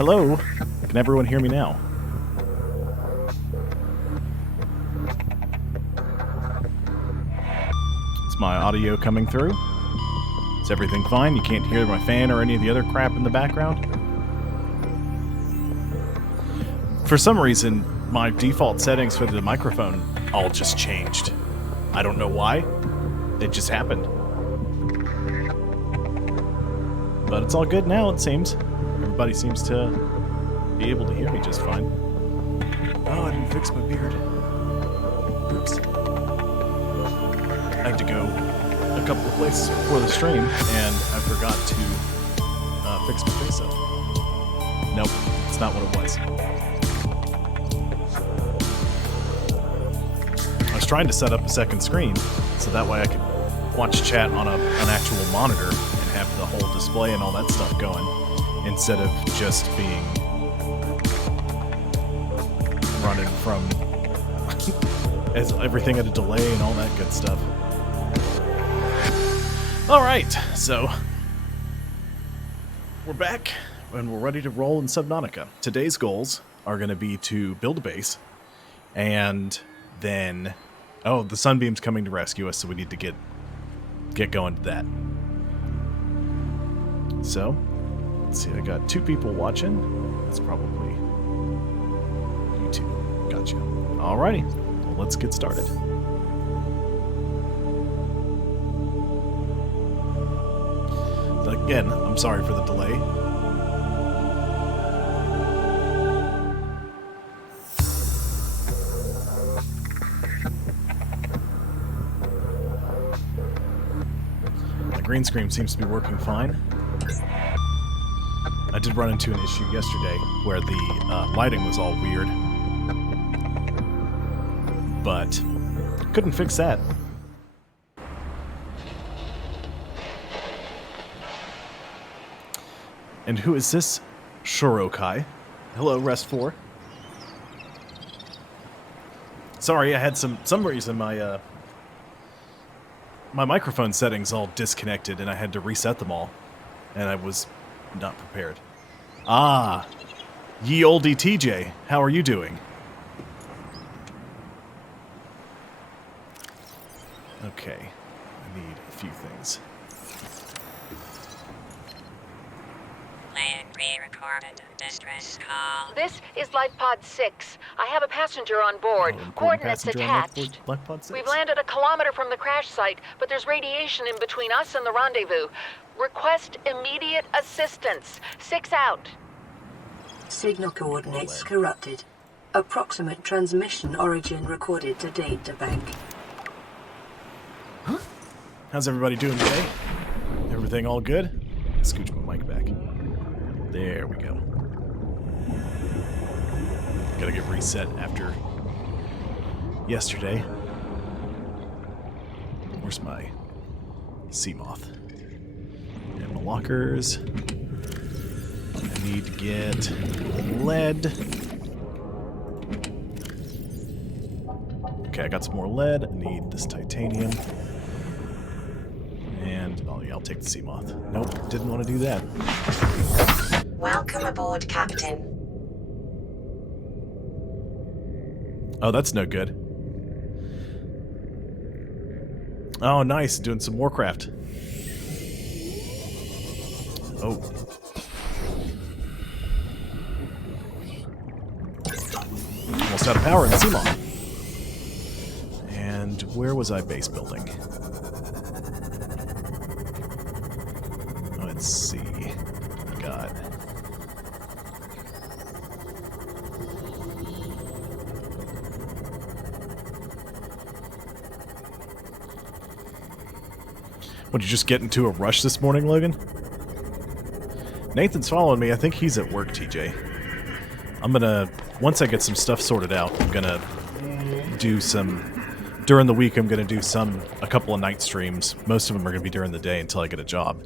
Hello? Can everyone hear me now? Is my audio coming through? Is everything fine? You can't hear my fan or any of the other crap in the background? For some reason, my default settings for the microphone all just changed. I don't know why. It just happened. But it's all good now, it seems. Everybody seems to be able to hear me just fine. Oh, I didn't fix my beard. Oops. I had to go a couple of places before the stream, and I forgot to fix my face up. Nope, it's not what it was. I was trying to set up a second screen, so that way I could watch chat on an actual monitor and have the whole display and all that stuff going, instead of just being running from as everything at a delay and all that good stuff. Alright, so we're back and we're ready to roll in Subnautica. Today's goals are going to be to build a base, and then the Sunbeam's coming to rescue us, so we need to get going to that. So let's see, I got 2 people watching. That's probably you 2. Gotcha. Alrighty, well, let's get started. Again, I'm sorry for the delay. My green screen seems to be working fine. I did run into an issue yesterday where the lighting was all weird, but couldn't fix that. And who is this? Shorokai. Hello, Rest 4. Sorry, I had some reason my microphone settings all disconnected, and I had to reset them all, and I was not prepared. Ah, ye olde TJ, how are you doing? Okay, I need a few things. Pre-recorded distress call. This is Life Pod 6. I have a passenger on board. Coordinates attached. Life Pod 6? We've landed a kilometer from the crash site, but there's radiation in between us and the rendezvous. Request immediate assistance. 6 out. Signal coordinates corrupted. Approximate transmission origin recorded to data bank. Huh? How's everybody doing today? Everything all good? Scooch my mic back. There we go. Gotta get reset after yesterday. Where's my sea moth? And my lockers. I need to get lead. Okay, I got some more lead. I need this titanium. And, oh yeah, I'll take the sea moth. Nope, didn't want to do that. Welcome aboard, Captain. Oh, that's no good. Oh, nice. Doing some Warcraft. Oh. Almost out of power in the Seamoth. And where was I base building? Let's see. Got... Would you just get into a rush this morning, Logan? Nathan's following me. I think he's at work, TJ. I'm gonna, once I get some stuff sorted out, I'm gonna do some, during the week I'm gonna do a couple of night streams. Most of them are gonna be during the day until I get a job.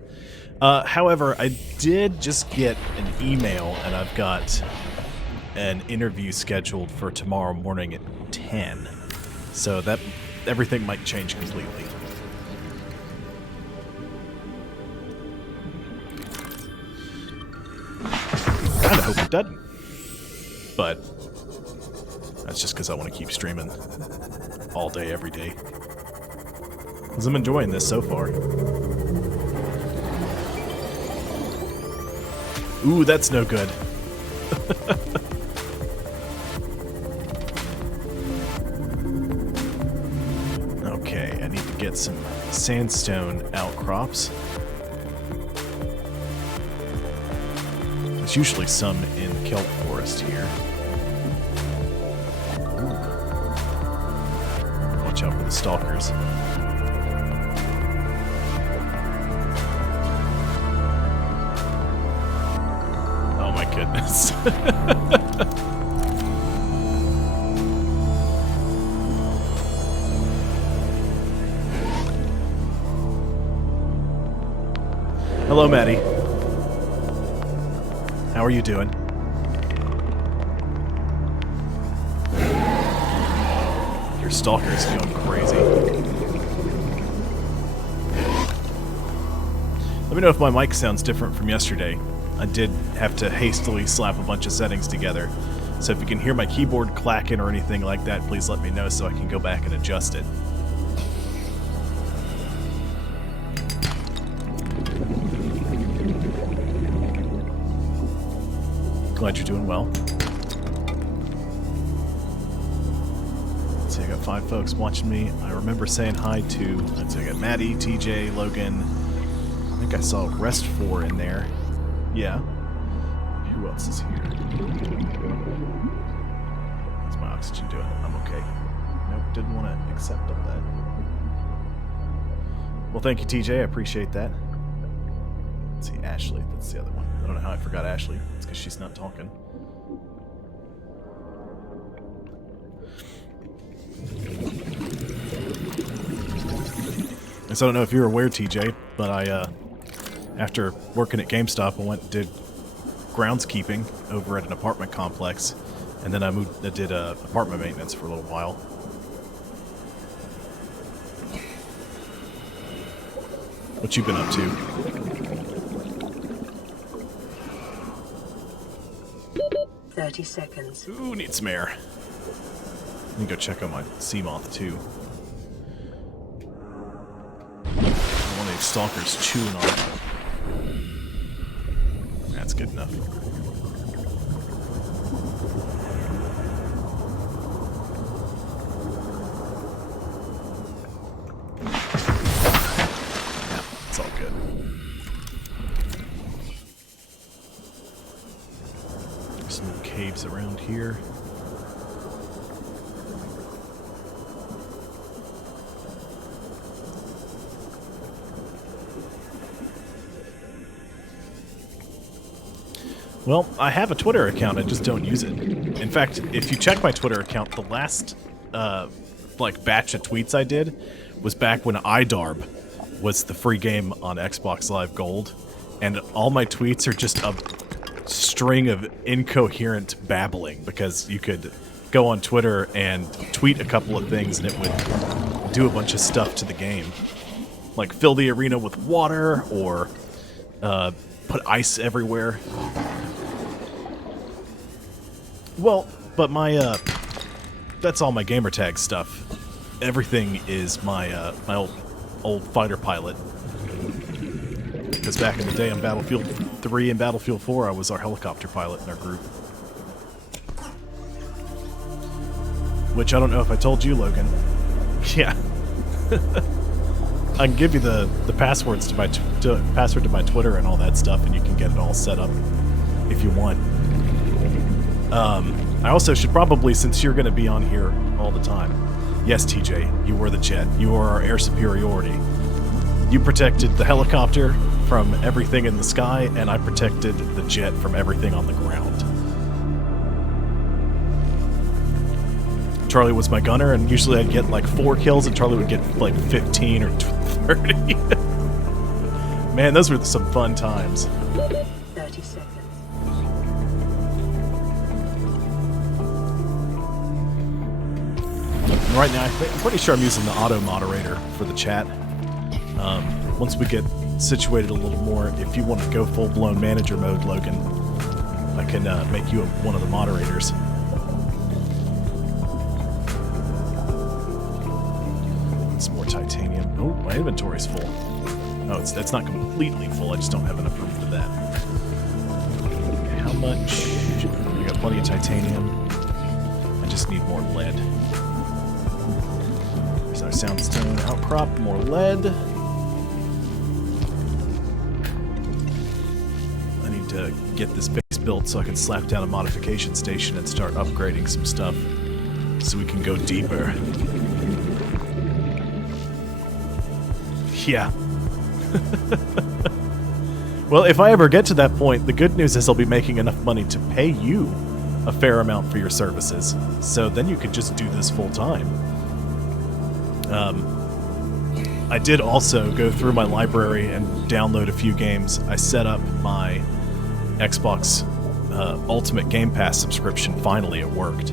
However, I did just get an email, and I've got an interview scheduled for tomorrow morning at 10. So that, everything might change completely. hope it doesn't. But that's just because I want to keep streaming all day, every day. Because I'm enjoying this so far. Ooh, that's no good. Okay, I need to get some sandstone outcrops. There's usually some in the kelp forest here. Ooh. Watch out for the stalkers. Oh my goodness. Hello, Maddie. How are you doing? Your stalker's going crazy. Let me know if my mic sounds different from yesterday. I did have to hastily slap a bunch of settings together. So if you can hear my keyboard clacking or anything like that, please let me know so I can go back and adjust it. Glad you're doing well. Let's see, I got 5 folks watching me. I remember saying hi to, let's see, I got Maddie, TJ, Logan. I think I saw Rest 4 in there. Yeah. Who else is here? How's my oxygen doing? I'm okay. Nope, didn't want to accept all that. Well, thank you, TJ. I appreciate that. Let's see, Ashley. That's the other one. I don't know how I forgot Ashley. It's because she's not talking. So I don't know if you're aware, TJ, but I, after working at GameStop, I went and did groundskeeping over at an apartment complex, and then I did apartment maintenance for a little while. What you been up to? 30 seconds. Ooh, need some air. Let me go check on my Seamoth, too. One of these stalkers chewing on it. That's good enough. Yeah, it's all good. There's some caves around here. Well, I have a Twitter account, I just don't use it. In fact, if you check my Twitter account, the last, batch of tweets I did was back when iDarb was the free game on Xbox Live Gold, and all my tweets are just a string of incoherent babbling, because you could go on Twitter and tweet a couple of things and it would do a bunch of stuff to the game. Like fill the arena with water, or put ice everywhere. Well, but my, that's all my gamertag stuff. Everything is my, my old fighter pilot. Because back in the day on Battlefield 3 and Battlefield 4, I was our helicopter pilot in our group. Which I don't know if I told you, Logan. Yeah. I can give you the passwords to my password to my Twitter and all that stuff, and you can get it all set up if you want. I also should probably, since you're going to be on here all the time, yes, TJ, you were the jet. You were our air superiority. You protected the helicopter from everything in the sky, and I protected the jet from everything on the ground. Charlie was my gunner, and usually I'd get like 4 kills, and Charlie would get like 15 or 30. Man, those were some fun times. 30 seconds. Right now, I'm pretty sure I'm using the auto moderator for the chat. Once we get situated a little more, if you want to go full-blown manager mode, Logan, I can make you one of the moderators. Some more titanium. Oh, my inventory's full. Oh, it's not completely full. I just don't have enough room for that. Okay, how much? We got plenty of titanium. I just need more lead. There's our soundstone outcrop. More lead. I need to get this base built so I can slap down a modification station and start upgrading some stuff so we can go deeper. Yeah. Well, if I ever get to that point, the good news is I'll be making enough money to pay you a fair amount for your services. So then you could just do this full time. I did also go through my library and download a few games. I set up my Xbox Ultimate Game Pass subscription. Finally, it worked.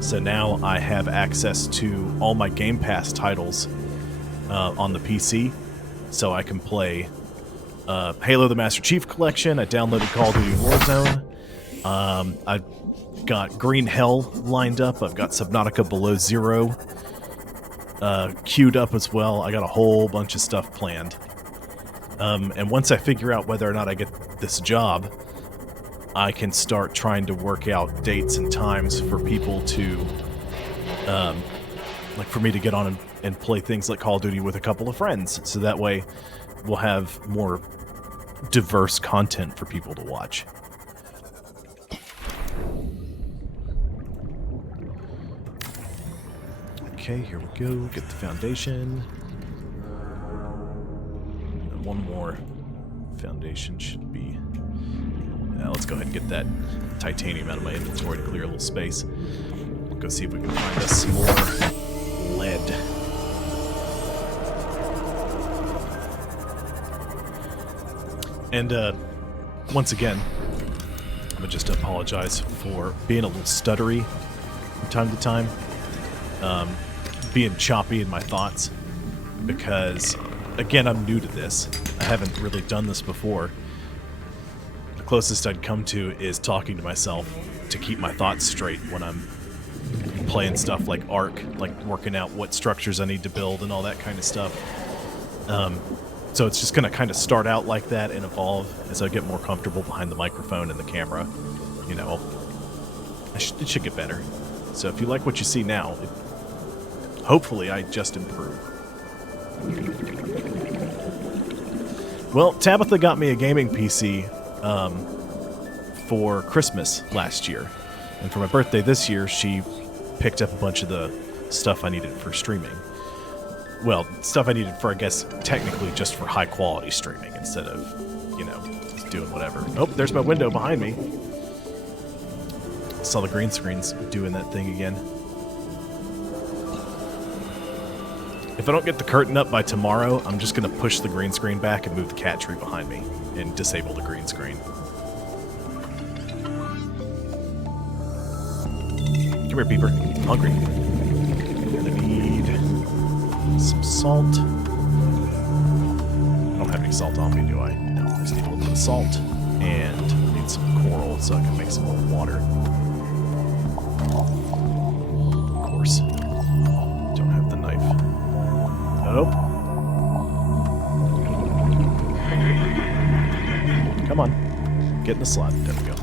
So now I have access to all my Game Pass titles on the PC. So I can play Halo the Master Chief Collection. I downloaded Call of Duty Warzone. I've got Green Hell lined up. I've got Subnautica Below Zero queued up as well. I got a whole bunch of stuff planned. And once I figure out whether or not I get this job, I can start trying to work out dates and times for people to, like for me to get on and play things like Call of Duty with a couple of friends. So that way we'll have more diverse content for people to watch. Okay, here we go. Get the foundation. And one more foundation should be... Now let's go ahead and get that titanium out of my inventory to clear a little space. Go see if we can find us some more lead. And once again, I'm gonna just apologize for being a little stuttery from time to time. Being choppy in my thoughts, because again, I'm new to this. I haven't really done this before. The closest I'd come to is talking to myself to keep my thoughts straight when I'm playing stuff like Ark, like working out what structures I need to build and all that kind of stuff. So it's just going to kind of start out like that and evolve as I get more comfortable behind the microphone and the camera. You know, it should get better. So if you like what you see now, hopefully I just improve. Well, Tabitha got me a gaming PC for Christmas last year. And for my birthday this year, she picked up a bunch of the stuff I needed for streaming. Well, stuff I needed for, I guess, technically just for high-quality streaming instead of, you know, just doing whatever. Oh, there's my window behind me. Saw the green screens doing that thing again. If I don't get the curtain up by tomorrow, I'm just going to push the green screen back and move the cat tree behind me and disable the green screen. Come here, Peeper. I'm hungry. I need some salt. I don't have any salt on me, do I? No, I just need a little bit of salt. And I need some coral so I can make some more water. Of course. Don't have the knife. Nope. Come on. Get in the slot. There we go.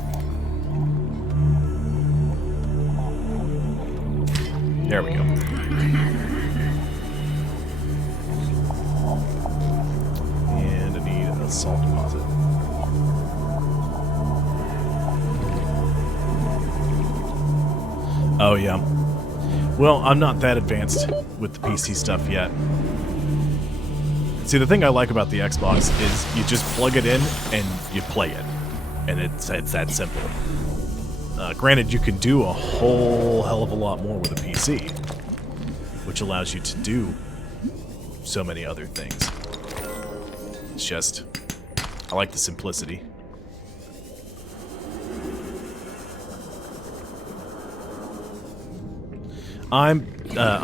There we go. And I need a salt deposit. Oh, yeah. Well, I'm not that advanced with the PC stuff yet. See, the thing I like about the Xbox is you just plug it in and you play it. And it's that simple. Granted, you can do a whole hell of a lot more with a PC, which allows you to do so many other things. It's just, I like the simplicity. I'm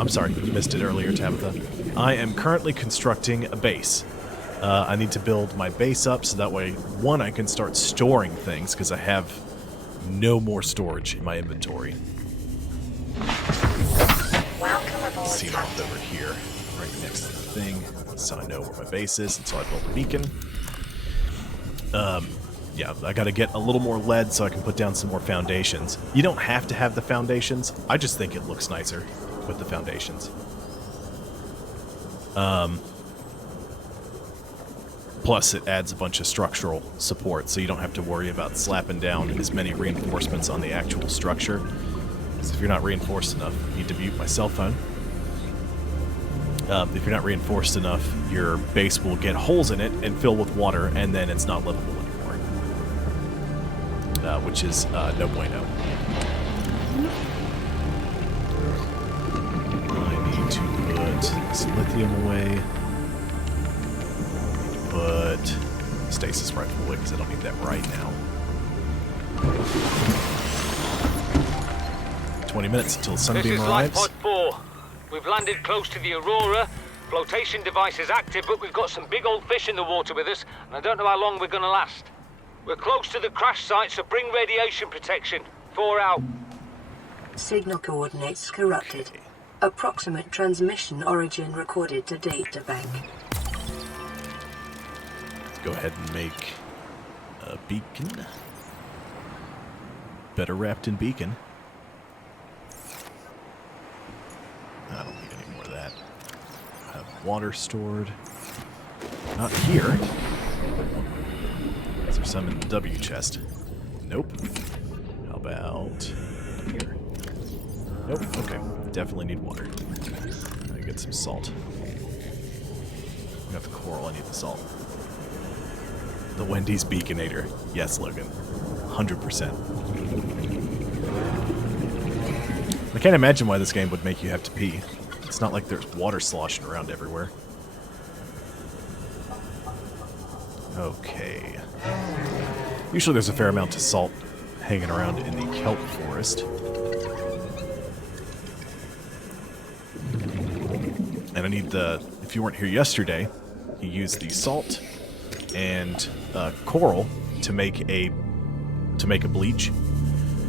sorry, you missed it earlier, Tabitha. I am currently constructing a base. I need to build my base up so that way, one, I can start storing things, because I have no more storage in my inventory. Welcome aboard, Seat off over here, right next to the thing, so I know where my base is until I build a beacon. Yeah, I gotta get a little more lead so I can put down some more foundations. You don't have to have the foundations. I just think it looks nicer with the foundations. Plus, it adds a bunch of structural support, so you don't have to worry about slapping down as many reinforcements on the actual structure. Because if you're not reinforced enough, I need to mute my cell phone. If you're not reinforced enough, your base will get holes in it and fill with water, and then it's not livable anymore. Which is no bueno. I need to put some lithium away. Put stasis rifle away because I don't need that right now. 20 minutes until the sunbeam arrives. This is Life Pod 4. We've landed close to the Aurora. Flotation device is active, but we've got some big old fish in the water with us, and I don't know how long we're going to last. We're close to the crash site, so bring radiation protection. 4 out. Signal coordinates corrupted. Okay. Approximate transmission origin recorded to databank. Go ahead and make a beacon. Better wrapped in beacon. I don't need any more of that. I have water stored. Not here. Is there some in the W chest? Nope. How about here? Nope. Okay. Definitely need water. I get some salt. I got the coral. I need the salt. The Wendy's Beaconator. Yes, Logan. 100%. I can't imagine why this game would make you have to pee. It's not like there's water sloshing around everywhere. Okay. Usually there's a fair amount of salt hanging around in the kelp forest. And I need the... If you weren't here yesterday, you use the salt and coral to make a bleach,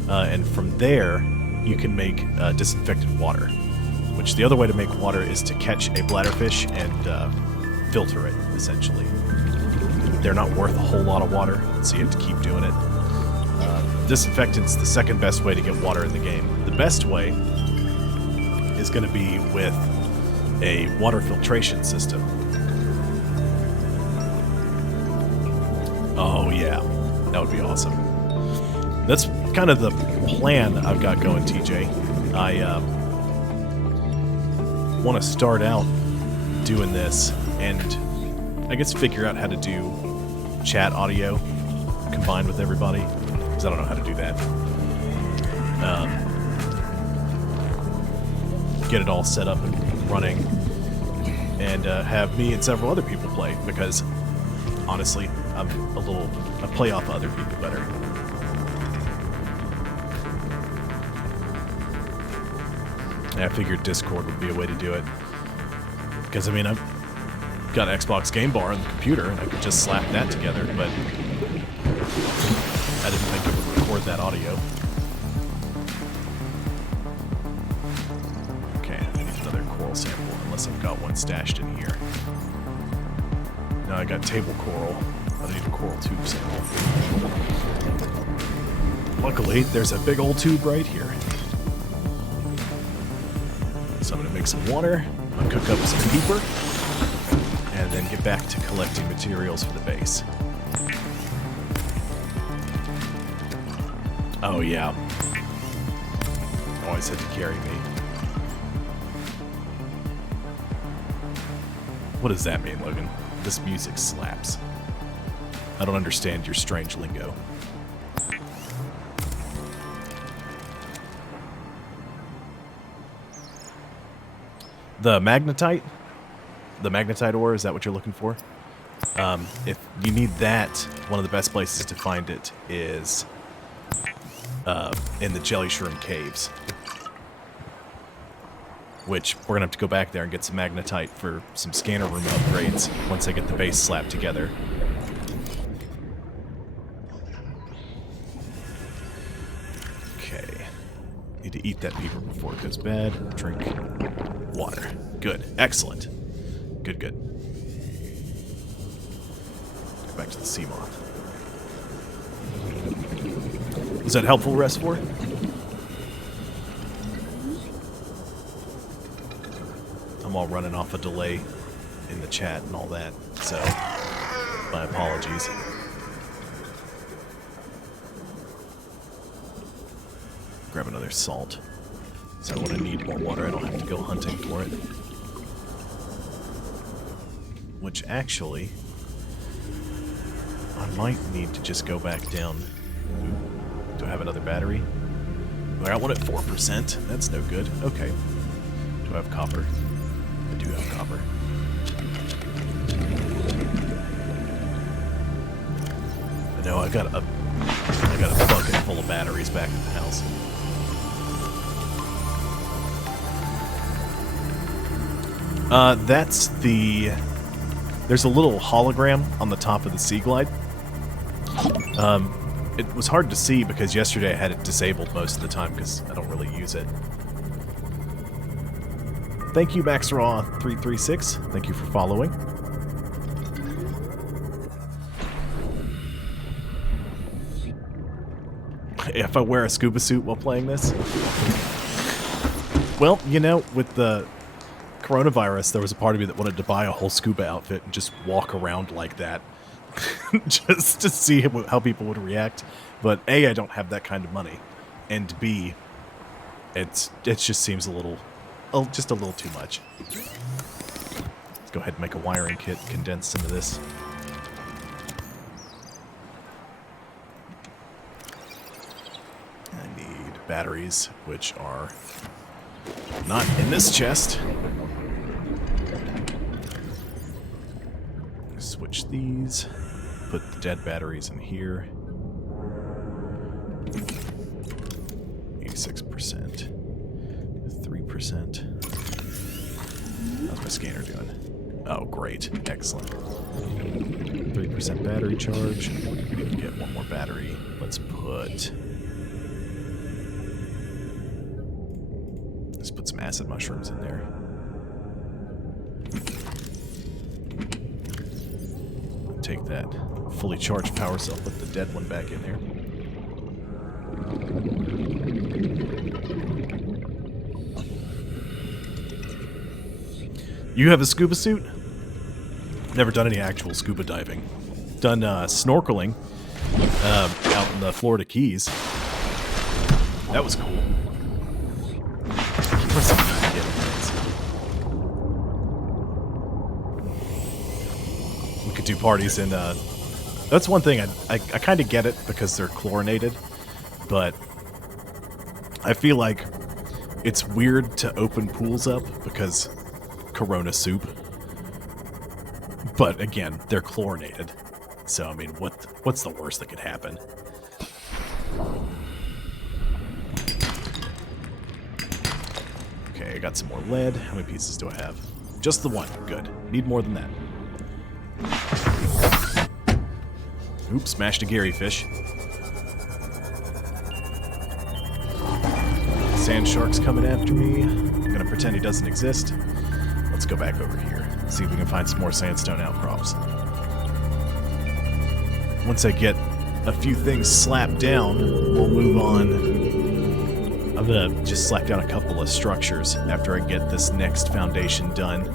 and from there you can make disinfected water. Which the other way to make water is to catch a bladderfish and filter it, essentially. They're not worth a whole lot of water, so you have to keep doing it. Disinfectant's the second best way to get water in the game. The best way is going to be with a water filtration system. Oh yeah, that would be awesome. That's kind of the plan I've got going, TJ. I want to start out doing this and I guess figure out how to do chat audio combined with everybody, because I don't know how to do that. Get it all set up and running, and have me and several other people play, because honestly, I play off other people better. And I figured Discord would be a way to do it, because I mean, I've got an Xbox Game Bar on the computer, and I could just slap that together, but I didn't think it would record that audio. Okay, I need another coral sample, unless I've got one stashed in here. Now I got table coral, but I need a coral tube sample. Luckily, there's a big old tube right here. So I'm going to make some water, I'll cook up some pepper, and then get back to collecting materials for the base. Oh yeah. Always had to carry me. What does that mean, Logan? This music slaps. I don't understand your strange lingo. The magnetite? The magnetite ore, is that what you're looking for? If you need that, one of the best places to find it is in the Jelly Shroom Caves. Which, we're going to have to go back there and get some magnetite for some scanner room upgrades once I get the base slapped together. Eat that peeper before it goes bad. Drink water. Good. Excellent. Good, good. Go back to the sea moth. Was that helpful, Rest 4? I'm all running off a delay in the chat and all that, so my apologies. Grab another salt. So when I need more water, I don't have to go hunting for it. Which actually, I might need to just go back down. Do I have another battery? I got one at 4%. That's no good. Okay. Do I have copper? I do have copper. I know I got a bucket full of batteries back at the house. That's the... There's a little hologram on the top of the Sea Glide. It was hard to see because yesterday I had it disabled most of the time because I don't really use it. Thank you, MaxRaw336. Thank you for following. If I wear a scuba suit while playing this? Well, you know, with the coronavirus, there was a part of me that wanted to buy a whole scuba outfit and just walk around like that. Just to see how people would react. But A, I don't have that kind of money. And B, it just seems just a little too much. Let's go ahead and make a wiring kit, condense some of this. I need batteries, which are not in this chest. Switch these. Put the dead batteries in here. 86%. 3%. How's my scanner doing? Oh, great. Excellent. 3% battery charge. We need to get one more battery. Let's put some acid mushrooms in there. Take that fully charged power cell, put the dead one back in there. You have a scuba suit? Never done any actual scuba diving. Done snorkeling out in the Florida Keys. That was cool. We could do parties in... That's one thing, I kind of get it because they're chlorinated, but I feel like it's weird to open pools up because Corona soup. But again, they're chlorinated. So, I mean, what's the worst that could happen? Okay, I got some more lead. How many pieces do I have? Just the one. Good. Need more than that. Oops, smashed a Gary fish. Sand shark's coming after me. I'm gonna pretend he doesn't exist. Let's go back over here. See if we can find some more sandstone outcrops. Once I get a few things slapped down, we'll move on. I'm gonna just slap down a couple of structures after I get this next foundation done.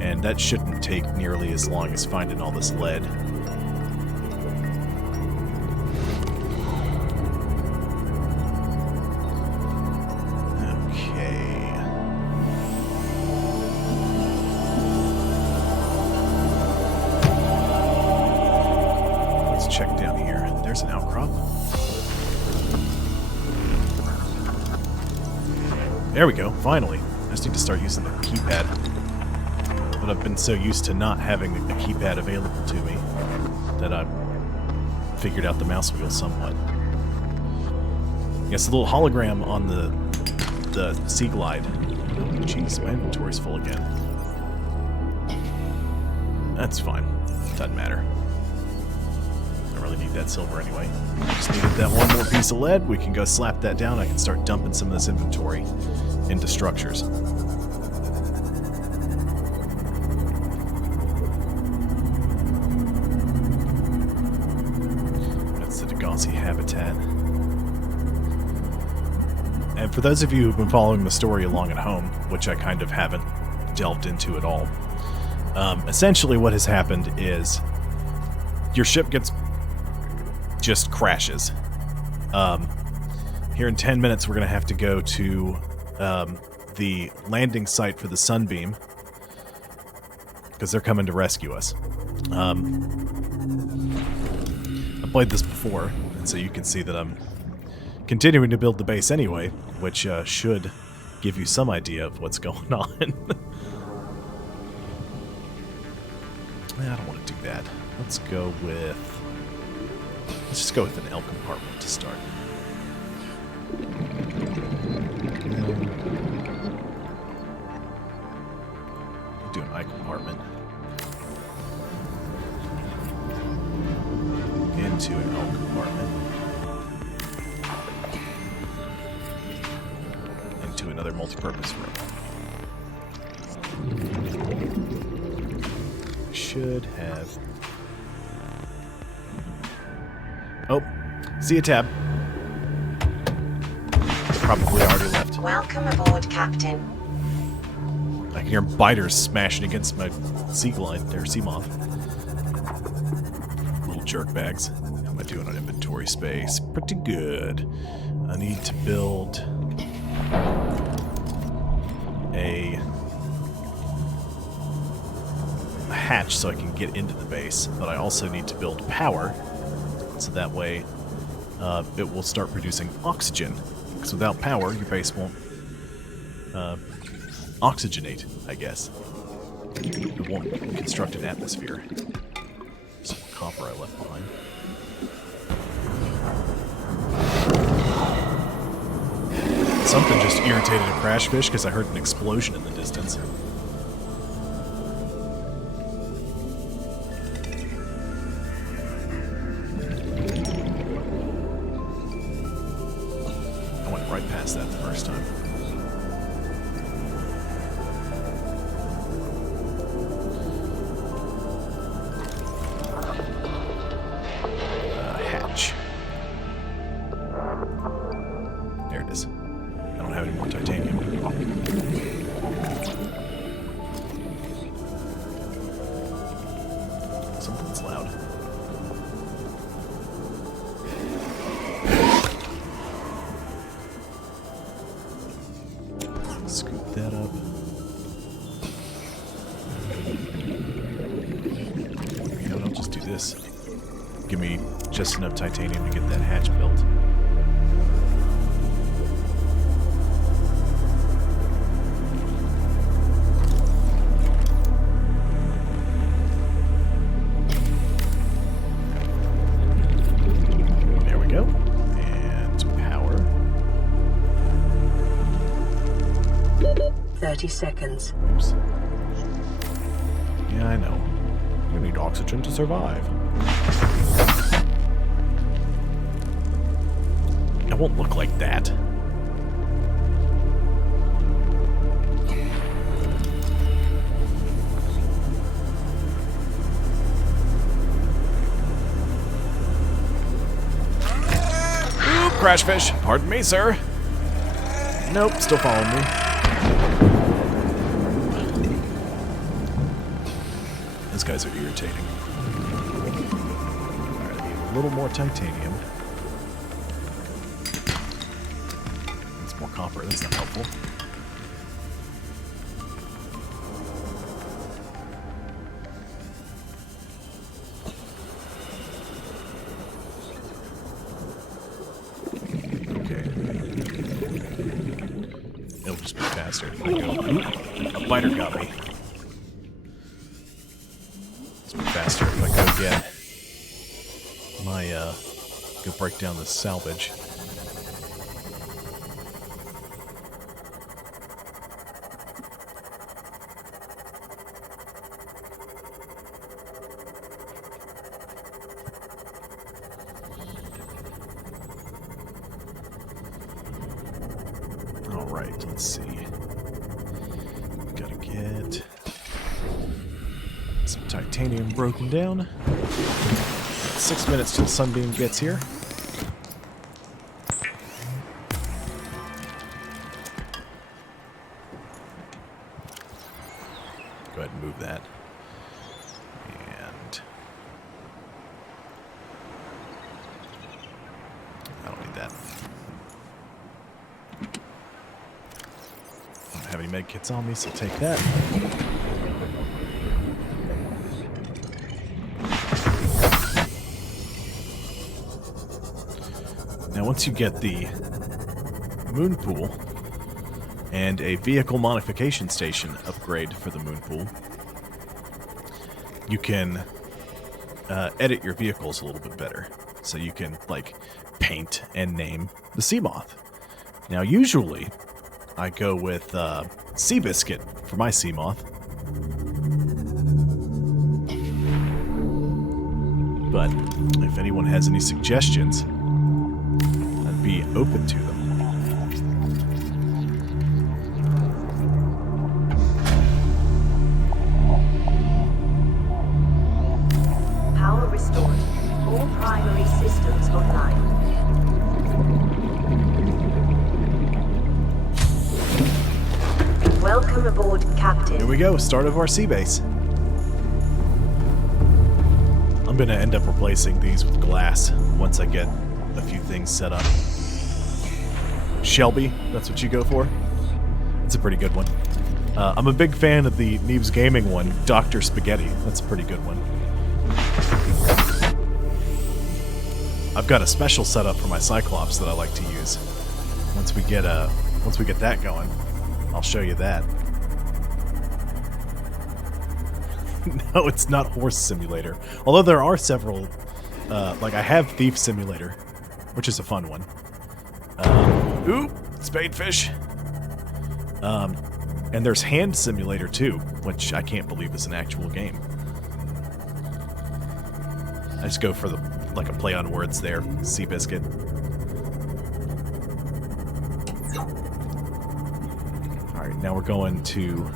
And that shouldn't take nearly as long as finding all this lead. There we go, finally. I just need to start using the keypad. But I've been so used to not having a keypad available to me that I've figured out the mouse wheel somewhat. Yes, a little hologram on the Sea Glide. Oh, jeez, my inventory's full again. That's fine. Doesn't matter. really need that silver anyway. Just needed that one more piece of lead. We can go slap that down. I can start dumping some of this inventory into structures. That's the Degaussy habitat. And for those of you who've been following the story along at home, which I kind of haven't delved into at all, essentially what has happened is your ship just crashes. Here in 10 minutes, we're going to have to go to the landing site for the Sunbeam because they're coming to rescue us. I played this before, and so you can see that I'm continuing to build the base anyway, which should give you some idea of what's going on. I don't want to do that. Let's just go with an L compartment to start. Do an I compartment. Into an L compartment. Into another multi-purpose room. Should have... Oh, see a tab. Probably already left. Welcome aboard, Captain. I can hear biters smashing against my sea glide, or sea moth. Little jerk bags. How am I doing on inventory space? Pretty good. I need to build a hatch so I can get into the base, but I also need to build power so that way it will start producing oxygen. Because without power, your base won't oxygenate, I guess. It won't construct an atmosphere. Some copper I left behind. Something just irritated a crash fish because I heard an explosion in the distance. I went right past that the first time. Hatch. There it is. I don't have any more titanium. Something's loud. Scoop that up. You know what, I'll just do this. Give me just enough titanium to get that hatch built. There we go. And power. 30 seconds. Oops. Yeah, I know. You need oxygen to survive. It won't look like that. Ooh, crash fish. Pardon me, sir. Nope, still following me. These guys are irritating. Alright, I need a little more titanium. That's more copper, that's not helpful. Okay. It'll just be faster if I go. Ooh, a biter got me. Faster if I go get my, go break down the salvage. Alright, let's see. Gotta get some titanium broken down. 6 minutes till Sunbeam gets here. Go ahead and move that. And I don't need that. I don't have any med kits on me, so take that. Now, once you get the moon pool and a vehicle modification station upgrade for the moon pool, you can edit your vehicles a little bit better. So you can, like, paint and name the Seamoth. Now, usually, I go with Seabiscuit for my Seamoth. But if anyone has any suggestions, I'd be open to them. Power restored. All primary systems online. Welcome aboard, Captain. Here we go, start of our sea base. I'm gonna end up replacing these with glass once I get a few things set up. Shelby, that's what you go for? It's a pretty good one. I'm a big fan of the Neebs Gaming one, Dr. Spaghetti. That's a pretty good one. I've got a special setup for my Cyclops that I like to use. Once we get that going, I'll show you that. No, it's not Horse Simulator. Although there are several, like I have Thief Simulator, which is a fun one. Ooh, spadefish. And there's Hand Simulator too, which I can't believe is an actual game. I just go for like a play on words there, Seabiscuit. Alright, now we're going to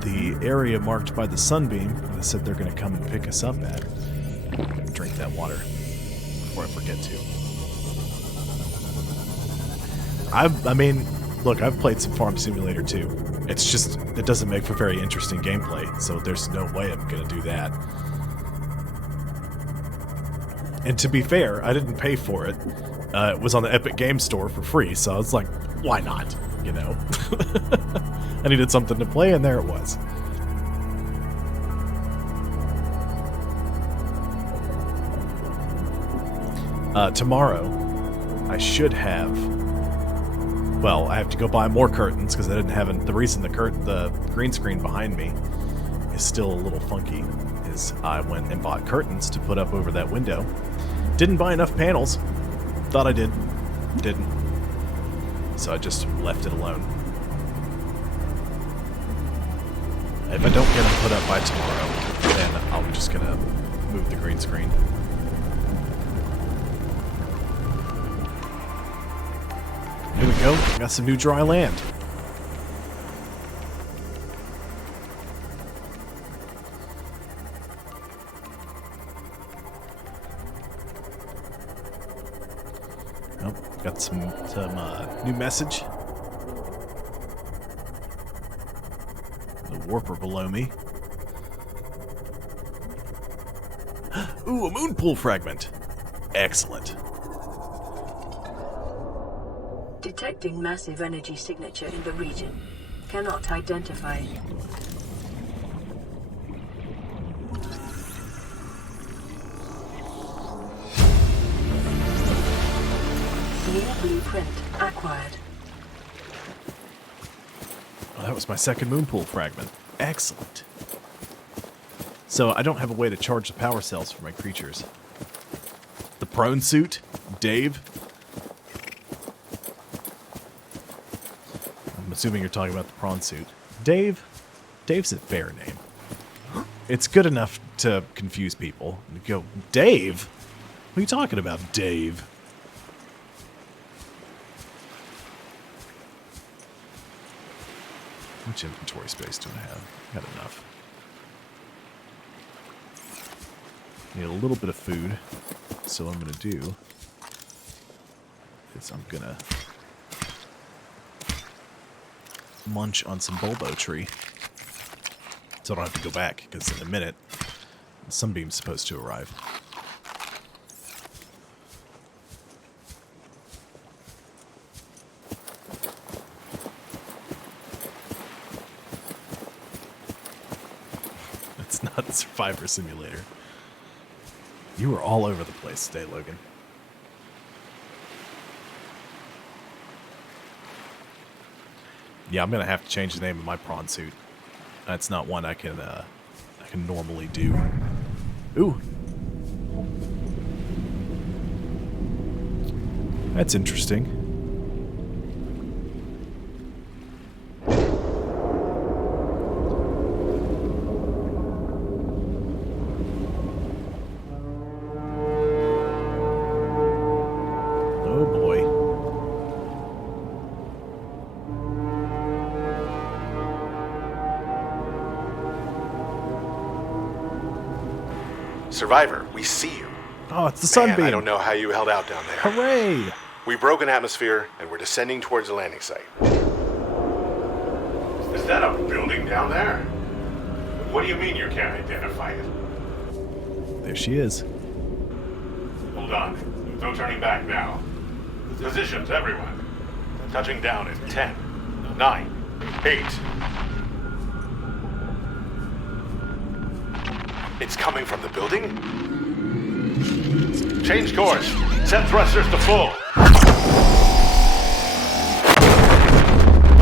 the area marked by the Sunbeam that I said they're going to come and pick us up at. Drink that water before I forget to. I mean, look, I've played some Farm Simulator too. It's just, it doesn't make for very interesting gameplay, so there's no way I'm going to do that. And to be fair, I didn't pay for it. It was on the Epic Games Store for free, so I was like, why not? You know? I needed something to play, and there it was. Tomorrow, I should have... Well, I have to go buy more curtains, because I didn't have... The reason the green screen behind me is still a little funky is I went and bought curtains to put up over that window. Didn't buy enough panels. Thought I did. Didn't. So I just left it alone. If I don't get them put up by tomorrow, then I'm just gonna move the green screen. Here we go. Got some new dry land. Oh, got some new message. The warper below me. Ooh, a moon pool fragment. Excellent. Detecting massive energy signature in the region. Cannot identify. New blueprint acquired. Well, that was my second moon pool fragment. Excellent. So I don't have a way to charge the power cells for my creatures. The prone suit? Dave? I'm assuming you're talking about the prawn suit. Dave? Dave's a fair name. It's good enough to confuse people. You go, Dave? What are you talking about, Dave? much inventory space do I have? Got enough. Need a little bit of food. So what I'm going to do is I'm going to munch on some bulbo tree. So I don't have to go back, because in a minute, the sunbeam's supposed to arrive. It's not a Survivor Simulator. You were all over the place today, Logan. Yeah, I'm gonna have to change the name of my prawn suit. That's not one I can normally do. Ooh, that's interesting. Oh boy. Survivor, we see you. Oh, it's the Man, sunbeam. I don't know how you held out down there. Hooray! We broke an atmosphere, and we're descending towards the landing site. Is that a building down there? What do you mean you can't identify it? There she is. Hold on. No turning back now. Positions, everyone. Touching down in 10, 9, 8. It's coming from the building? Change course. Set thrusters to full.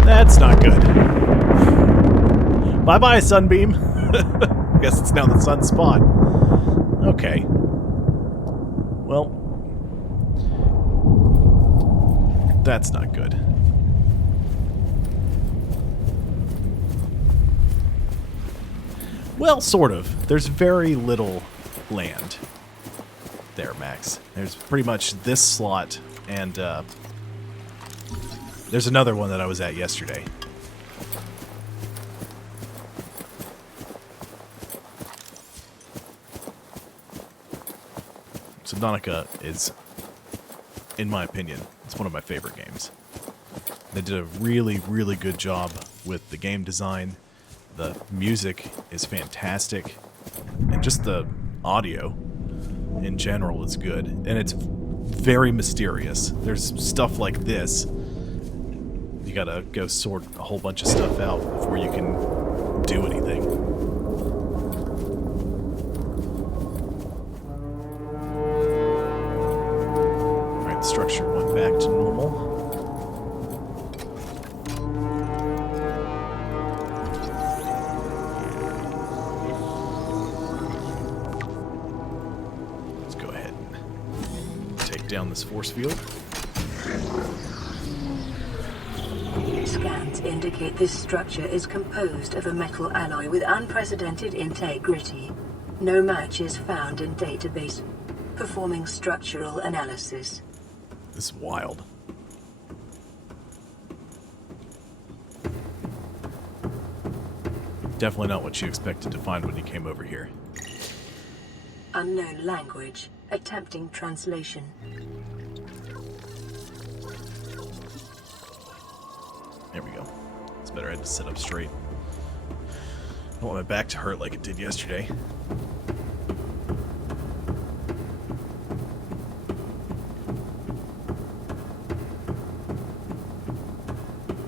That's not good. Bye-bye, sunbeam. Guess it's now the sun's spot. Okay. Well, that's not good. Well, sort of. There's very little land there, Max. There's pretty much this slot, and there's another one that I was at yesterday. Subnautica is, in my opinion, it's one of my favorite games. They did a really, really good job with the game design. The music is fantastic, and just the audio in general is good, and it's very mysterious. There's stuff like this. You gotta go sort a whole bunch of stuff out before you can do anything. Alright, the structure went back to normal. Down this force field. Scans indicate this structure is composed of a metal alloy with unprecedented integrity. No match is found in database. Performing structural analysis. This is wild. Definitely not what you expected to find when you came over here. Unknown language. Attempting translation. There we go. It's better I had to sit up straight. I don't want my back to hurt like it did yesterday.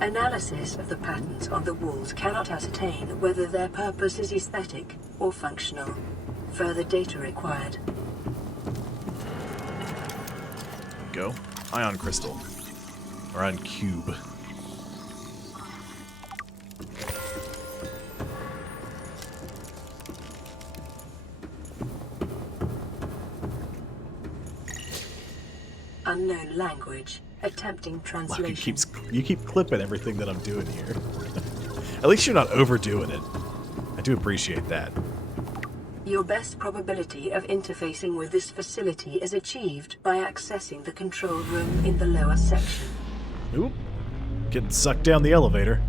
Analysis of the patterns on the walls cannot ascertain whether their purpose is aesthetic or functional. Further data required. Go. Ion crystal. Or ion cube. Unknown language. Attempting translation. Look, you keep clipping everything that I'm doing here. At least you're not overdoing it. I do appreciate that. Your best probability of interfacing with this facility is achieved by accessing the control room in the lower section. Oop. Getting sucked down the elevator.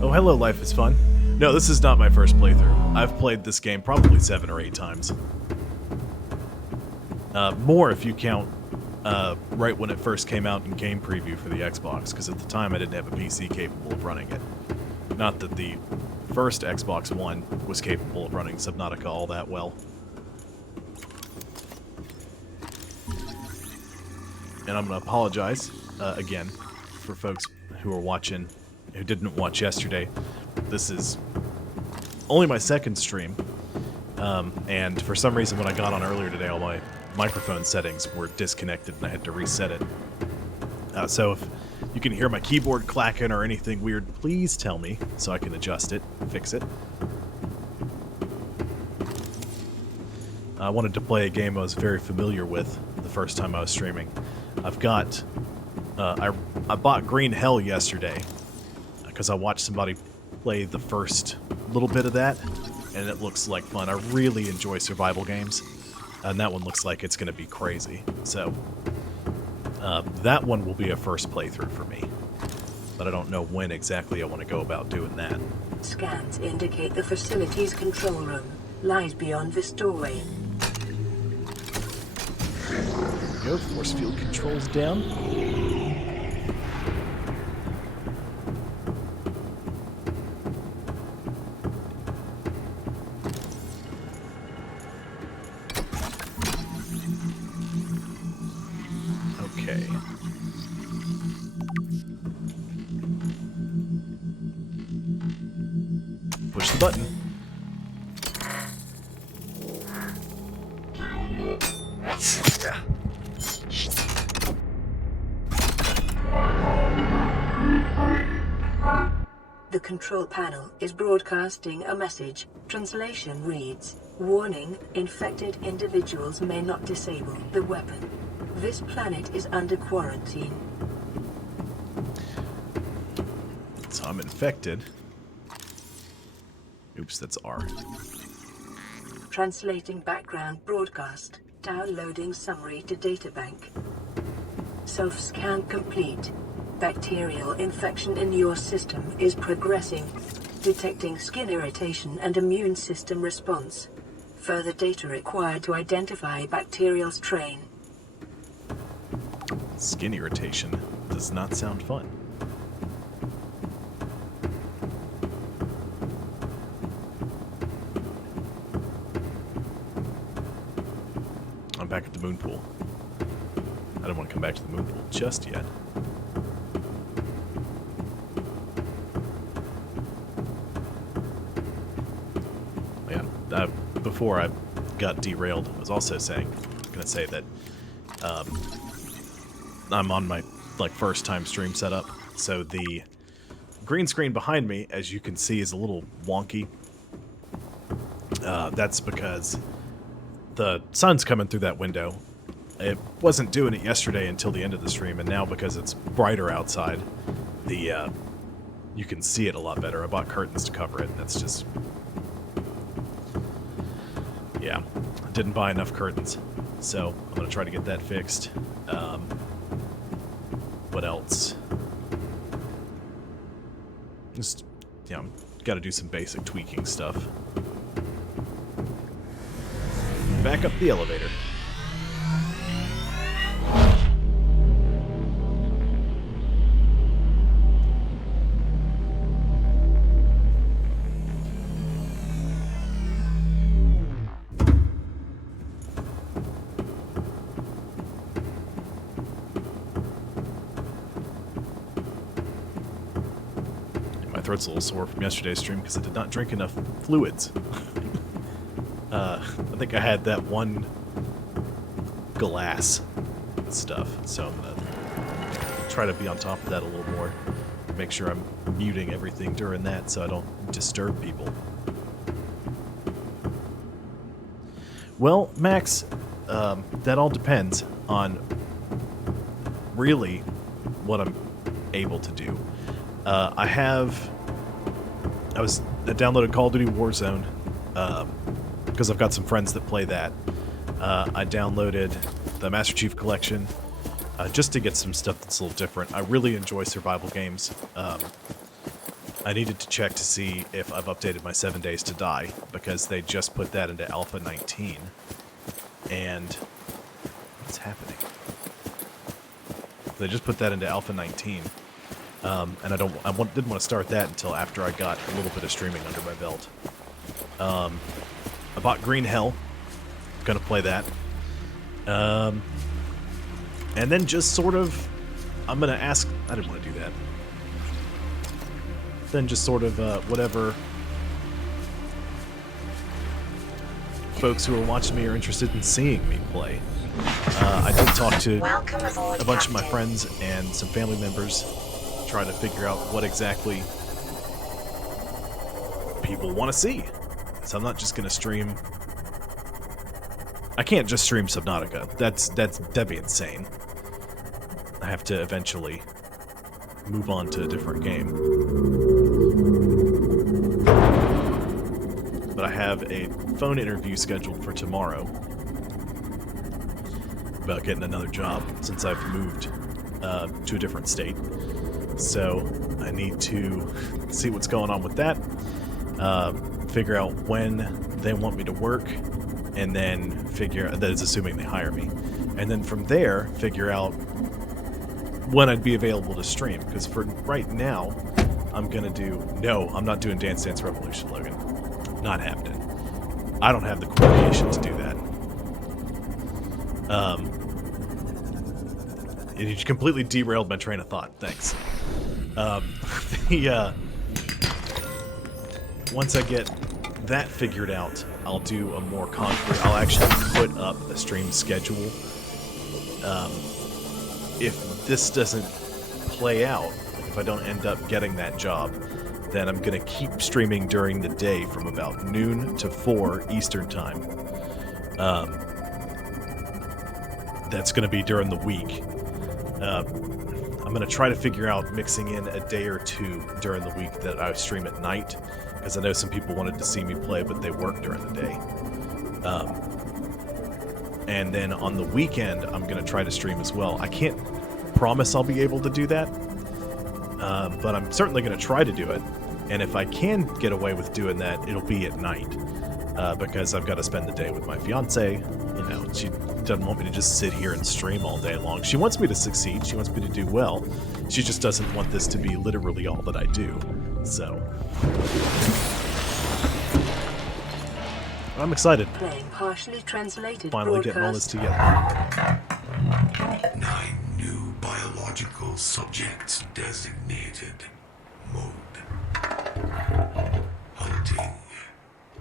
Oh, hello, Life is Fun. No, this is not my first playthrough. I've played this game probably 7 or 8 times. More if you count right when it first came out in game preview for the Xbox, because at the time I didn't have a PC capable of running it. Not that the first Xbox One was capable of running Subnautica all that well. And I'm going to apologize again for folks who are watching, who didn't watch yesterday. This is only my second stream, and for some reason when I got on earlier today, all my microphone settings were disconnected and I had to reset it. So if you can hear my keyboard clacking or anything weird, please tell me so I can adjust it, fix it. I wanted to play a game I was very familiar with the first time I was streaming. I've got... I bought Green Hell yesterday because I watched somebody play the first little bit of that, and it looks like fun. I really enjoy survival games, and that one looks like it's going to be crazy. So that one will be a first playthrough for me, but I don't know when exactly I want to go about doing that. Scans indicate the facility's control room lies beyond this doorway. There we go. Force field controls down. Okay. Push the button. The control panel is broadcasting a message. Translation reads, "Warning, infected individuals may not disable the weapon. This planet is under quarantine." So I'm infected. Oops, that's R. Translating background broadcast. Downloading summary to databank. Self-scan complete. Bacterial infection in your system is progressing. Detecting skin irritation and immune system response. Further data required to identify bacterial strain. Skin irritation does not sound fun. I'm back at the moon pool. I don't want to come back to the moon pool just yet. Man, before I got derailed, I was also going to say that I'm on my first time stream setup, so the green screen behind me, as you can see, is a little wonky. That's because the sun's coming through that window. It wasn't doing it yesterday until the end of the stream, and now because it's brighter outside, you can see it a lot better. I bought curtains to cover it, and that's just... yeah, I didn't buy enough curtains, so I'm going to try to get that fixed. What else? Just, yeah, got to do some basic tweaking stuff. Back up the elevator. My throat's a little sore from yesterday's stream because I did not drink enough fluids. I think I had that one glass of stuff, so I'm going to try to be on top of that a little more. Make sure I'm muting everything during that so I don't disturb people. Well, Max, that all depends on really what I'm able to do. I downloaded Call of Duty Warzone because I've got some friends that play that. I downloaded the Master Chief Collection just to get some stuff that's a little different. I really enjoy survival games. I I needed to check to see if I've updated my 7 Days to Die, because they just put that into Alpha 19. And what's happening? They just put that into Alpha 19. And I didn't want to start that until after I got a little bit of streaming under my belt. I bought Green Hell. Gonna play that. And then just sort of, I'm gonna ask, I didn't want to do that. Then just sort of whatever folks who are watching me are interested in seeing me play. I did talk to Welcome aboard, a bunch of my Captain. friends and some family members, trying to figure out what exactly people want to see. So I'm not just gonna stream. I can't just stream Subnautica. That'd be insane. I have to eventually move on to a different game. But I have a phone interview scheduled for tomorrow about getting another job since I've moved to a different state. So I need to see what's going on with that, figure out when they want me to work, and then figure that is assuming they hire me, and then from there figure out when I'd be available to stream. Because for right now, I'm gonna do I'm not doing Dance Dance Revolution, Logan. Not happening. I don't have the coordination to do that. You completely derailed my train of thought. Thanks. Once I get that figured out, I'll do a more concrete. I'll actually put up a stream schedule. If this doesn't play out, if I don't end up getting that job, then I'm gonna keep streaming during the day from about noon to 4 Eastern time. That's gonna be during the week. I'm gonna try to figure out mixing in a day or two during the week that I stream at night, because I know some people wanted to see me play, but they work during the day. And then on the weekend, I'm gonna try to stream as well. I can't promise I'll be able to do that, but I'm certainly gonna try to do it. And if I can get away with doing that, it'll be at night, because I've got to spend the day with my fiance. You know, she doesn't want me to just sit here and stream all day long. She wants me to succeed. She wants me to do well. She just doesn't want this to be literally all that I do. So I'm excited. Playing partially translated Finally getting all this broadcast. together. 9 new biological subjects designated. Mode. Hunting.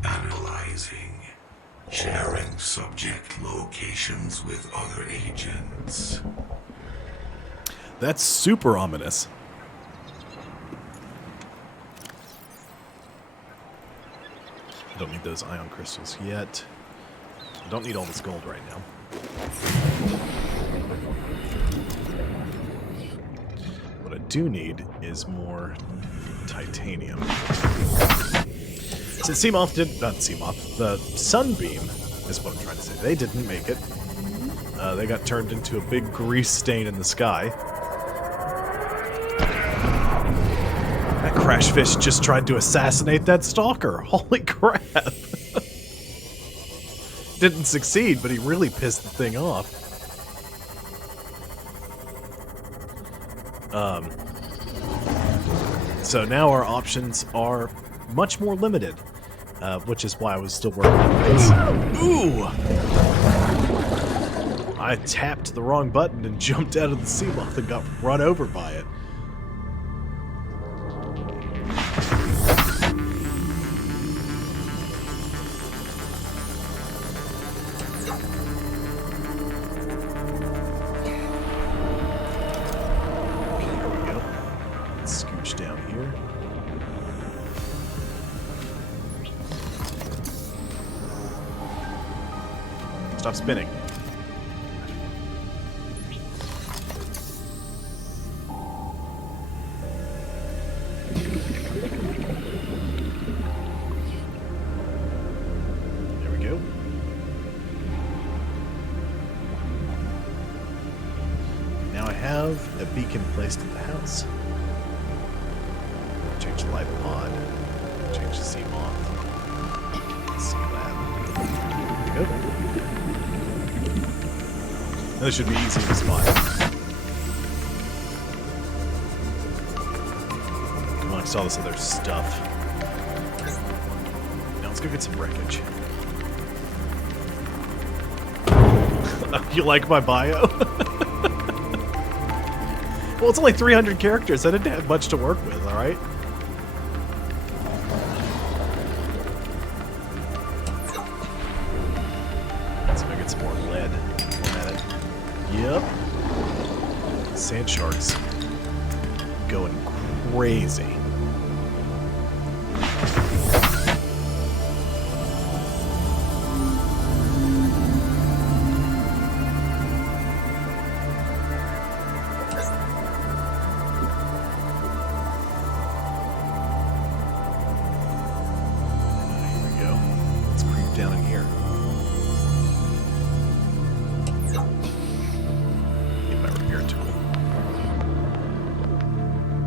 Analyzing. Sharing subject locations with other agents. That's super ominous. I don't need those ion crystals yet. I don't need all this gold right now. What I do need is more titanium. Since Seamoth not Seamoth, the Sunbeam is what I'm trying to say. They didn't make it. They got turned into a big grease stain in the sky. That crash fish just tried to assassinate that stalker. Holy crap. Didn't succeed, but he really pissed the thing off. So now our options are much more limited, which is why I was still working on this. Ooh! I tapped the wrong button and jumped out of the Seamoth and got run over by it. Okay, here we go. Let's scooch down here. Stop spinning. There we go. Now I have a beacon placed at the house. Change life pod. Change the Seamoth. Sea lab. There we go. That should be easy to spot. Come on, I saw this other stuff. Now let's go get some wreckage. You like my bio? Well, it's only 300 characters. I didn't have much to work with, alright? Let's go get some more lead. Come at it. Yep. Sand sharks. Going crazy.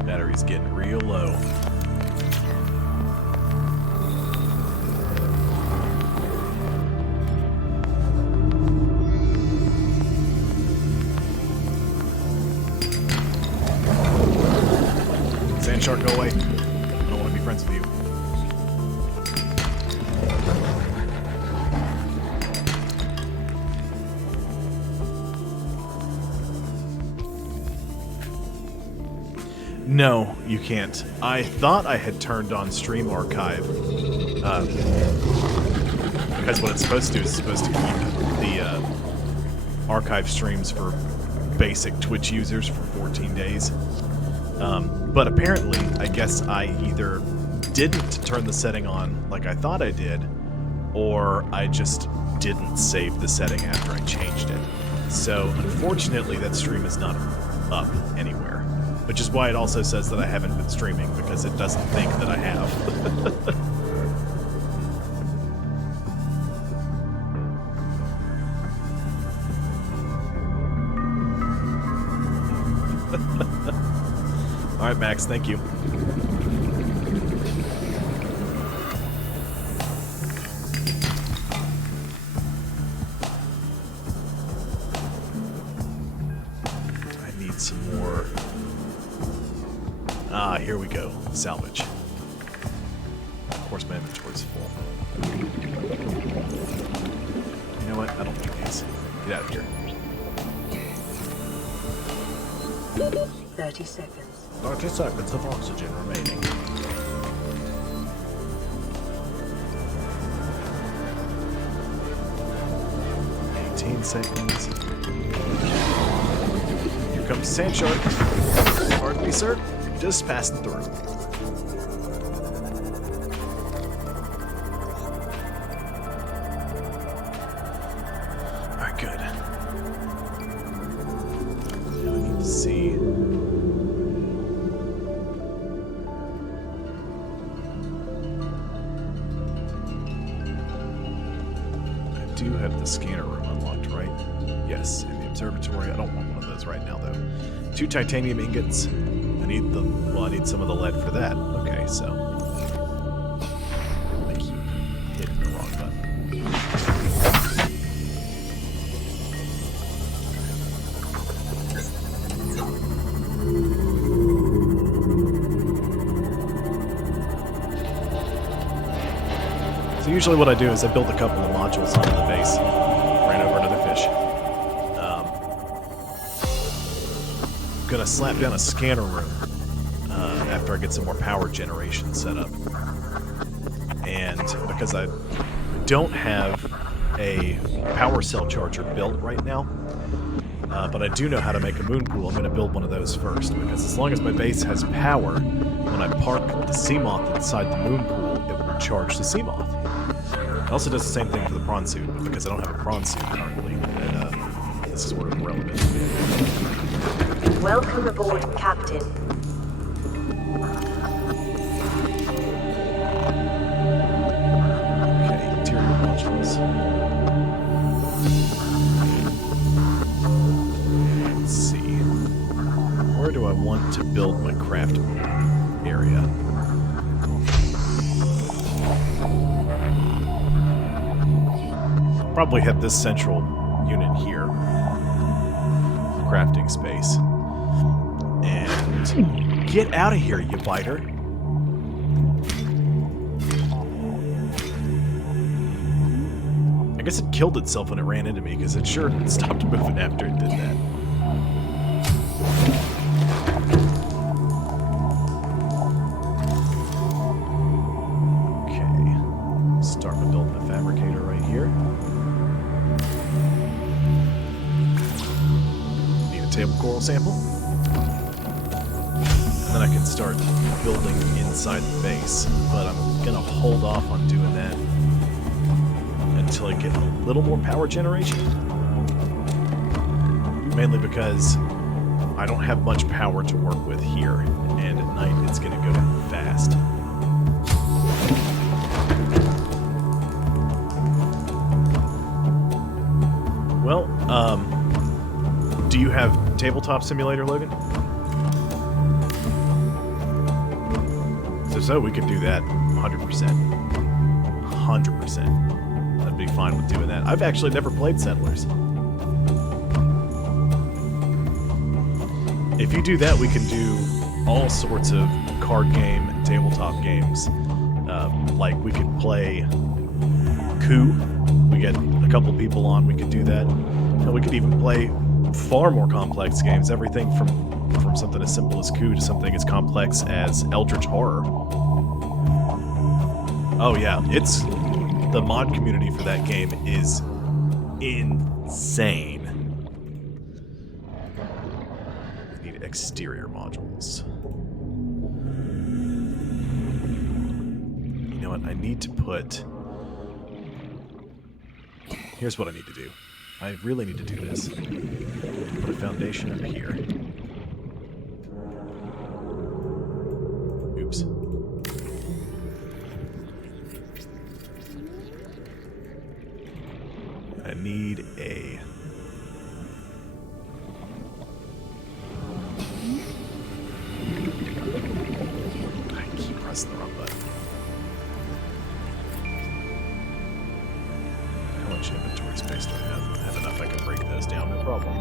Battery's getting real low. Sand shark, go away. I don't want to be friends with you. No, you can't. I thought I had turned on Stream Archive. Because what it's supposed to do is it's supposed to keep the archive streams for basic Twitch users for 14 days. But apparently, I guess I either didn't turn the setting on like I thought I did, or I just didn't save the setting after I changed it. So, unfortunately, that stream is not up anywhere. Which is why it also says that I haven't been streaming, because it doesn't think that I have. Alright, Max, thank you. I need some more... Ah, here we go. Salvage. Of course, my inventory's full. You know what? I don't need these. Get out of here. 30 seconds. 30 seconds of oxygen remaining. Seconds. Here comes Sand Shark. Pardon me, sir. Just passing through. Alright, good. Now I need to see. I do have the scanner room unlocked, right? Yes, in the observatory. I don't want one of those right now, though. 2 titanium ingots. I need the... Well, I need some of the lead for that. Okay, so... I keep hitting the wrong button. So usually what I do is I build a couple of modules onto the base. Ran over another fish. Gonna slap down a scanner room after I get some more power generation set up. And because I don't have a power cell charger built right now, but I do know how to make a moon pool, I'm gonna build one of those first, because as long as my base has power, when I park the Seamoth inside the moon pool, it will charge the Seamoth. It also does the same thing for the prawn suit, but because I don't have a prawn suit currently, this is sort of irrelevant. Welcome aboard, Captain. Okay, interior modules. Let's see. Where do I want to build my craft area? probably have this central unit here, crafting space, and get out of here, you biter. I guess it killed itself when it ran into me, because it sure stopped moving after it did that. Okay, start by building a fabricator right here. Need a table coral sample. And then I can start building inside the base, but I'm gonna hold off on doing that until I get a little more power generation. Mainly because I don't have much power to work with here, and at night it's going to go down fast. Well, do you have Tabletop Simulator, Logan? So we could do that 100%. 100%. I'd be fine with doing that. I've actually never played Settlers. If you do that, we can do all sorts of card game and tabletop games. Like we could play Coup. We get a couple people on, we could do that. And we could even play far more complex games. Everything from something as simple as Coup to something as complex as Eldritch Horror. Oh yeah, the mod community for that game is insane. We need exterior modules. You know what? I need to put... Here's what I need to do. I really need to do this. Put a foundation up here. Oops. I need a... I keep pressing the wrong button. How much inventory space do I have? I have enough I can break those down, no problem.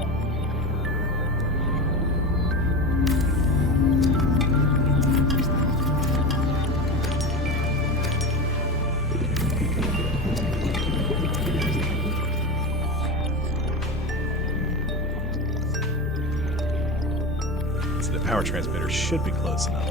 The power transmitter should be close enough.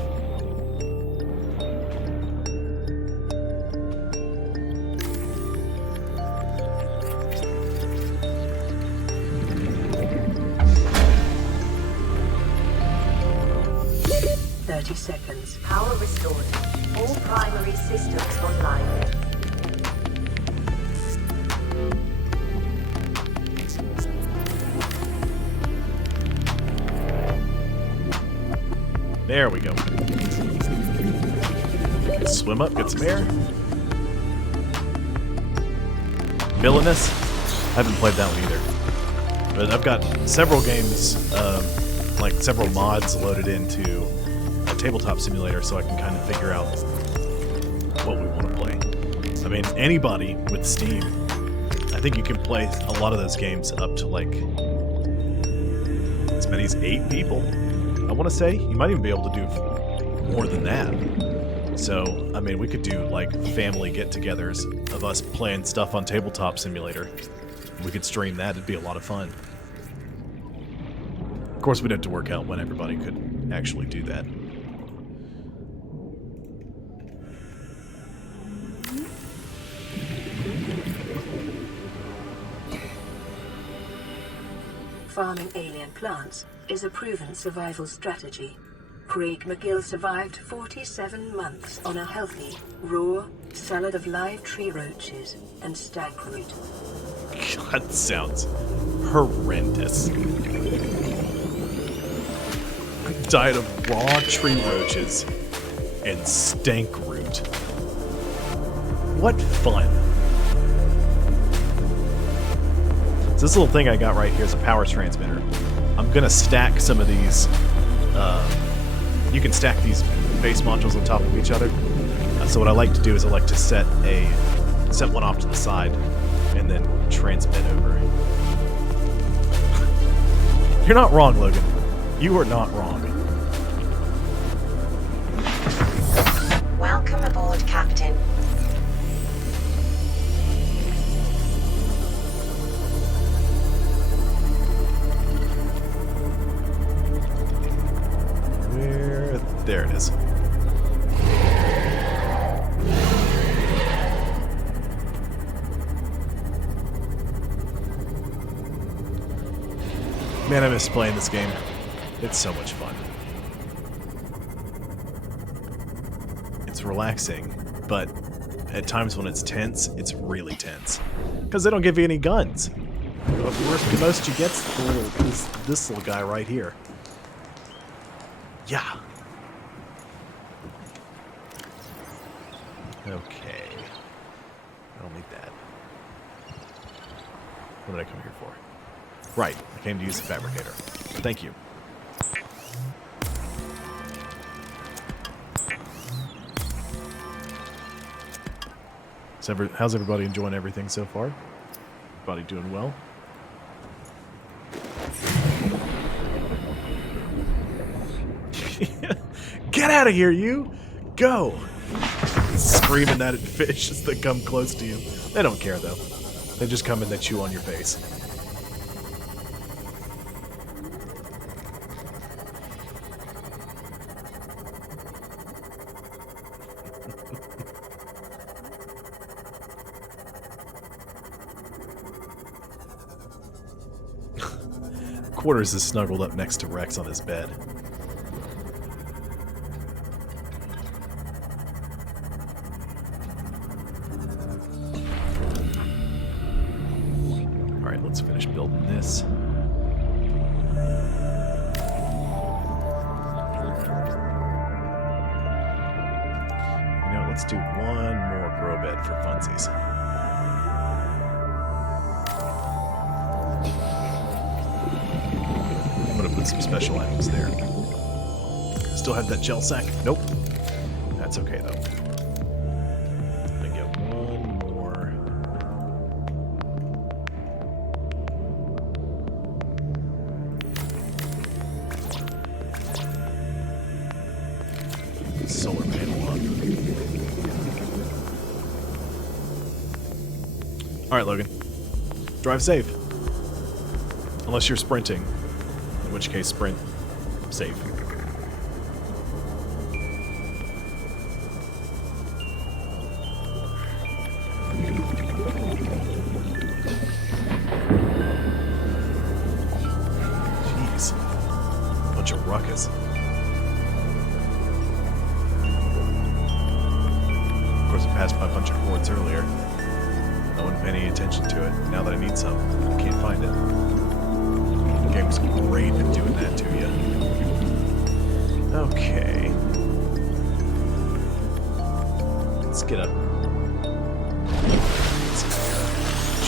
Seconds. Power restored. All primary systems online. There we go. Swim up, get some air. Villainous? I haven't played that one either. But I've got several games, like several mods loaded into a tabletop simulator so I can kind of figure out what we want to play. I mean, anybody with Steam, I think you can play a lot of those games up to like as many as 8 people. I want to say you might even be able to do more than that. So, I mean, we could do like family get-togethers of us playing stuff on Tabletop Simulator. We could stream that. It'd be a lot of fun. Of course, we'd have to work out when everybody could actually do that. Farming alien plants is a proven survival strategy. Craig McGill survived 47 months on a healthy, raw salad of live tree roaches and stag root. God, sounds horrendous. Diet of raw tree roaches and stank root. What fun. So this little thing I got right here is a power transmitter. I'm gonna stack some of these. You can stack these base modules on top of each other. So what I like to do is I like to set one off to the side, and then transmit over. You're not wrong, Logan. You are not wrong. Welcome aboard, Captain. Where? There it is. Man, I miss playing this game. It's so much fun. It's relaxing, but at times when it's tense, it's really tense. Because they don't give you any guns. The most you get's this little guy right here. Yeah. Okay. I don't need that. What did I come here for? Right, I came to use the fabricator. Thank you. So how's everybody enjoying everything so far? Everybody doing well? Get out of here, you! Go! Screaming at fish as they come close to you. They don't care, though. They just come and they chew on your face. Quarters is snuggled up next to Rex on his bed. Alright, let's finish building this. You know, let's do one more grow bed for funsies. I'm gonna put some special items there. Still have that gel sack? Nope. That's okay though. I get one more. Solar panel up. Alright, Logan. Drive safe. Unless you're sprinting. In which case, sprint. Safe. Jeez. Bunch of ruckus. Of course, I passed by a bunch of quartz earlier. I wasn't paying any attention to it. Now that I need some, I can't find it. The game's great at doing that to you. Okay. Let's get up. Let's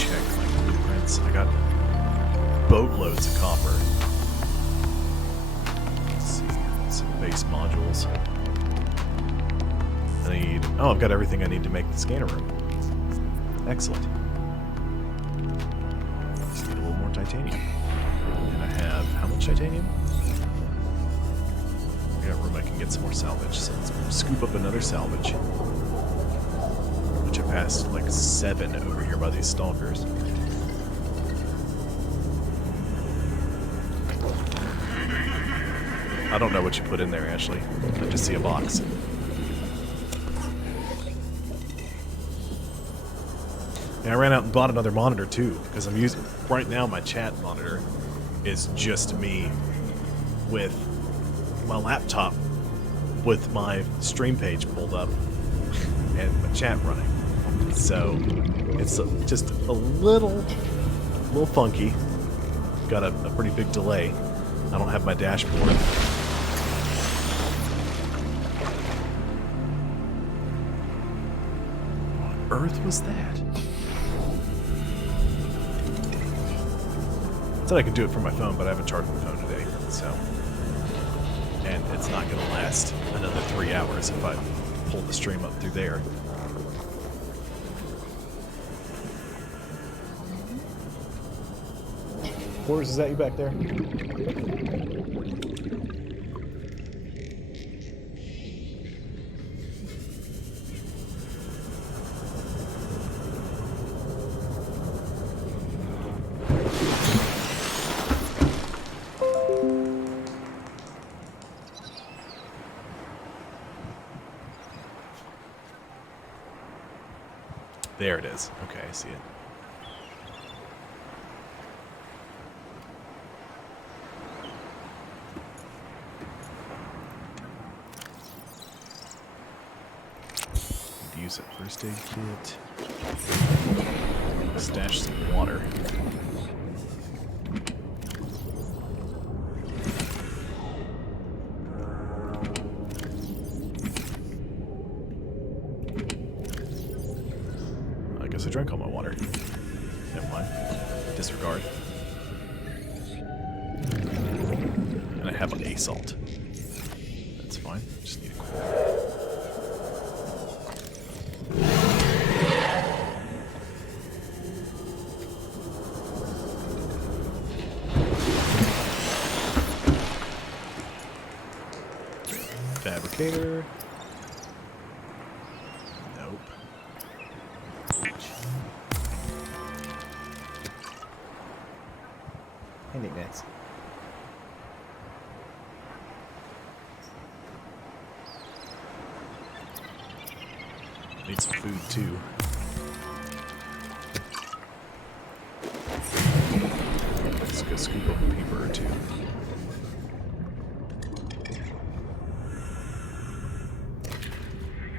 check my blueprints. I got boatloads of copper. Let's see. Some base modules. I need... Oh, I've got everything I need to make the scanner room. Excellent. Just need a little more titanium. And I have... How much titanium? I got room I can get some more salvage. So let's scoop up another salvage. Which I passed like 7 over here by these stalkers. I don't know what you put in there, Ashley. I just see a box. And I ran out and bought another monitor too, because I'm using... Right now my chat monitor is just me with my laptop with my stream page pulled up and my chat running. So it's just a little funky. Got a pretty big delay. I don't have my dashboard. What on earth was that? I said I could do it from my phone, but I haven't charged my phone today, so... And it's not going to last another 3 hours if I pull the stream up through there. quarters, is that you back there? There it is. Okay, I see it. Use that first aid kit. Stash some water. I guess I drank all my water. Never mind. Disregard. And I have a salt. That's fine. Just need a core. Fabricator. Nope. Hey, knickknacks. Need some food too. Let's go scoop up a paper or two.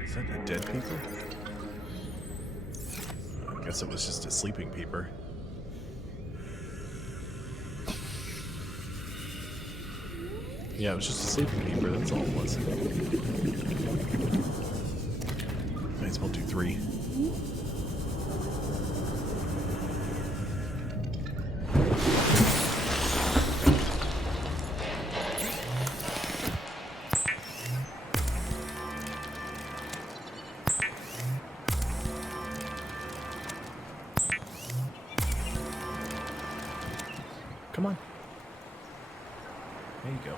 Is that a dead peeper? I guess it was just a sleeping peeper. Yeah, it was just a sleeping peeper, that's all it was. Might as well do 3. Come on. There you go.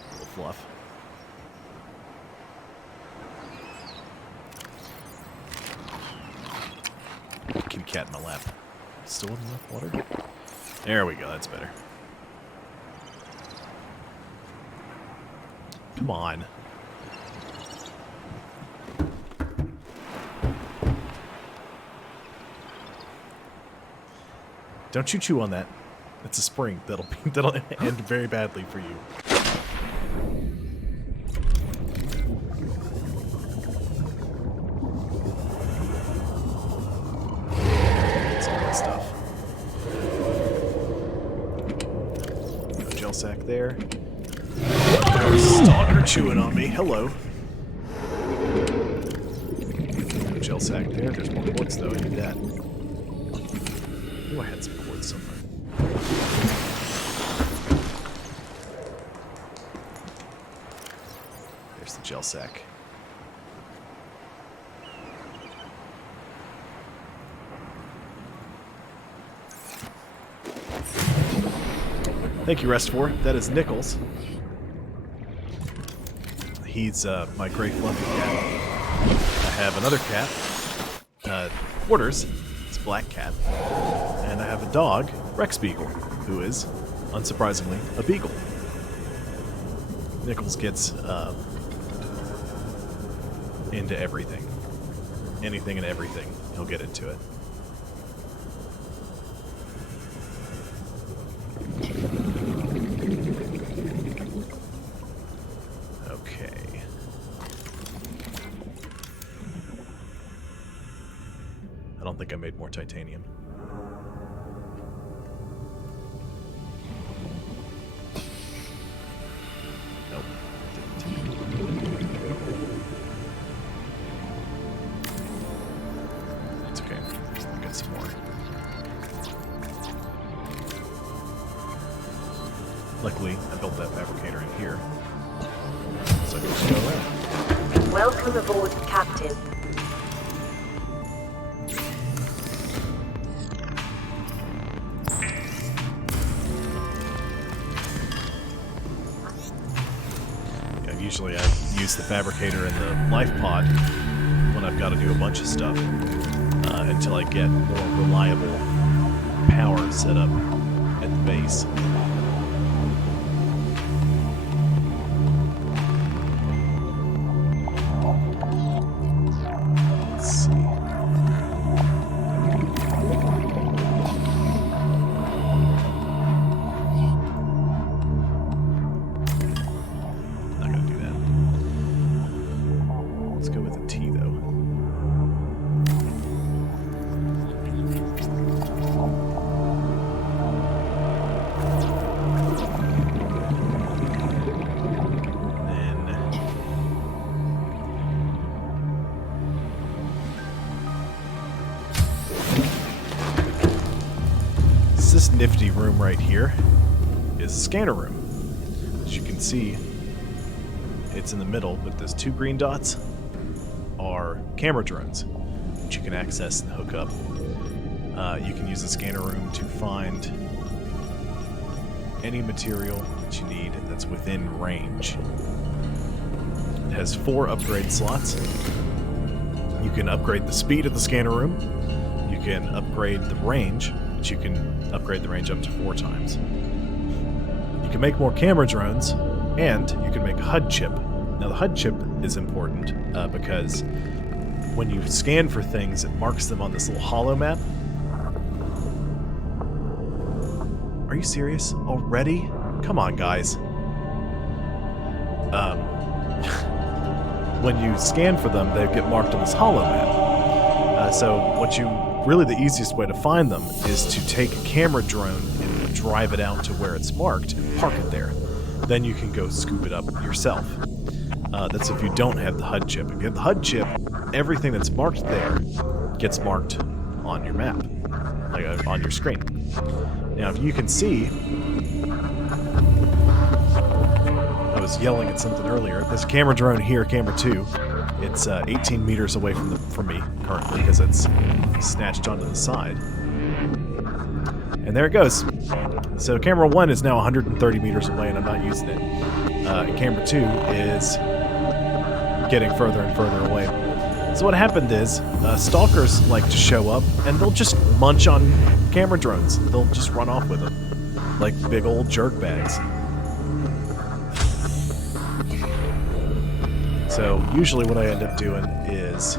A little fluff. Kitty cat in my lap. Still enough water? There we go, that's better. Come on. Don't you chew on that. It's a spring. That'll end very badly for you. That's all that stuff. No gel sack there. There's a stalker chewing on me. Hello. No gel sack there. There's more quartz though. I need that. Oh, I had some quartz somewhere. There's the gel sack. Thank you, Rest4. That is Nichols. He's my gray fluffy cat. I have another cat, Quarters. It's a black cat. And I have a dog, Rex Beagle, who is, unsurprisingly, a beagle. Nichols gets into everything. Anything and everything, he'll get into it. Okay. I don't think I made more titanium. Nope, didn't. It's okay. I'll get some more. Luckily, I built that fabricator in here, so I can just go around. Welcome aboard, Captain. Usually I use the fabricator and the life pod when I've got to do a bunch of stuff until I get more reliable power set up at the base. Let's see. Not gonna do that. Let's go with a T though. This nifty room right here is a scanner room. As you can see, it's in the middle, but those 2 green dots are camera drones, which you can access and hook up. You can use the scanner room to find any material that you need that's within range. It has 4 upgrade slots. You can upgrade the speed of the scanner room. You can upgrade the range, which you can upgrade the range up to 4 times. You can make more camera drones, and you can make a HUD chip. Now the HUD chip is important because when you scan for things, it marks them on this little holo map. Are you serious? Already? Come on, guys. When you scan for them, they get marked on this holo map. Really the easiest way to find them is to take a camera drone and drive it out to where it's marked and park it there. Then you can go scoop it up yourself. That's if you don't have the HUD chip. If you have the HUD chip, everything that's marked there gets marked on your map, like on your screen. Now, if you can see, I was yelling at something earlier. This camera drone here, camera 2, it's 18 meters away from me currently because it's snatched onto the side. And there it goes. So camera 1 is now 130 meters away and I'm not using it. Camera 2 is getting further and further away. So what happened is, stalkers like to show up and they'll just munch on camera drones. They'll just run off with them like big old jerk bags. So usually what I end up doing is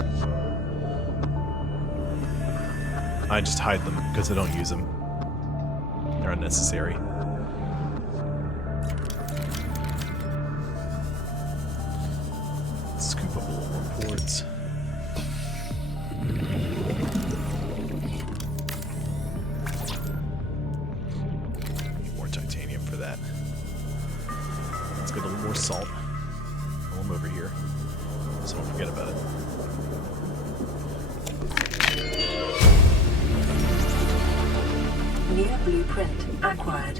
I just hide them because I don't use them. They're unnecessary. Scoopable reports. More titanium for that. Let's get a little more salt. While I'm over here, so don't forget about it. New blueprint acquired.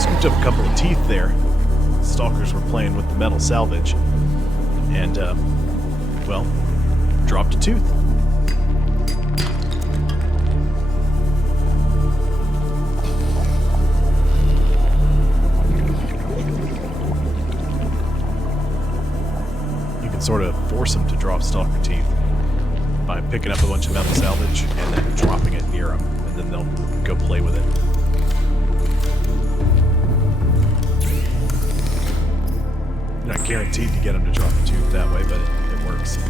Scooped up a couple of teeth there. Stalkers were playing with the metal salvage. And, well, dropped a tooth. You can sort of force them to drop stalker teeth by picking up a bunch of metal salvage and then dropping it near them, and then they'll go play with it. You're not guaranteed to get them to drop a tooth that way, but it works. I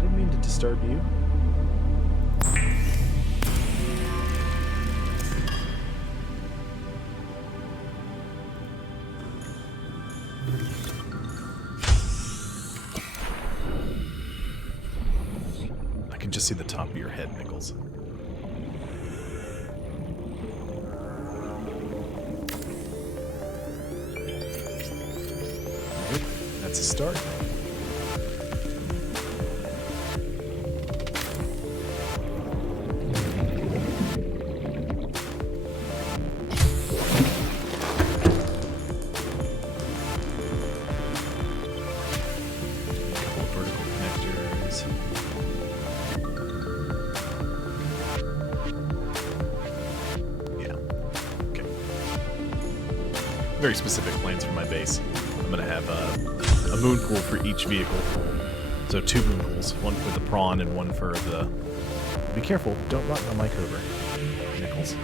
didn't mean to disturb you. I can just see the top of your head, Nichols. That's a start. very specific plans for my base. I'm going to have a moon pool for each vehicle. So 2 moon pools, one for the prawn and one for the... Be careful, don't knock my mic over, Nichols.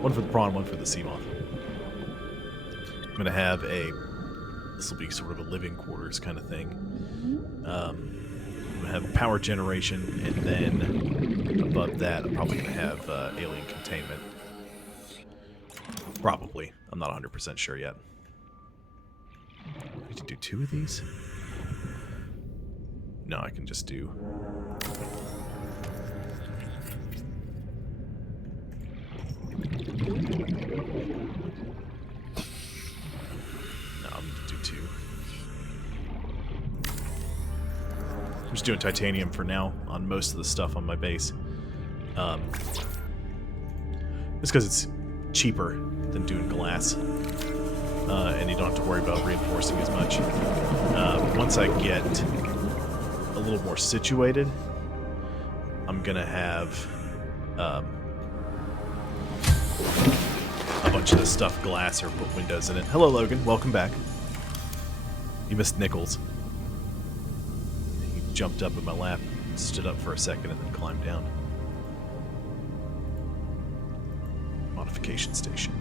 One for the prawn, one for the sea moth. I'm going to have this will be sort of a living quarters kind of thing. I'm going to have power generation, and then above that, I'm probably going to have alien containment. Probably. I'm not 100% sure yet. I need to do 2 of these? No, I can just do... No, I'm going to do 2. I'm just doing titanium for now on most of the stuff on my base. Just because it's cheaper than doing glass. And you don't have to worry about reinforcing as much. Once I get a little more situated, I'm gonna have a bunch of this stuff glass or put windows in it. Hello, Logan. Welcome back. You missed Nichols. He jumped up in my lap, stood up for a second, and then climbed down. Modification station.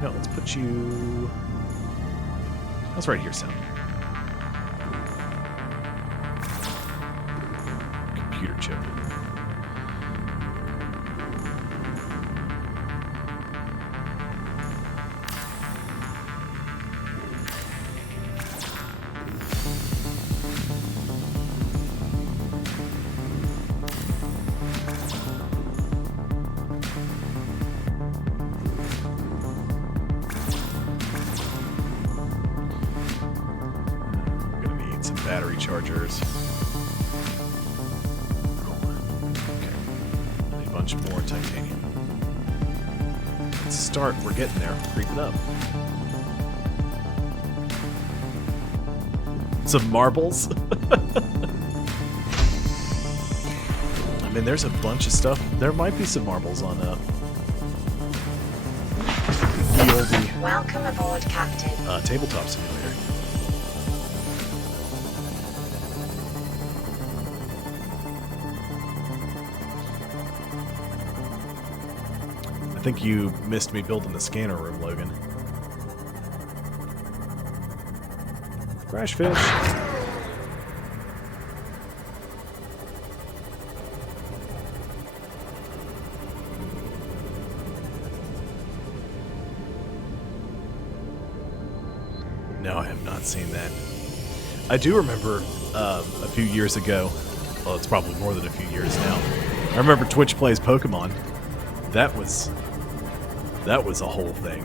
No, let's put you... That's right here, Sam. Computer chip. Battery chargers. Okay. A bunch more titanium. Let's start. We're getting there. Creeping up. Some marbles. I mean, there's a bunch of stuff. There might be some marbles on EOB. Welcome aboard, Captain. Tabletop simulator. I think you missed me building the scanner room, Logan. Crash fish. No, I have not seen that. I do remember a few years ago. Well, it's probably more than a few years now. I remember Twitch Plays Pokemon. That was a whole thing.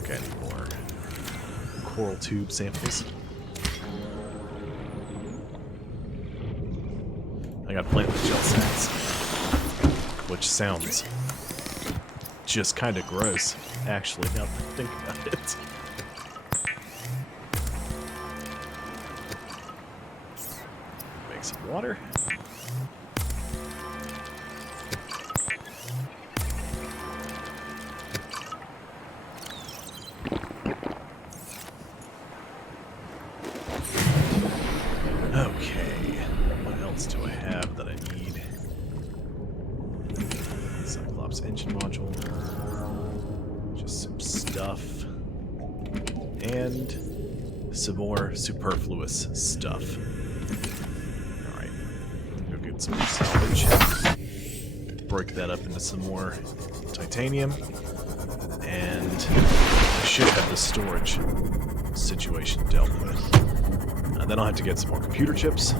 Okay, I need more coral tube samples. I got plantless gel sacks, which sounds just kind of gross, actually, now that I think about it. Make some water. Okay, what else do I have that I need? Cyclops engine module. Just some stuff. And some more superfluous stuff. Alright. Go get some more salvage. Break that up into some more titanium. And I should have the storage situation dealt with. Then I'll have to get some more computer chips.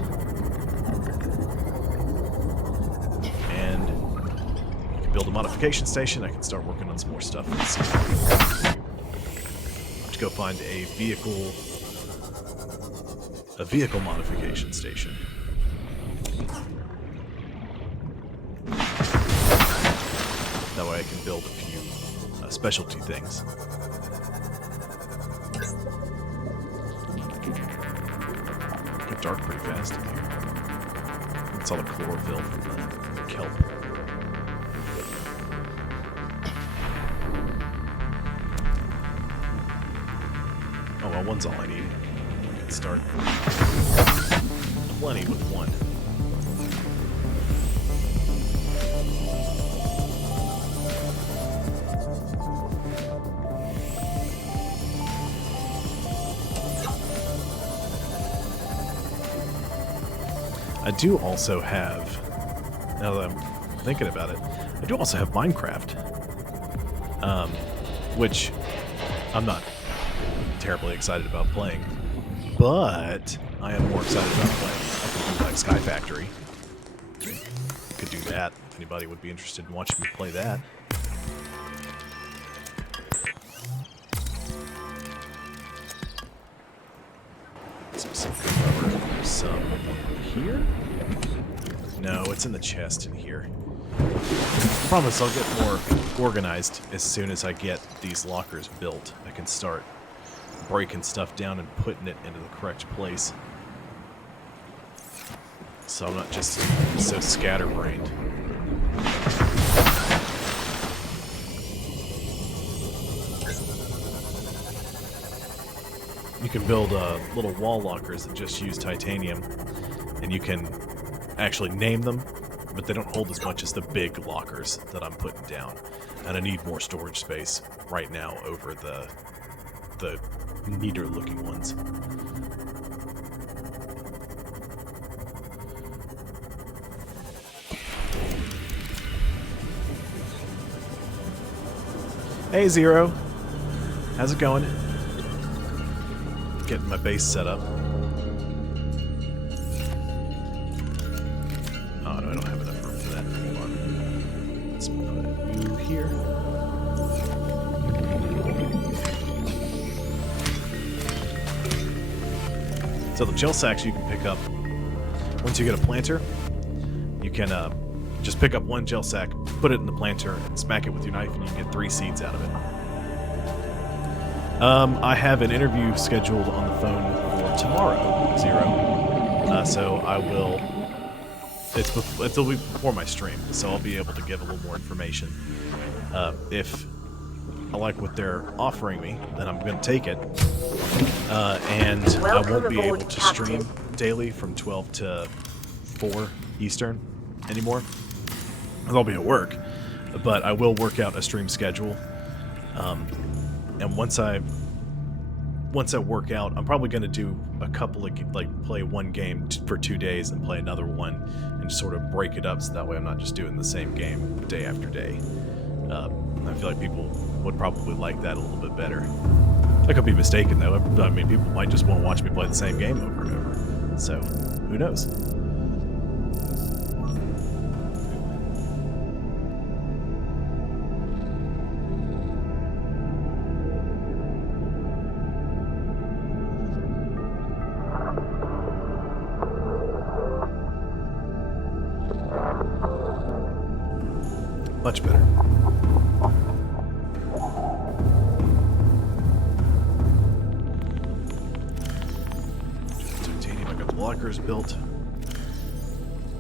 And I can build a modification station. I can start working on some more stuff. I have to go find a vehicle modification station. That way I can build a few specialty things. dark pretty fast in here. It's all the chlorophyll from the kelp. Oh, well, one's all I need. Let's start. Plenty with one. I do also have, now that I'm thinking about it, I do also have Minecraft, which I'm not terribly excited about playing, but I am more excited about playing. I could do like Sky Factory. Could do that if anybody would be interested in watching me play that. Some rubber. Some here? No, it's in the chest in here. I promise I'll get more organized as soon as I get these lockers built. I can start breaking stuff down and putting it into the correct place. So I'm not just so scatterbrained. You can build little wall lockers that just use titanium, and you can actually name them, but they don't hold as much as the big lockers that I'm putting down. And I need more storage space right now over the neater looking ones. Hey Zero, how's it going? Getting my base set up. Oh no, I don't have enough room for that. Hold on. Let's put you here. So the gel sacks you can pick up once you get a planter. You can just pick up one gel sack, put it in the planter, and smack it with your knife, and you can get 3 seeds out of it. I have an interview scheduled on the phone for tomorrow, Zero. So I will. It'll be before my stream, so I'll be able to give a little more information. If I like what they're offering me, then I'm going to take it. And I won't be able to stream daily from 12 to 4 Eastern anymore. I'll be at work, but I will work out a stream schedule. And once I work out, I'm probably going to do a couple of, play one game for 2 days and play another one and sort of break it up so that way I'm not just doing the same game day after day. I feel like people would probably like that a little bit better. I could be mistaken though. I mean, people might just want to watch me play the same game over and over. So, who knows? Much better. Titanium, I got the lockers built.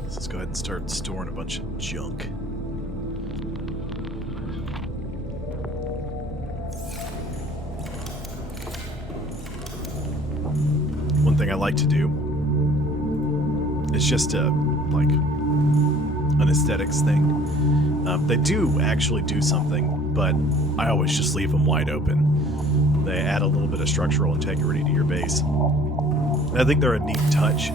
Let's go ahead and start storing a bunch of junk. One thing I like to do is just like an aesthetics thing. They do actually do something, but I always just leave them wide open. They add a little bit of structural integrity to your base. And I think they're a neat touch.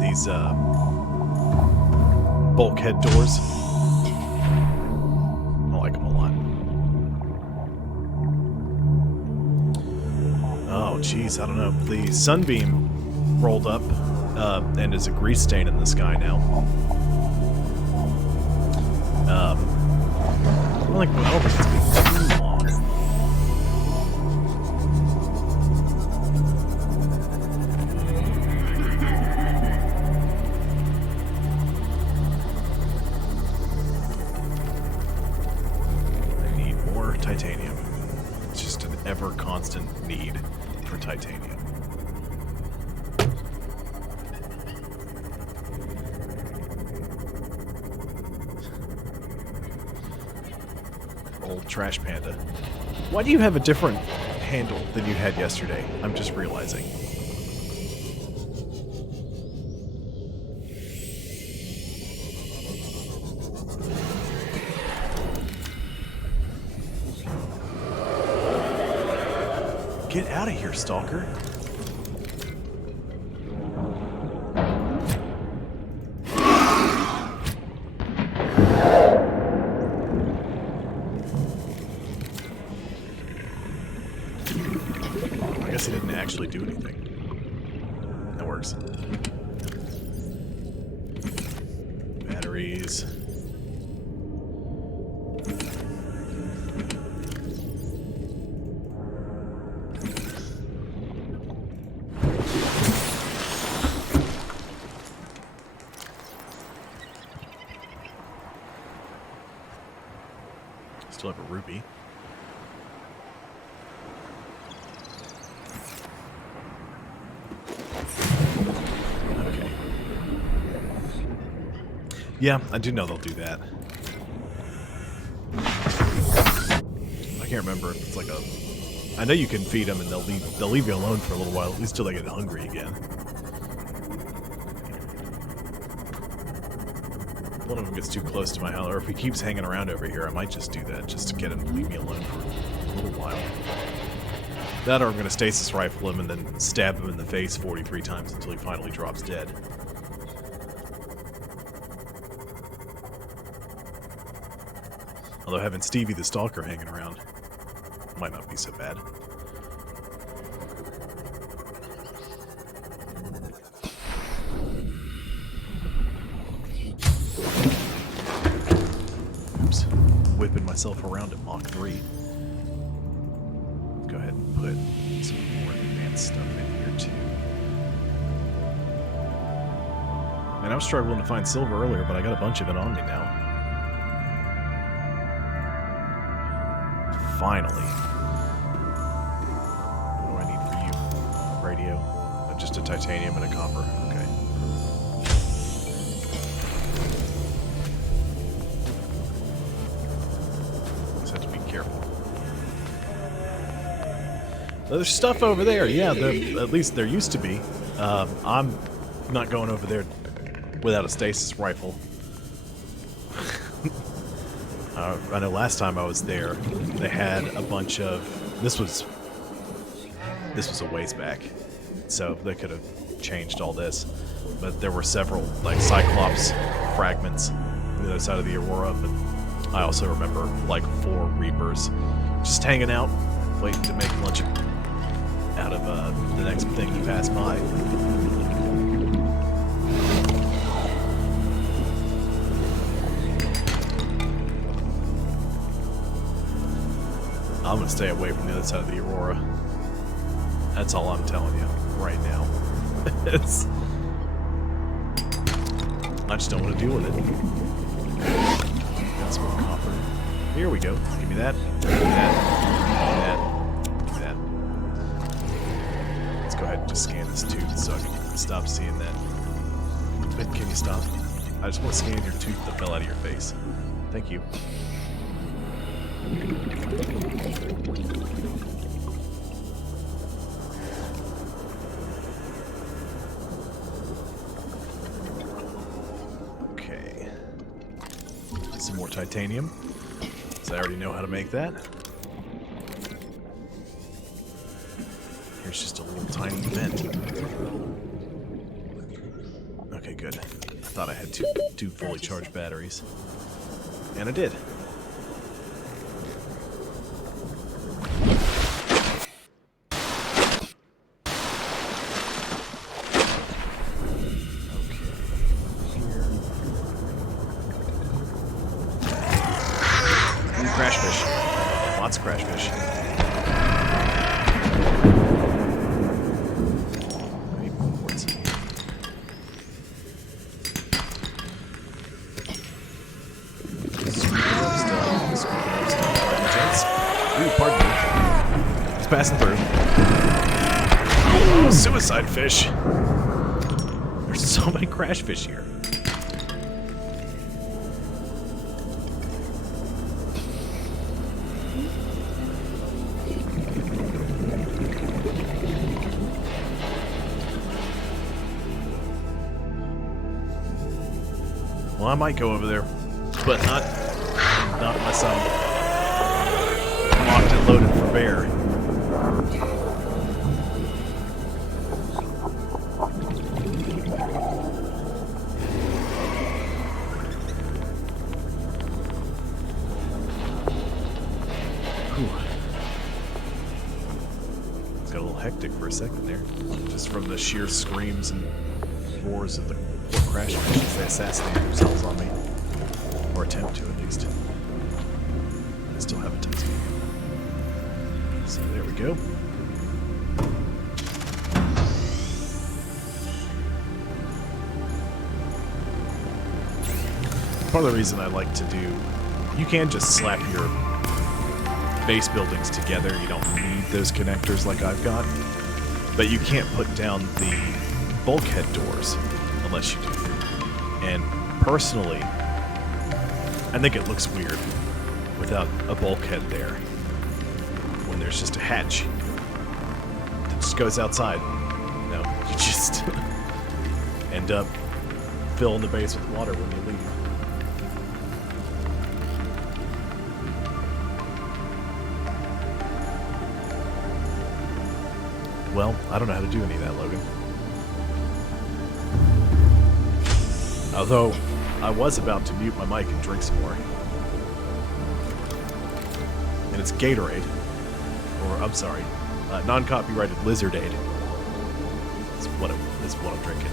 These bulkhead doors. I like them a lot. Oh, jeez, I don't know. The sunbeam rolled up and is a grease stain in the sky now. I don't think it's been too long. I need more titanium. It's just an ever constant need for titanium. Trash Panda. Why do you have a different handle than you had yesterday? I'm just realizing. Get out of here, Stalker. I guess he didn't actually do anything. That works. Batteries. Still have a ruby. Okay. Yeah, I do know they'll do that. I can't remember if it's like a... I know you can feed them and they'll leave you alone for a little while, at least till they get hungry again. One of them gets too close to my house, or if he keeps hanging around over here, I might just do that, just to get him to leave me alone for a little while. That or I'm going to stasis rifle him and then stab him in the face 43 times until he finally drops dead. Although having Stevie the Stalker hanging around might not be so bad. Oops. Whipping myself around at Mach 3. Go ahead and put some more advanced stuff in here too. And I was struggling to find silver earlier, but I got a bunch of it on me now. Finally. What do I need for you? Radio? Just a titanium and a copper. Okay. Just have to be careful. There's stuff over there. Yeah, at least there used to be. I'm not going over there without a stasis rifle. I know last time I was there, they had a bunch of... This was a ways back, so they could have changed all this. But there were several, like, Cyclops fragments on the other side of the Aurora, but I also remember, like, 4 Reapers just hanging out, waiting to make lunch out of the next thing you pass by. I'm gonna stay away from the other side of the Aurora. That's all I'm telling you right now. I just don't want to deal with it. Got some more copper. Here we go. Give me that. Give me that. Give me that. Give me that. Let's go ahead and just scan this tooth so I can stop seeing that. But can you stop? I just want to scan your tooth that fell out of your face. Thank you. Okay. Some more titanium, because I already know how to make that. Here's just a little tiny vent. Okay, good. I thought I had two fully charged batteries. And I did. Crash fish. Lots of crash fish. I need more quartz. Ooh, pardon me. It's passing through. Oh, suicide fish. There's so many crash fish here. I might go over there, but not unless I'm locked and loaded for bear. It's got a little hectic for a second there, just from the sheer screams and roars of the poor crash missions. They assassinated themselves on me, or attempt to at least. I still have a test. So there we go. Part of the reason I like to do, you can just slap your base buildings together. You don't need those connectors like I've got, but you can't put down the bulkhead doors unless you do. And personally, I think it looks weird without a bulkhead there when there's just a hatch that just goes outside. You know, you just end up filling the base with water when you leave. Well, I don't know how to do any of that, Logan. Although, I was about to mute my mic and drink some more. And it's Gatorade. Or, I'm sorry, non-copyrighted Lizardade. Is what I'm drinking.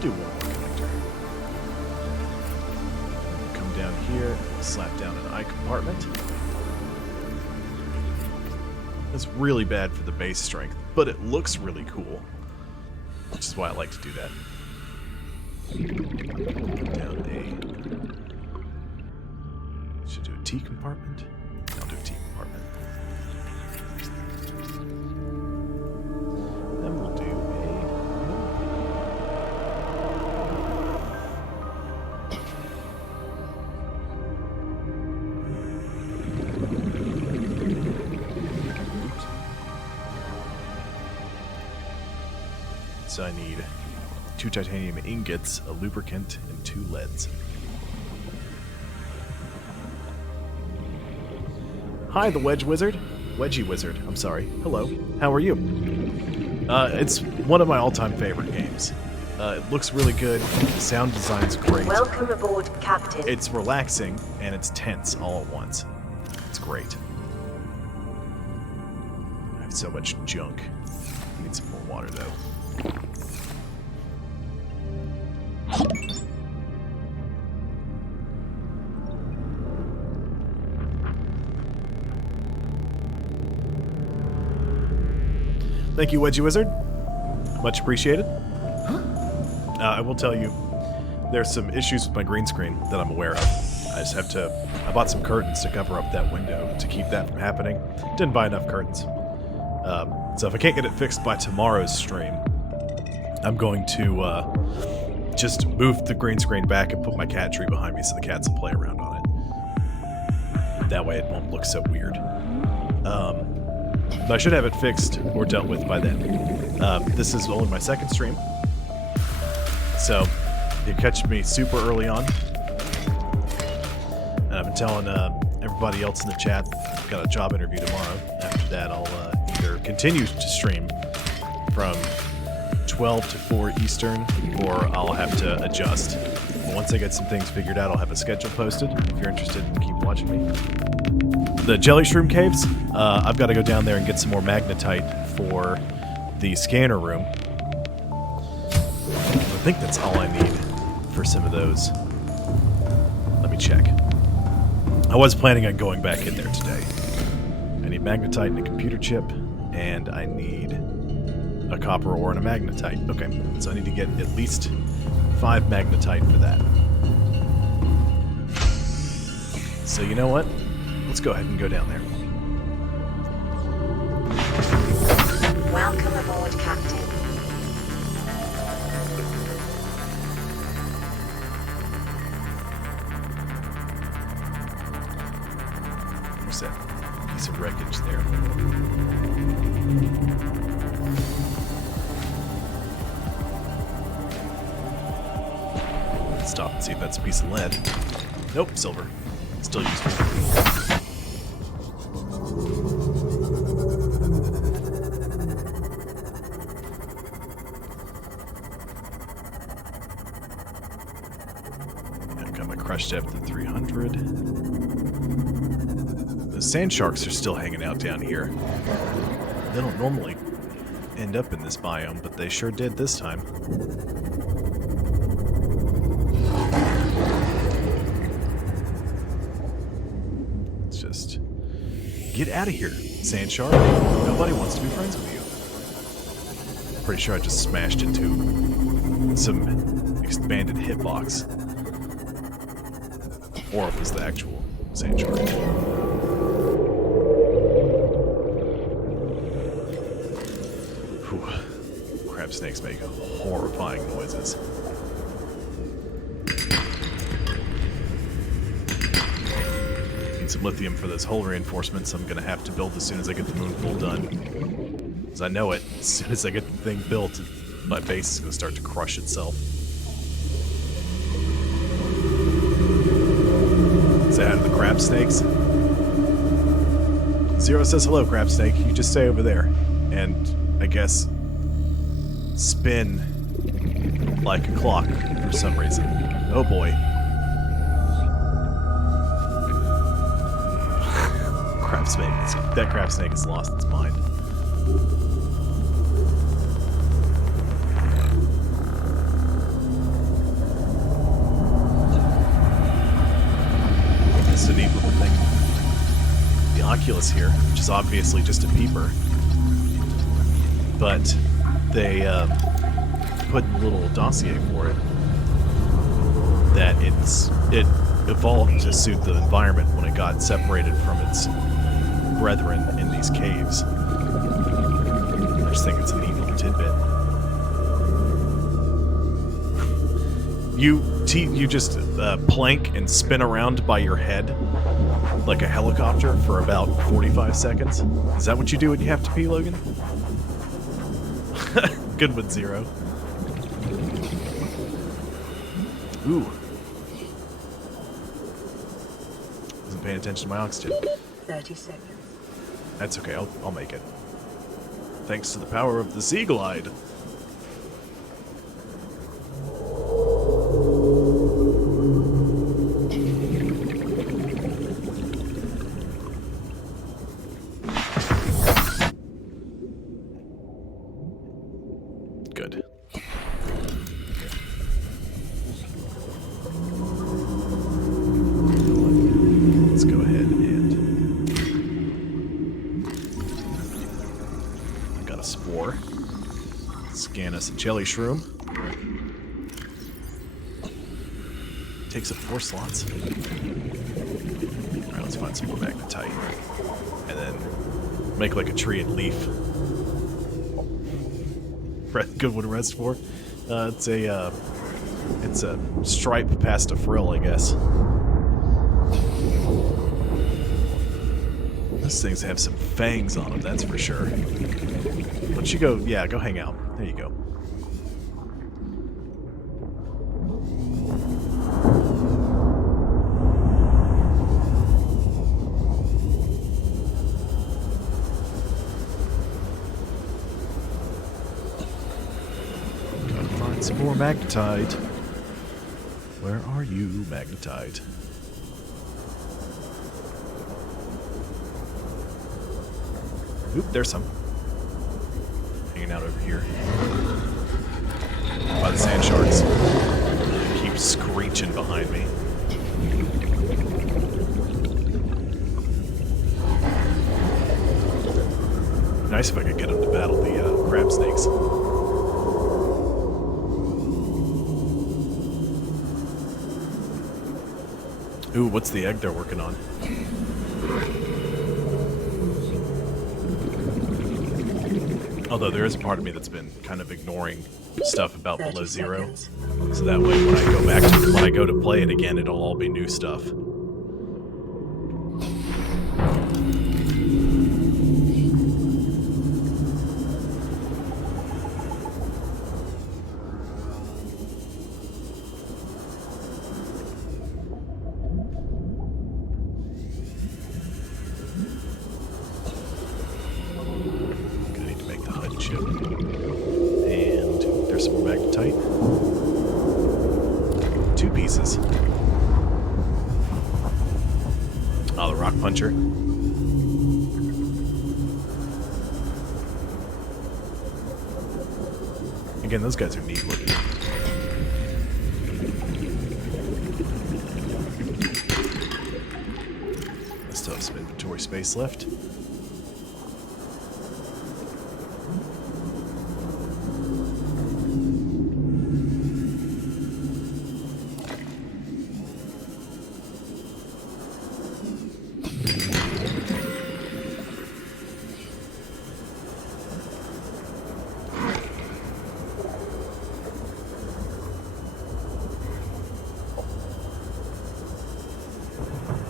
Do one more connector. Come down here, slap down an eye compartment. That's really bad for the base strength, but it looks really cool, which is why I like to do that. Down a... Should do a T compartment? I'll do a T compartment. Then we'll do a... So I need 2 titanium ingots, a lubricant, and 2 leads. Hi, the Wedge Wizard. Wedgie Wizard, I'm sorry. Hello. How are you? It's one of my all-time favorite games. It looks really good. The sound design's great. Welcome aboard, Captain. It's relaxing, and it's tense all at once. It's great. I have so much junk. I need some more water, though. Thank you, Wedgie Wizard. Much appreciated. I will tell you, there's some issues with my green screen that I'm aware of. I just have to... I bought some curtains to cover up that window to keep that from happening. Didn't buy enough curtains. So if I can't get it fixed by tomorrow's stream, I'm going to just move the green screen back and put my cat tree behind me so the cats will play around on it. That way it won't look so weird. But I should have it fixed or dealt with by then. This is only my second stream, so you catch me super early on. And I've been telling everybody else in the chat I've got a job interview tomorrow. After that, I'll either continue to stream from 12 to 4 Eastern, or I'll have to adjust. But once I get some things figured out, I'll have a schedule posted. If you're interested, keep watching me. The Jelly Shroom Caves, I've got to go down there and get some more magnetite for the scanner room. I think that's all I need for some of those. Let me check. I was planning on going back in there today. I need magnetite and a computer chip, and I need a copper ore and a magnetite. Okay, so I need to get at least 5 magnetite for that. So you know what? Let's go ahead and go down there. Welcome aboard, Captain. There's There's that piece of wreckage there. Stop and see if that's a piece of lead. Nope, silver. Still useful. I've got my crush depth at 300. The sand sharks are still hanging out down here. They don't normally end up in this biome, but they sure did this time. Just get out of here, sand shark. Nobody wants to be friends with you. Pretty sure I just smashed into some expanded hitbox. Or it was the actual sand shark. Whew. Crab snakes make horrifying noises. Some lithium for those hull reinforcements I'm gonna have to build as soon as I get the moonpool done. Because I know it, as soon as I get the thing built, my base is gonna start to crush itself. Say hi to the crab snakes. Zero says hello, crab snake. You just stay over there. And I guess spin like a clock for some reason. Oh boy. Crab snake. That crab snake has lost its mind. This is a neat little thing. The Oculus here, which is obviously just a peeper, but they put a little dossier for it that it evolved to suit the environment when it got separated from its brethren in these caves. I just think it's a neat little tidbit. You just plank and spin around by your head like a helicopter for about 45 seconds. Is that what you do when you have to pee, Logan? Good one, Zero. Ooh. Wasn't paying attention to my oxygen. 30 seconds. That's okay, I'll make it. Thanks to the power of the Sea Glide. Good. Let's go ahead and... I got a spore. Scan us a jelly shroom. Takes up 4 slots. Alright, let's find some more magnetite. And then make like a tree and leaf. Good one to rest for. It's a stripe past a frill, I guess. Those things have some fangs on them, that's for sure. Why don't you go, yeah, go hang out. There you go. Gotta find some more magnetite. Where are you, magnetite? Oop, there's some. Hanging out over here. By the sand sharks. They keep screeching behind me. Nice if I could get them to battle the crab snakes. Ooh, what's the egg they're working on? Although there is a part of me that's been kind of ignoring stuff about Below Zero, so that way when I go to play it again, it'll all be new stuff. And there's some more magnetite. 2 pieces. Oh, the rock puncher. Again, those guys are neat looking. I still have some inventory space left.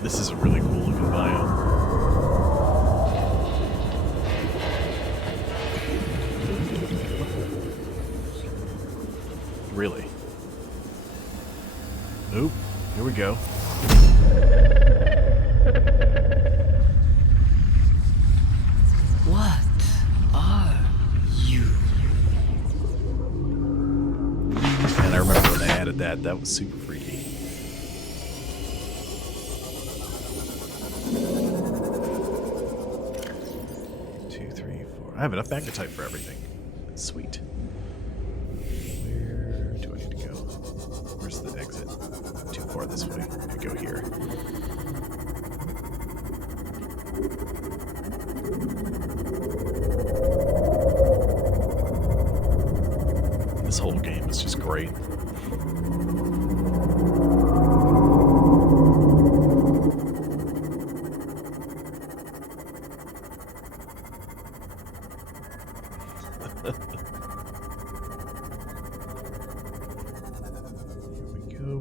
This is a really cool looking biome. Really? Oop, here we go. What are you? And I remember when they added that, that was super freaky. I have enough magnetite for everything. Sweet. Where do I need to go? Where's the exit? Too far this way. I go here. This whole game is just great.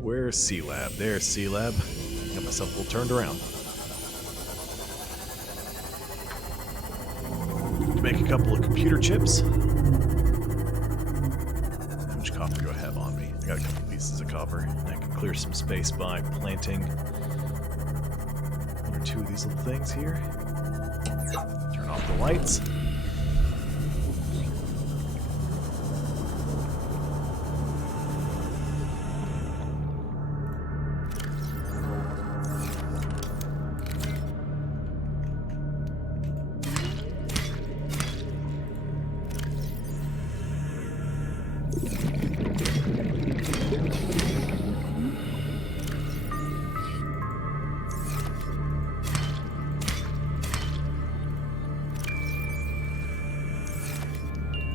Where's C-Lab? There's C-Lab. Got myself a little turned around. To make a couple of computer chips. How much copper do I have on me? I got a couple pieces of copper. I can clear some space by planting 1 or 2 of these little things here. Turn off the lights.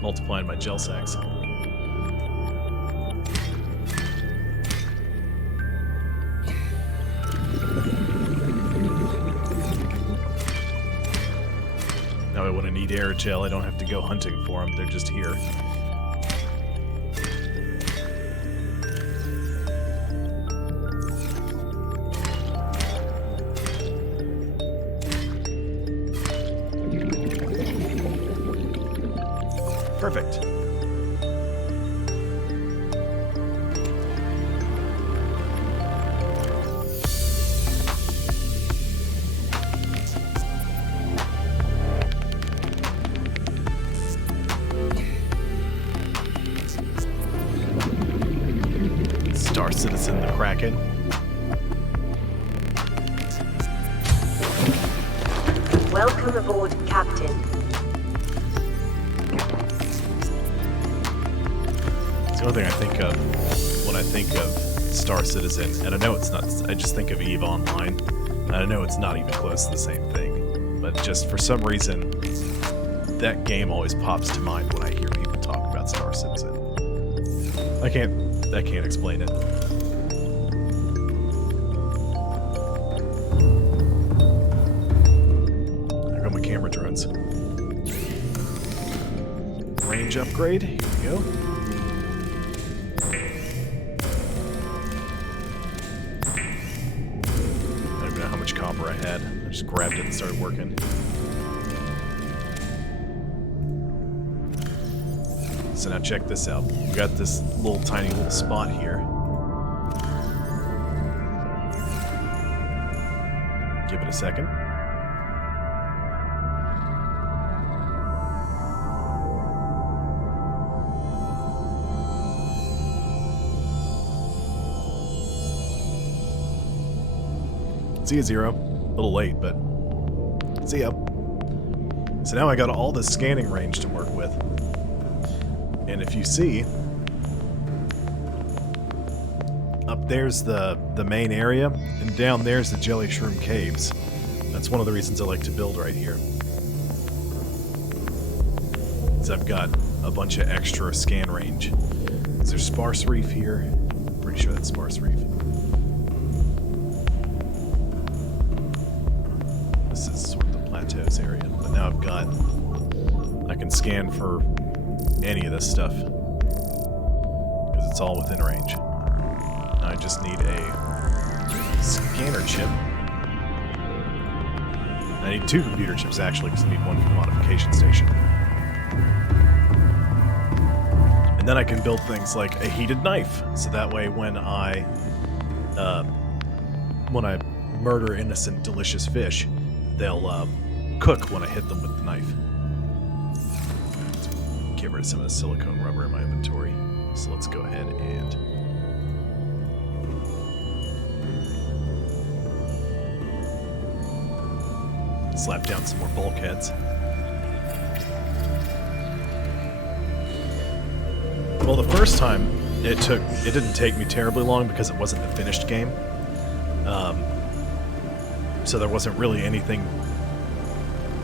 Multiplying my gel sacks. Now when I need aerogel, I don't have to go hunting for them, they're just here. Perfect. Star Citizen the Kraken. Welcome aboard, Captain. It's the only thing I think of when I think of Star Citizen, and I know it's not, I just think of EVE Online, and I know it's not even close to the same thing, but just for some reason, that game always pops to mind when I hear people talk about Star Citizen. I can't explain it. There go my camera drones. Range upgrade, here we go. I don't even know how much copper I had. I just grabbed it and started working. So now check this out. We got this tiny little spot here. Give it a second. See ya, Zero. A little late, but see ya. So now I got all this scanning range to work with. And if you see, up there's the main area, and down there's the Jelly Shroom Caves. That's one of the reasons I like to build right here. Is I've got a bunch of extra scan range. Is there Sparse Reef here? Pretty sure that's Sparse Reef. This is sort of the plateaus area, but now I can scan for any of this stuff because it's all within range. Now I just need a scanner chip. I need 2 computer chips actually because I need one for the modification station. And then I can build things like a heated knife, so that way when I murder innocent, delicious fish, they'll cook when I hit them with the knife. Get rid of some of the silicone rubber in my inventory. So let's go ahead and slap down some more bulkheads. Well, the first time it didn't take me terribly long because it wasn't the finished game. So there wasn't really anything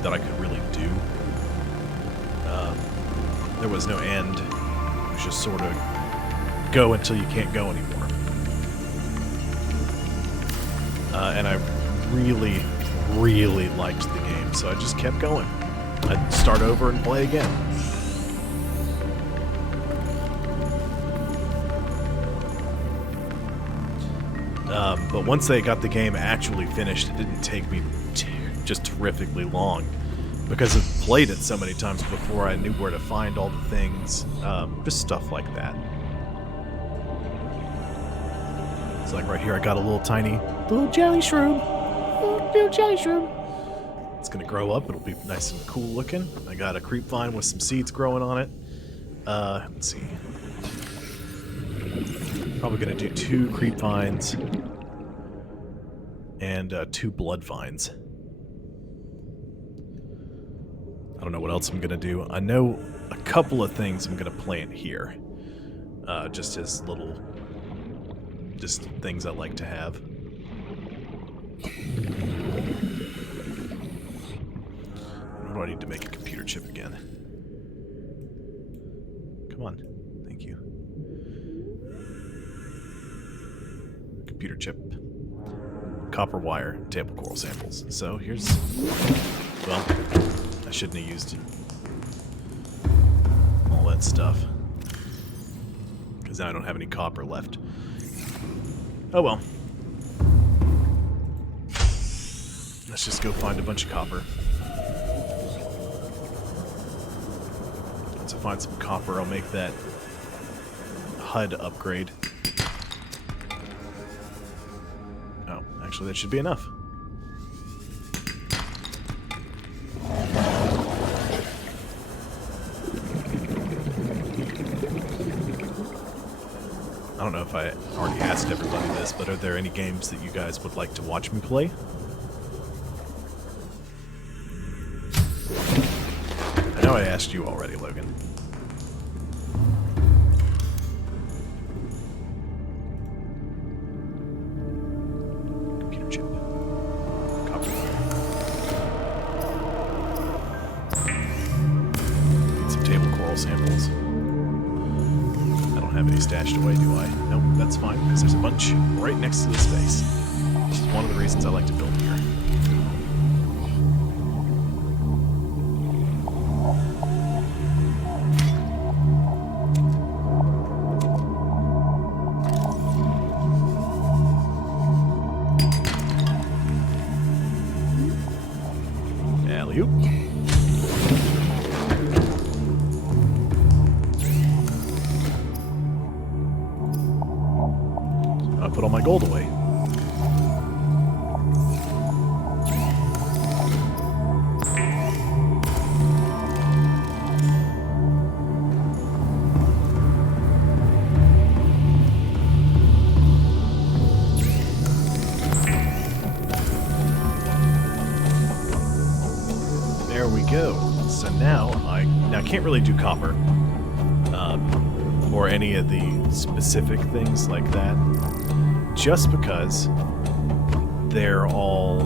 that I could really do. There was no end. It was just sort of go until you can't go anymore. And I really, really liked the game, so I just kept going. I'd start over and play again. But once they got the game actually finished, it didn't take me just terrifically long. Because I've played it so many times before, I knew where to find all the things. Just stuff like that. It's like right here, I got a little tiny little jelly shroom. Little jelly shroom. It's gonna grow up. It'll be nice and cool looking. I got a creep vine with some seeds growing on it. Let's see. Probably gonna do 2 creep vines and 2 blood vines. I don't know what else I'm gonna do. I know a couple of things I'm gonna plant here. Just as little, just things I like to have. What do I need to make a computer chip again? Come on. Thank you. Computer chip. Copper wire, table coral samples. So here's, well, I shouldn't have used all that stuff because now I don't have any copper left. Oh well. Let's just go find a bunch of copper. Once I find some copper, I'll make that HUD upgrade. Oh, actually that should be enough. I don't know if I already asked everybody this, but are there any games that you guys would like to watch me play? I know I asked you already, Logan. Computer chip. Copper. Need some table coral samples. I don't have any stashed away, do I? Nope, that's fine, because there's a bunch right next to the space. This is one of the reasons I like to build here. Alley-oop. I put all my gold away. can't really do copper. Or any of the specific things like that. Just because they're all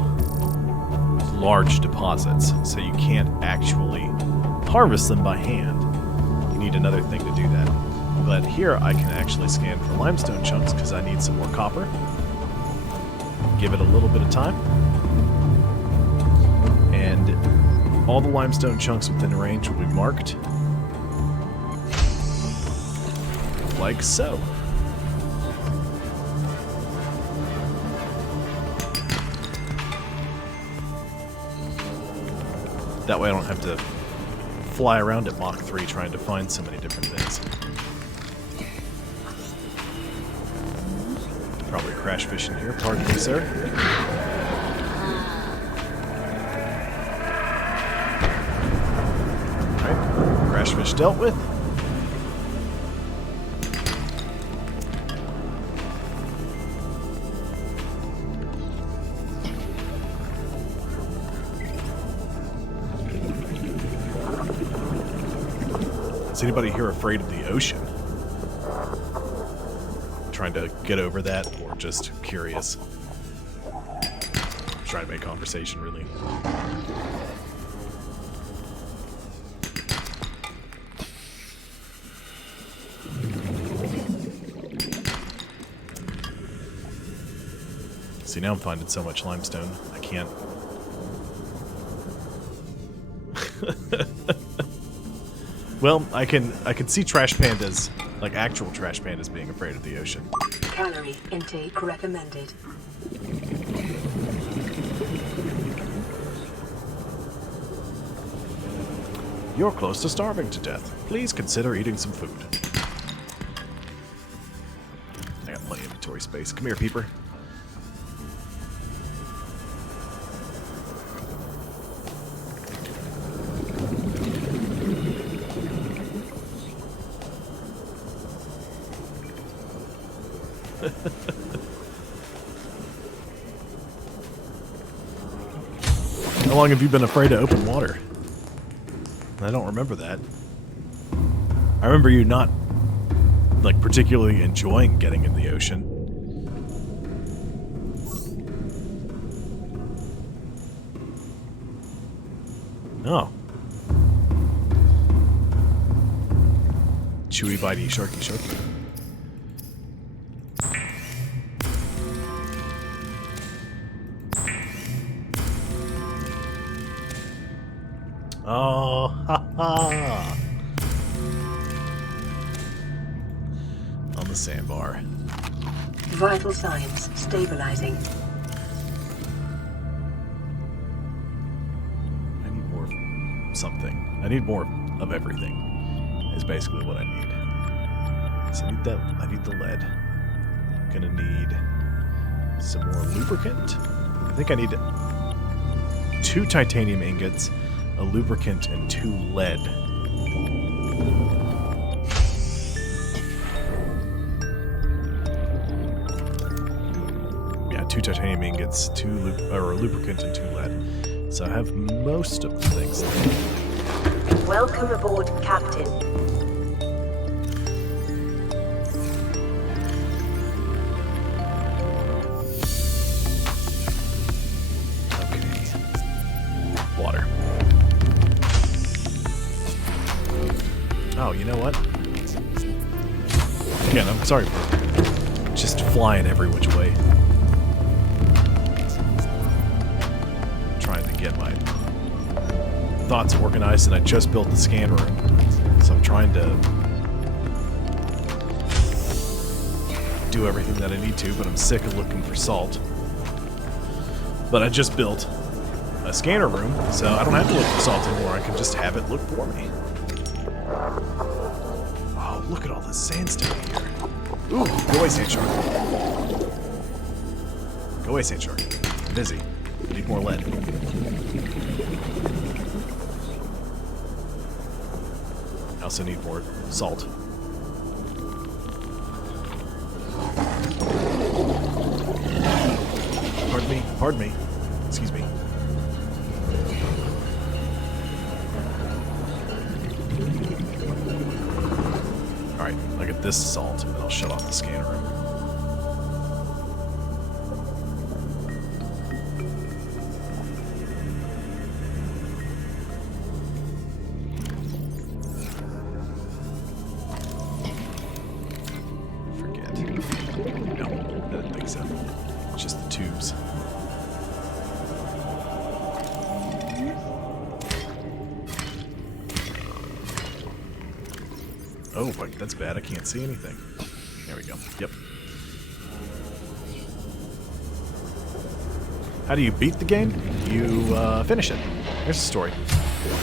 large deposits, so you can't actually harvest them by hand. You need another thing to do that. But here I can actually scan for limestone chunks because I need some more copper. Give it a little bit of time. And all the limestone chunks within range will be marked. Like so. That way I don't have to fly around at Mach 3 trying to find so many different things. Probably crash fish in here. Pardon me, sir. Alright. Crash fish dealt with. Is anybody here afraid of the ocean? Trying to get over that, or just curious? Trying to make conversation, really. See, now I'm finding so much limestone, I can't... Well, I can see trash pandas, like actual trash pandas, being afraid of the ocean. Calorie intake recommended. You're close to starving to death. Please consider eating some food. I got plenty of inventory space. Come here, peeper. How long have you been afraid of open water? I don't remember that. I remember you not, like, particularly enjoying getting in the ocean. Oh. Chewy, bitey, sharky, sharky. Oh, ha ha! On the sandbar. Vital signs stabilizing. I need more of something. I need more of everything, is basically what I need. So I need that. I need the lead. I'm gonna need some more lubricant. I think I need 2 titanium ingots, a lubricant, and 2 lead. Yeah, 2 titanium ingots, 2 lubricant, and 2 lead. So I have most of the things. Welcome aboard, Captain. Water. Oh, you know what? Again, I'm sorry for just flying every which way. Trying to get my thoughts organized, and I just built the scan room. So I'm trying to do everything that I need to, but I'm sick of looking for salt. But I just built a scanner room, so I don't have to look for salt anymore. I can just have it look for me. Oh, look at all this sandstone here. Ooh, go away, sand shark. Go away, sand shark. I'm busy. I need more lead. I also need more salt. Pardon me. Pardon me. Excuse me. Alright, I'll get this salt, and then I'll shut off the scanner room. Forget. No, I didn't think so. It's just the tubes. Oh, wait, that's bad. I can't see anything. There we go. Yep. How do you beat the game? You finish it. Here's the story.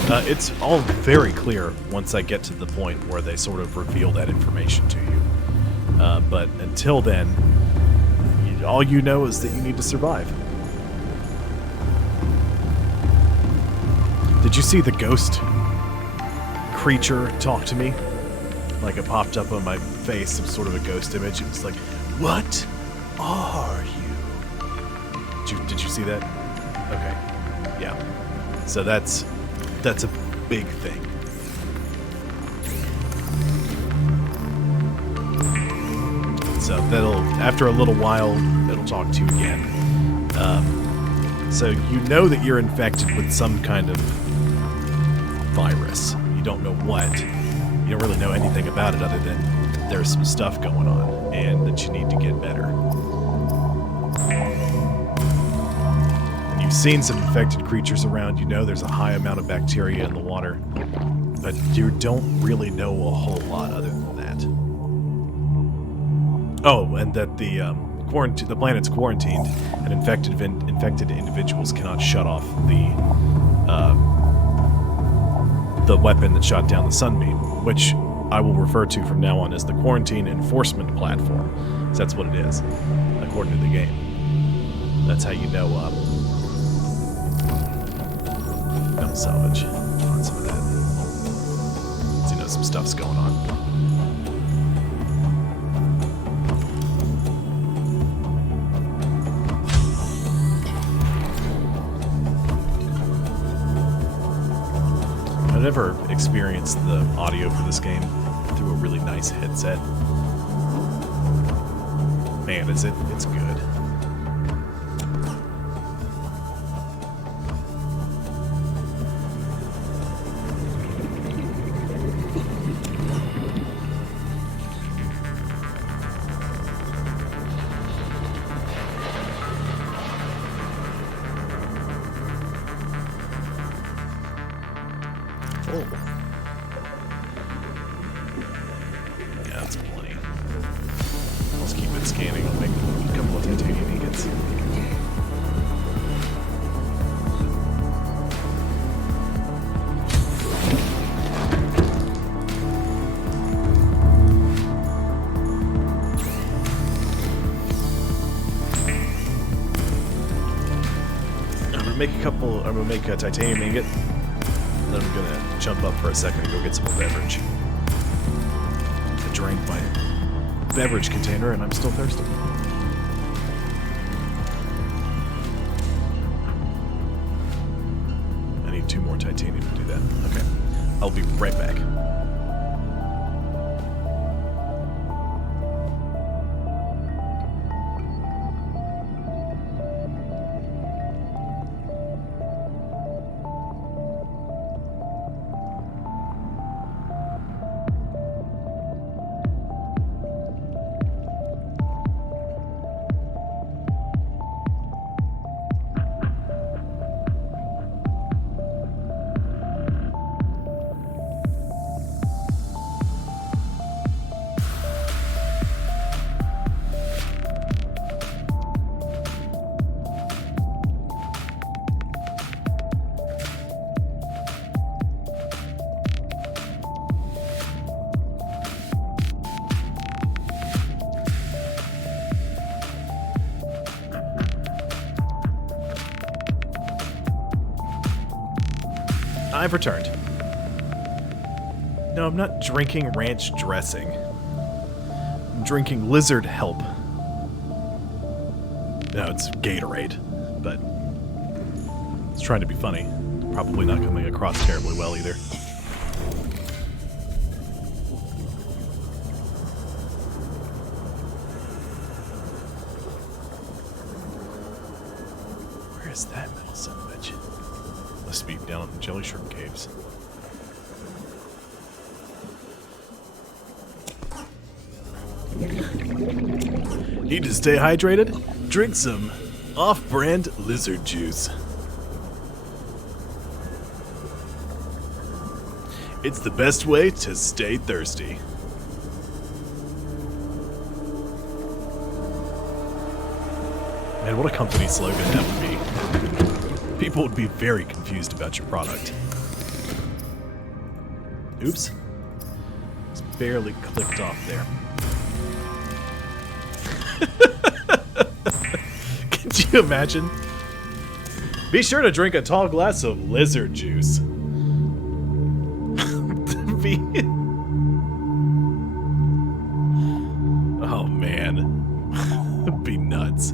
It's all very clear once I get to the point where they sort of reveal that information to you. But until then, all you know is that you need to survive. Did you see the ghost creature talk to me? Like it popped up on my face, some sort of a ghost image. It was like, "What are you?" Did you see that? Okay, yeah. So that's a big thing. So that'll, after a little while, it'll talk to you again. So you know that you're infected with some kind of virus. You don't know what. You don't really know anything about it other than there's some stuff going on and that you need to get better. And you've seen some infected creatures around. You know there's a high amount of bacteria in the water, but you don't really know a whole lot other than that. Oh, and that the planet's quarantined, and infected individuals cannot shut off the weapon that shot down the sunbeam, which I will refer to from now on as the Quarantine Enforcement Platform. So that's what it is, according to the game. That's how you know, don't salvage. On some of that. So you know some stuff's going on. I've never experienced the audio for this game through a really nice headset. Man, it's good. Oh. Yeah, that's plenty. Let's keep it scanning. I'll make a couple of titanium ingots. I'm gonna make a titanium ingot. Then I'm gonna jump up for a second and go get some more beverage. I drank my beverage container and I'm still thirsty. I need 2 more titanium to do that. Okay. I'll be right back. I've returned. No, I'm not drinking ranch dressing. I'm drinking lizard help. No, it's Gatorade, but it's trying to be funny. Probably not coming across terribly well either. is that metal son of a bitch? Must be down in the jelly shrimp caves. Need to stay hydrated? Drink some off-brand lizard juice. It's the best way to stay thirsty. Man, what a company slogan that would be. People would be very confused about your product. Oops. It's barely clicked off there. Could you imagine? Be sure to drink a tall glass of lizard juice. Oh man. It'd be nuts.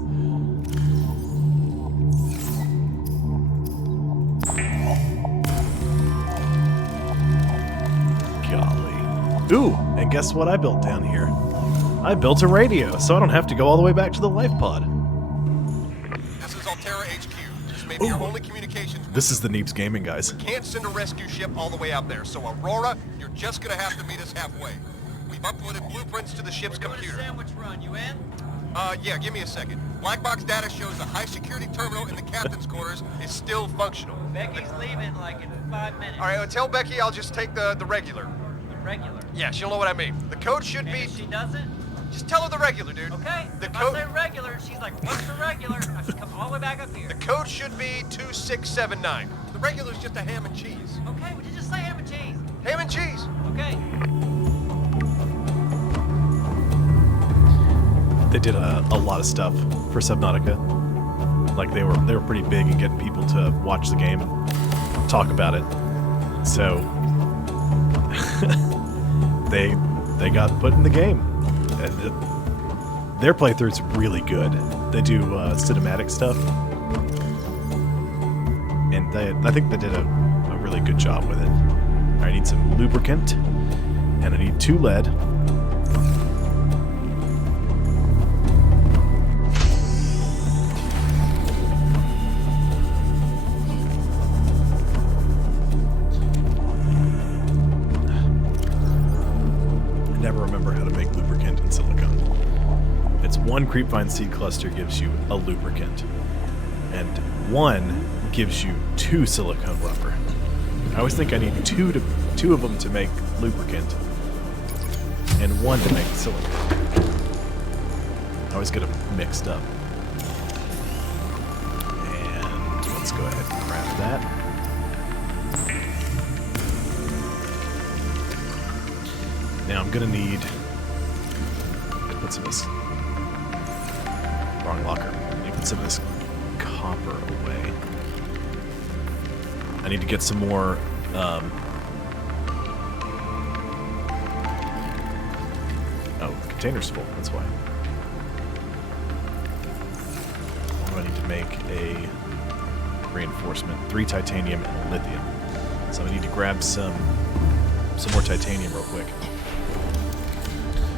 Golly. Ooh, and guess what I built down here? I built a radio, so I don't have to go all the way back to the life pod. This is Altera HQ. This may be our only communications. This is the Neebs Gaming, guys. Can't send a rescue ship all the way out there, so Aurora, you're just gonna have to meet us halfway. We've uploaded blueprints to the ship's computer. Sandwich run, you in? Yeah, give me a second. Black box data shows the high security terminal in the captain's quarters is still functional. Becky's leaving like in 5 minutes. All right, tell Becky I'll just take the regular. The regular. Yeah, she'll know what I mean. The code should And be... if she doesn't? Just tell her the regular, dude. Okay. The If code... I say regular, she's like, what's the regular? I should come all the way back up here. The code should be 2679. The regular's just a ham and cheese. Okay, would you just say ham and cheese? Ham and cheese. Okay. They did a lot of stuff for Subnautica. Like they were pretty big in getting people to watch the game and talk about it. So they got put in the game. And their playthrough's really good. They do cinematic stuff, and I think they did a really good job with it. I need some lubricant, and I need 2 lead. It's 1 creepvine seed cluster gives you a lubricant, and 1 gives you 2 silicone rubber. I always think I need 2 of them to make lubricant, and 1 to make silicone. I always get them mixed up. And let's go ahead and craft that. Now I'm gonna need to put some of this. Wrong locker. I need to put some of this copper away. I need to get some more. Oh, the container's full. That's why. What do I need to make a reinforcement? 3 titanium and a lithium. So I need to grab some more titanium real quick.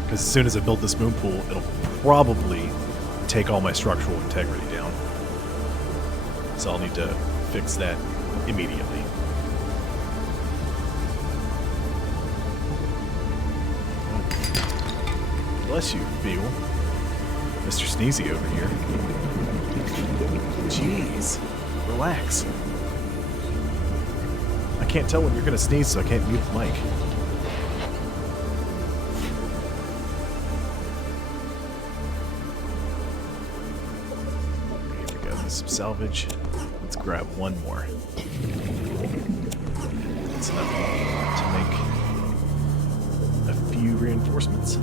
Because as soon as I build this moon pool, it'll probably take all my structural integrity down. So I'll need to fix that immediately. Bless you, Beagle. Mr. Sneezy over here. Jeez. Relax. I can't tell when you're gonna sneeze, so I can't mute the mic. Some salvage. Let's grab 1 more. That's enough to make a few reinforcements.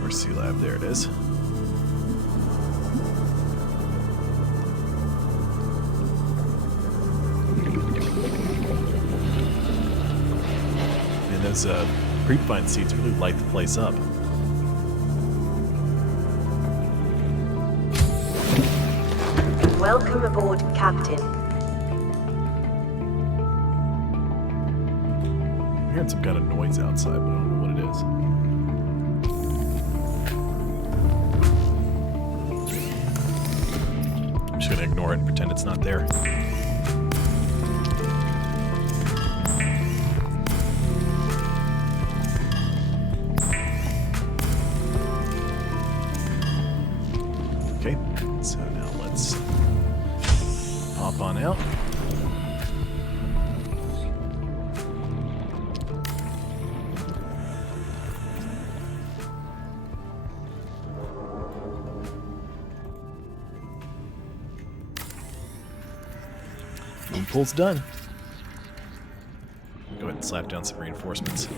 Where's C-Lab? There it is. And those creepvine seeds really light the place up. Welcome aboard, Captain. I'm hearing some kind of noise outside, but I don't know what it is. just gonna ignore it and pretend it's not there. Okay, so now let's pop on out. Moon pool's done. Go ahead and slap down some reinforcements.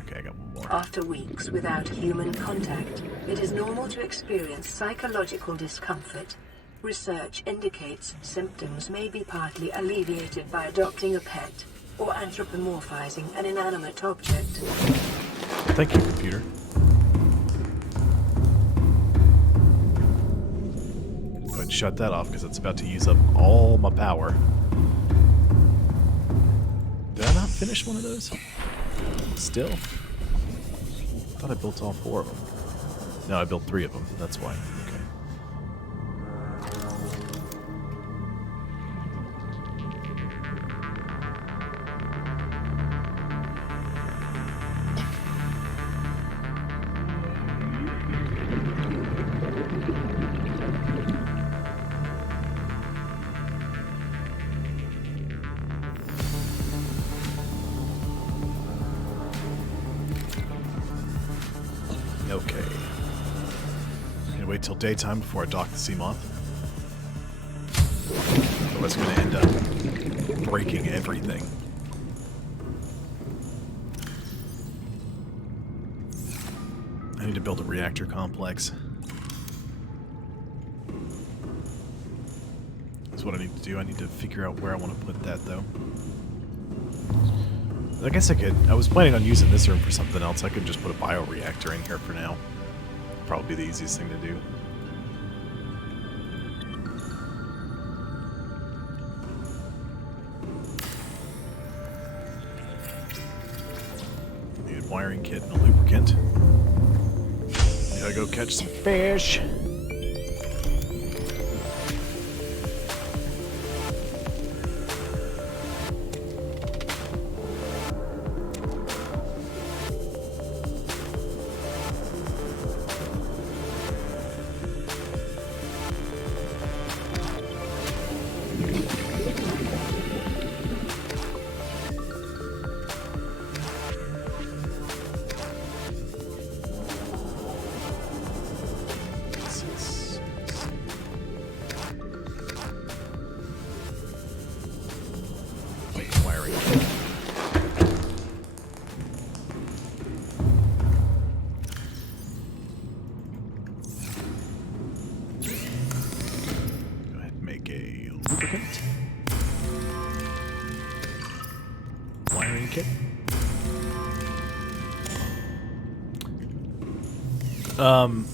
Okay, I got one more. After weeks without human contact, it is normal to experience psychological discomfort. Research indicates symptoms may be partly alleviated by adopting a pet or anthropomorphizing an inanimate object. Thank you, computer. Go ahead and shut that off because it's about to use up all my power. Did I not finish one of those? Still? I thought I built all 4 of them. No, I built 3 of them. That's why. Okay. Okay. I'm gonna wait till daytime before I dock the Seamoth. Otherwise, I'm gonna end up breaking everything. I need to build a reactor complex. That's what I need to do. I need to figure out where I want to put that, though. I guess I could. I was planning on using this room for something else. I could just put a bioreactor in here for now. Probably the easiest thing to do. Need a wiring kit and a lubricant. Gotta go catch some fish.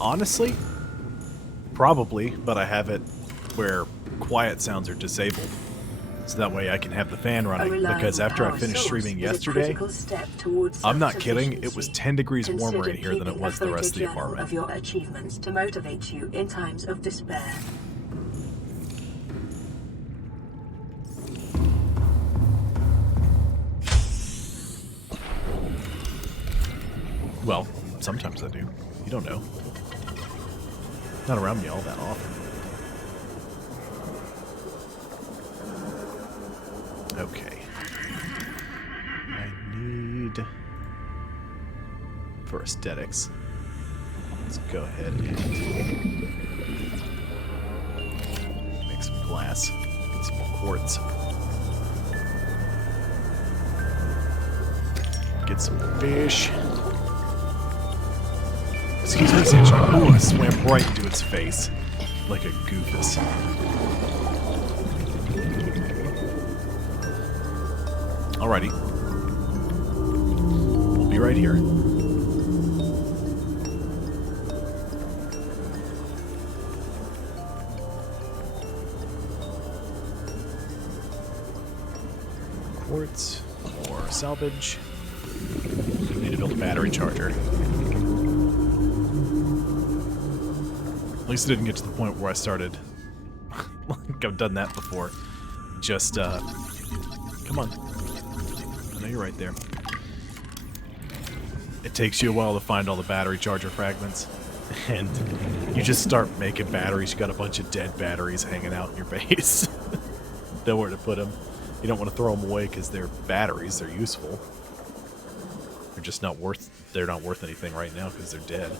Honestly, probably, but I have it where quiet sounds are disabled. So that way I can have the fan running, because after I finished streaming yesterday, I'm not kidding, it was 10 degrees warmer in here than it was the rest of the apartment. Of your achievements to motivate you in times of despair. Well, sometimes I do. You don't know. Not around me all that often. Okay. I need... for aesthetics. Let's go ahead and make some glass. Get some more quartz. Get some fish. Excuse me, Sancho. Ooh, I swam right into its face. Like a goofus. Alrighty. We'll be right here. Quartz, more salvage. Need to build a battery charger. At least it didn't get to the point where I started. Like I've done that before. Just, come on. I know you're right there. It takes you a while to find all the battery charger fragments. And you just start making batteries. You got a bunch of dead batteries hanging out in your base. Nowhere to put them. You don't want to throw them away because they're batteries. They're useful. They're just not worth. They're not worth anything right now because they're dead.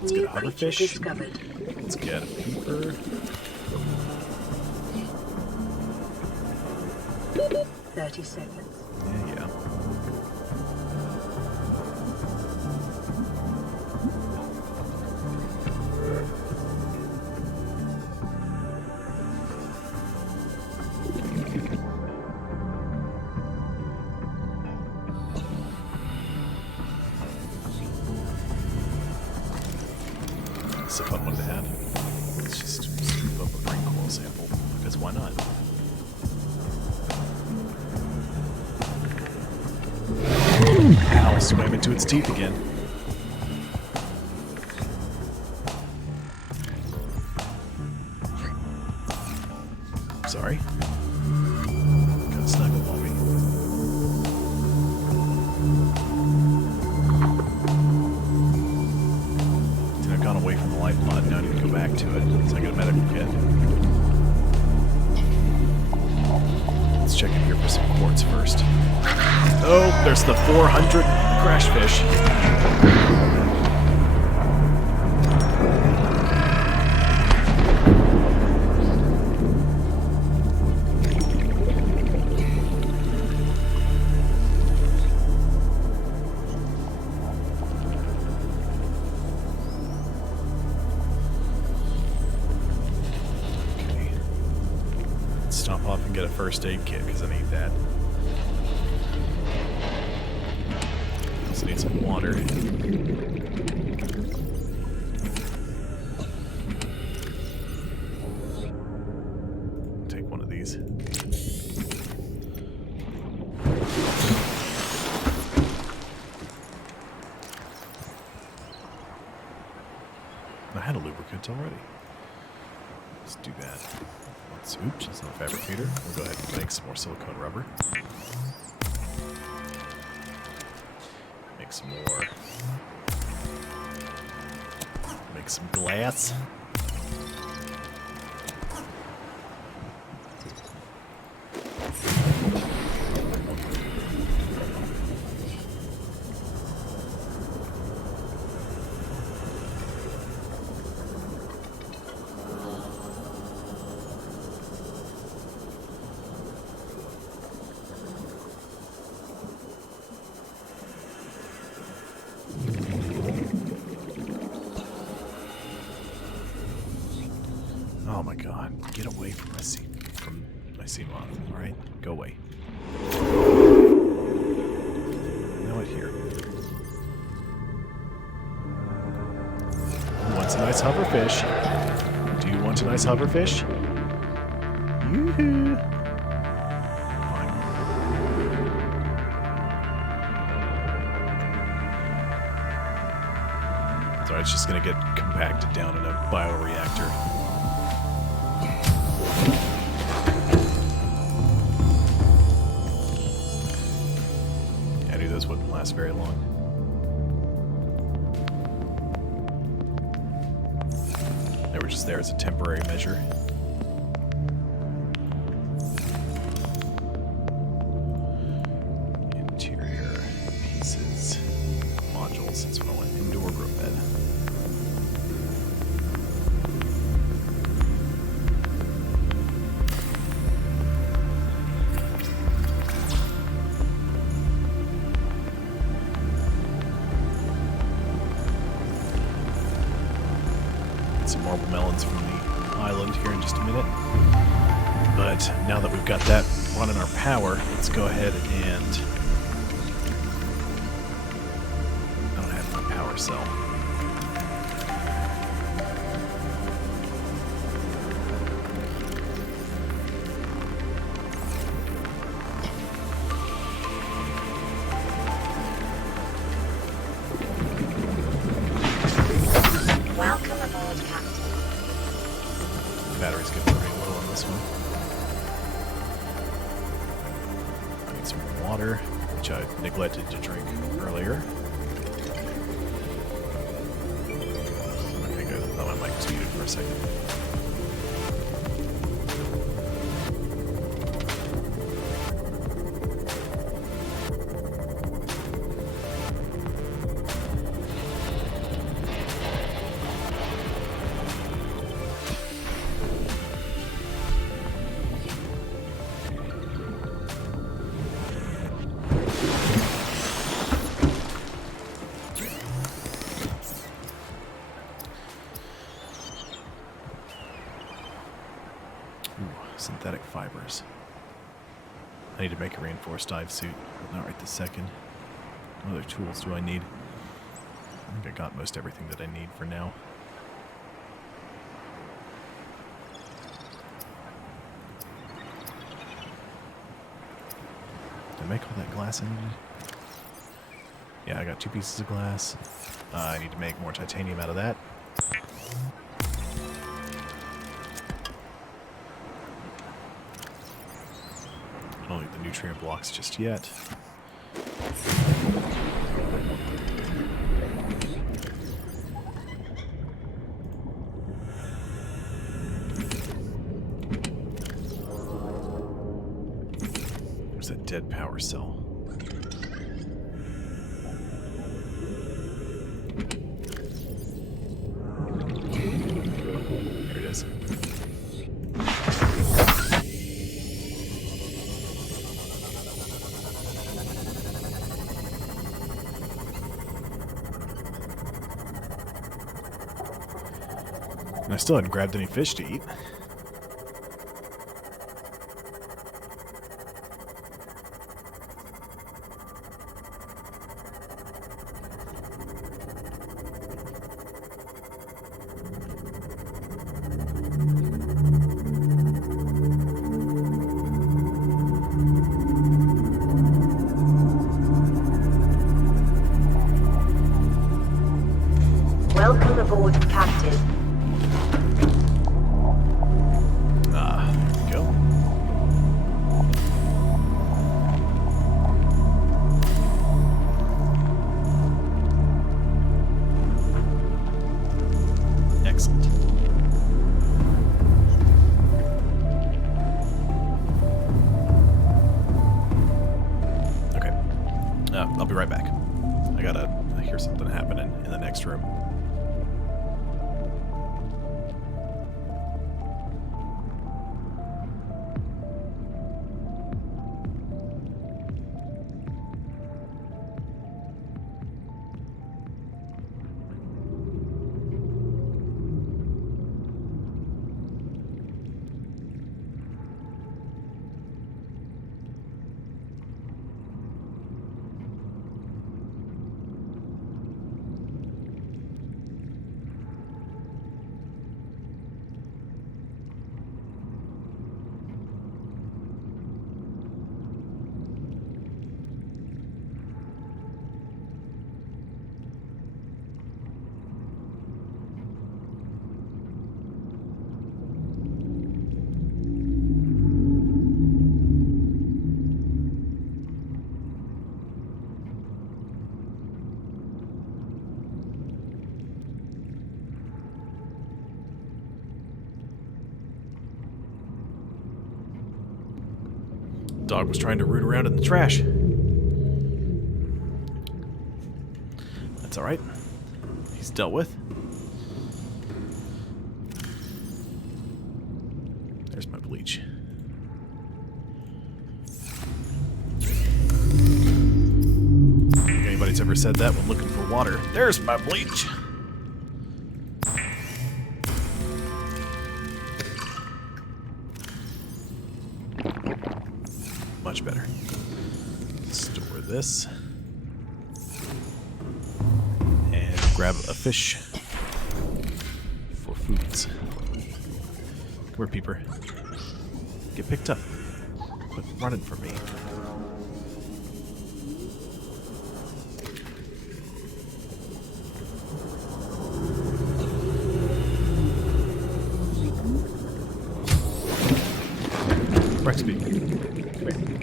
Let's get a hoverfish. Let's get a peeper. 30 seconds. Yeah. It's a fun one to have. Let's just scoop up a green coral sample, because why not? Ow, swam into its teeth again. Sorry. Got snuggled on me. I've gone away from the life pod, now I need to go back to it. So I get a medical kit. Let's check in here for some quartz first. Oh, there's the 400 crash fish. Okay. Let's stop off and get a first aid kit because I need that. Need some water. Take one of these. I had a lubricant already. Let's do that. Oops, it's not a fabricator. We'll go ahead and make some more silicone rubber. Make some more. Make some glass. Oh my god, get away from my sea moth. Alright, go away. Now what here? Who wants a nice hoverfish? Do you want a nice hoverfish? Yoo-hoo! Fine. So it's just gonna get compacted down in a bioreactor. Those wouldn't last very long. They were just there as a temporary measure. Interior pieces, modules. That's what I want. Indoor grow bed. Some marble melons from the island here in just a minute. But now that we've got that running our power, let's go ahead and... I don't have my power cell. battery's getting pretty low on this one. I need some water, which I neglected to drink earlier. Okay, good. Oh, my mic was muted for a second. Synthetic fibers. I need to make a reinforced dive suit, but not right this second. What other tools do I need? I think I got most everything that I need for now. Did I make all that glass I needed? Yeah, I got 2 pieces of glass. I need to make more titanium out of that. I don't need the nutrient blocks just yet. There's that dead power cell. There it is. And I still hadn't grabbed any fish to eat. Welcome aboard, Captain. There we go. Excellent. Okay. I'll be right back. I hear something happening in the next room. Dog was trying to root around in the trash. That's alright. He's dealt with. There's my bleach. If anybody's ever said that when looking for water, there's my bleach. Much better. Store this. And grab a fish for foods. Come here, Peeper. Get picked up. Quit running from me. Rex speaking. Come here.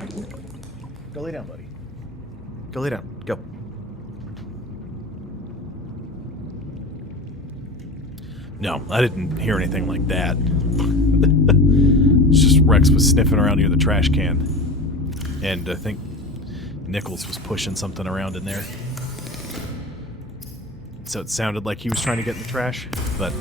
Go lay down, buddy. Go lay down. Go. No, I didn't hear anything like that. It's just Rex was sniffing around near the trash can. And I think Nichols was pushing something around in there. So it sounded like he was trying to get in the trash, but...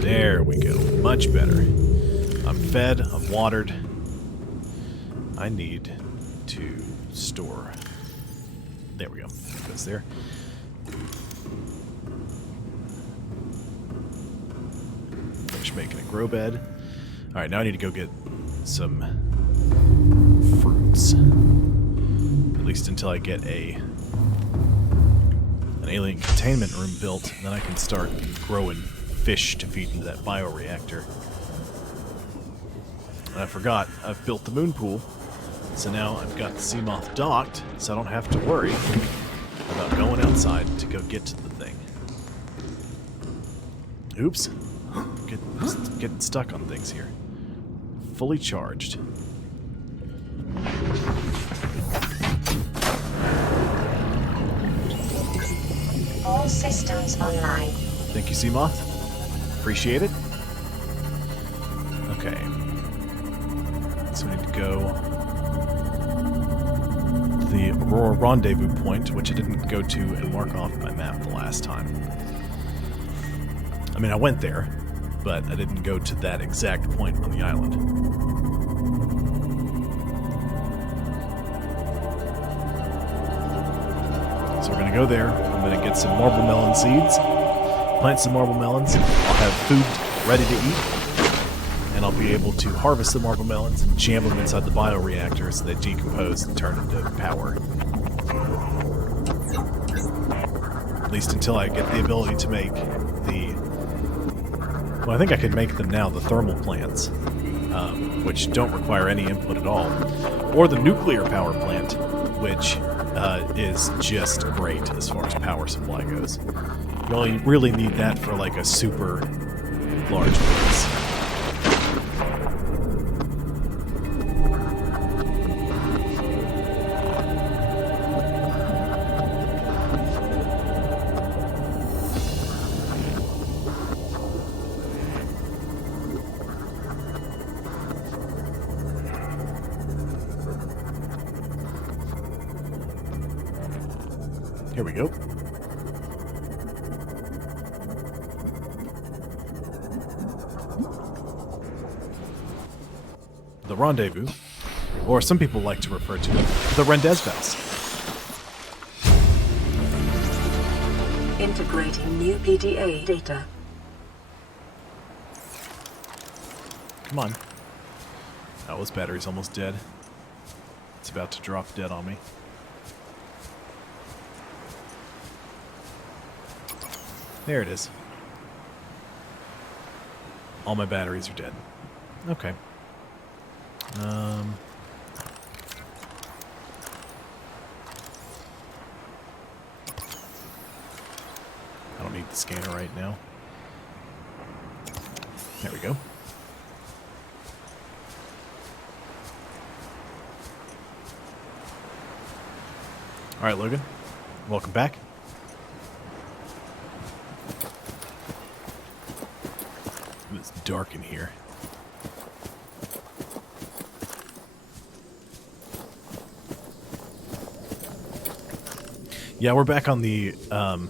There we go. Much better. I'm fed. I'm watered. I need to store. There we go. It goes there. Finish making a grow bed. Alright, now I need to go get some fruits. At least until I get an alien containment room built, and then I can start growing fish to feed into that bioreactor. And I forgot, I've built the moon pool, so now I've got the Seamoth docked, so I don't have to worry about going outside to go get to the thing. Oops. Getting stuck on things here. Fully charged. All systems online. Thank you, Seamoth. Appreciate it. Okay. So we need to go to the Aurora Rendezvous Point, which I didn't go to and mark off my map the last time. I mean, I went there, but I didn't go to that exact point on the island. So we're going to go there. I'm going to get some marble melon seeds, plant some marble melons. I'll have food ready to eat, and I'll be able to harvest the marble melons and jam them inside the bioreactor so they decompose and turn into power. At least until I get the ability to make the... Well, I think I could make them now, the thermal plants, which don't require any input at all. Or the nuclear power plant, which is just great as far as power supply goes. You only really need that for like a super large base. Here we go. The Rendezvous, or some people like to refer to it, the Rendezvous. Integrating new PDA data. Come on. Oh, his battery's almost dead. It's about to drop dead on me. There it is. All my batteries are dead. Okay. I don't need the scanner right now. There we go. Alright, Logan. Welcome back. It's dark in here. Yeah, we're back on the, not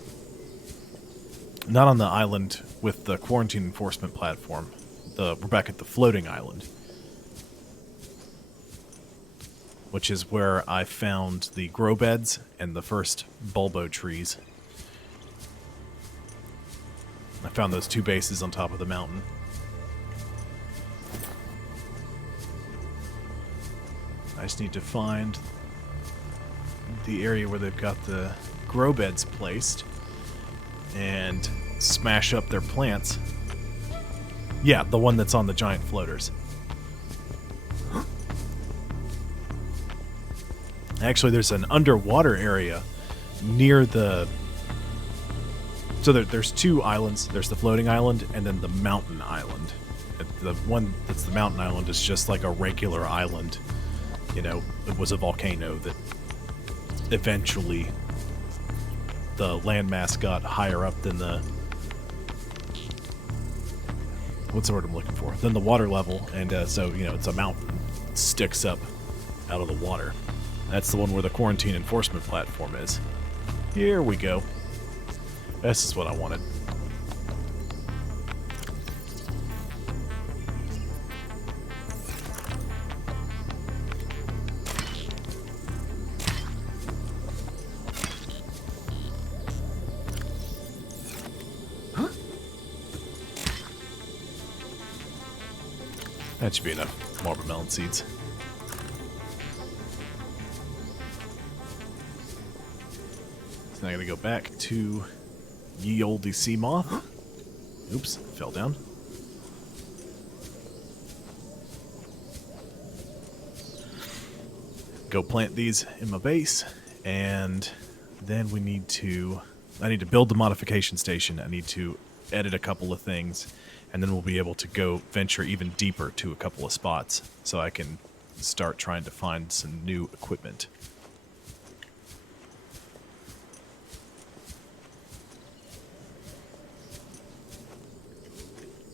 on the island with the quarantine enforcement platform. We're back at the floating island. Which is where I found the grow beds and the first bulbo trees. I found those two bases on top of the mountain. I just need to find the area where they've got the grow beds placed and smash up their plants. Yeah, the one that's on the giant floaters. Actually, there's an underwater area near the So there's two islands. There's the floating island and then the mountain island. The one that's the mountain island is just like a regular island. You know, it was a volcano that eventually the landmass got higher up than the... What's the word I'm looking for? Than the water level. And so, you know, it's a mountain. It sticks up out of the water. That's the one where the quarantine enforcement platform is. Here we go. This is what I wanted. That should be enough marble melon seeds. So now I gotta go back to ye olde sea moth. Oops, fell down. Go plant these in my base, and then I need to build the modification station. I need to edit a couple of things, and then we'll be able to go venture even deeper to a couple of spots so I can start trying to find some new equipment.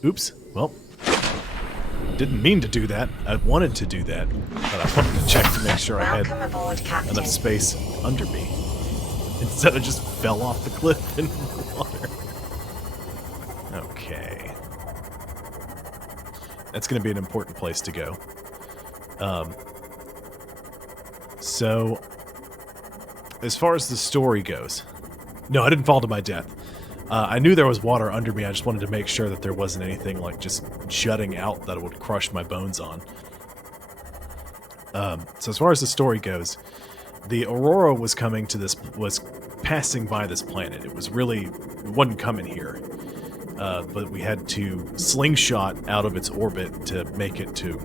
Oops, well, didn't mean to do that. I wanted to do that, but I wanted to check to make sure I had enough space under me. Instead, I just fell off the cliff into the water. Okay. That's going to be an important place to go. So, as far as the story goes... No, I didn't fall to my death. I knew there was water under me. I just wanted to make sure that there wasn't anything like just jutting out that it would crush my bones on. So as far as the story goes, the Aurora was passing by this planet. It wasn't coming here. But we had to slingshot out of its orbit to make it to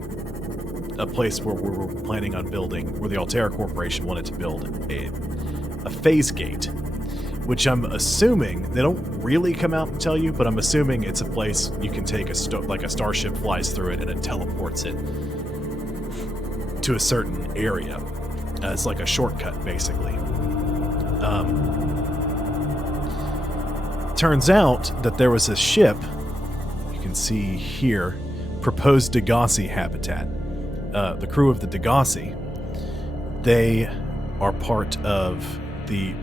a place where we were planning on building, where the Altera Corporation wanted to build a phase gate. Which I'm assuming, they don't really come out and tell you, but I'm assuming it's a place you can take like a starship flies through it and it teleports it to a certain area. It's like a shortcut, basically. Turns out that there was a ship, you can see here, proposed Degassi habitat. The crew of the Degassi, they are part of the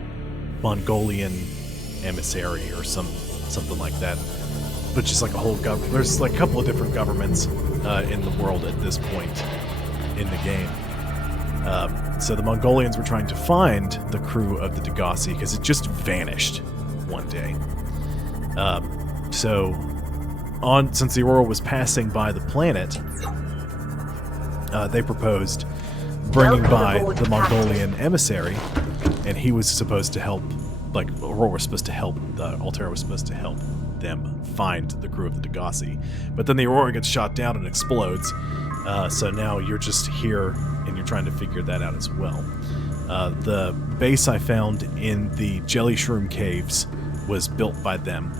Mongolian emissary or something like that, but just like a whole government. There's like a couple of different governments in the world at this point in the game. So the Mongolians were trying to find the crew of the Degassi because it just vanished one day. Since the Aurora was passing by the planet, they proposed bringing by the Mongolian emissary. And he was supposed to help, like, Aurora was supposed to help, Altera was supposed to help them find the crew of the Degassi. But then the Aurora gets shot down and explodes, so now you're just here and you're trying to figure that out as well. The base I found in the Jelly Shroom Caves was built by them.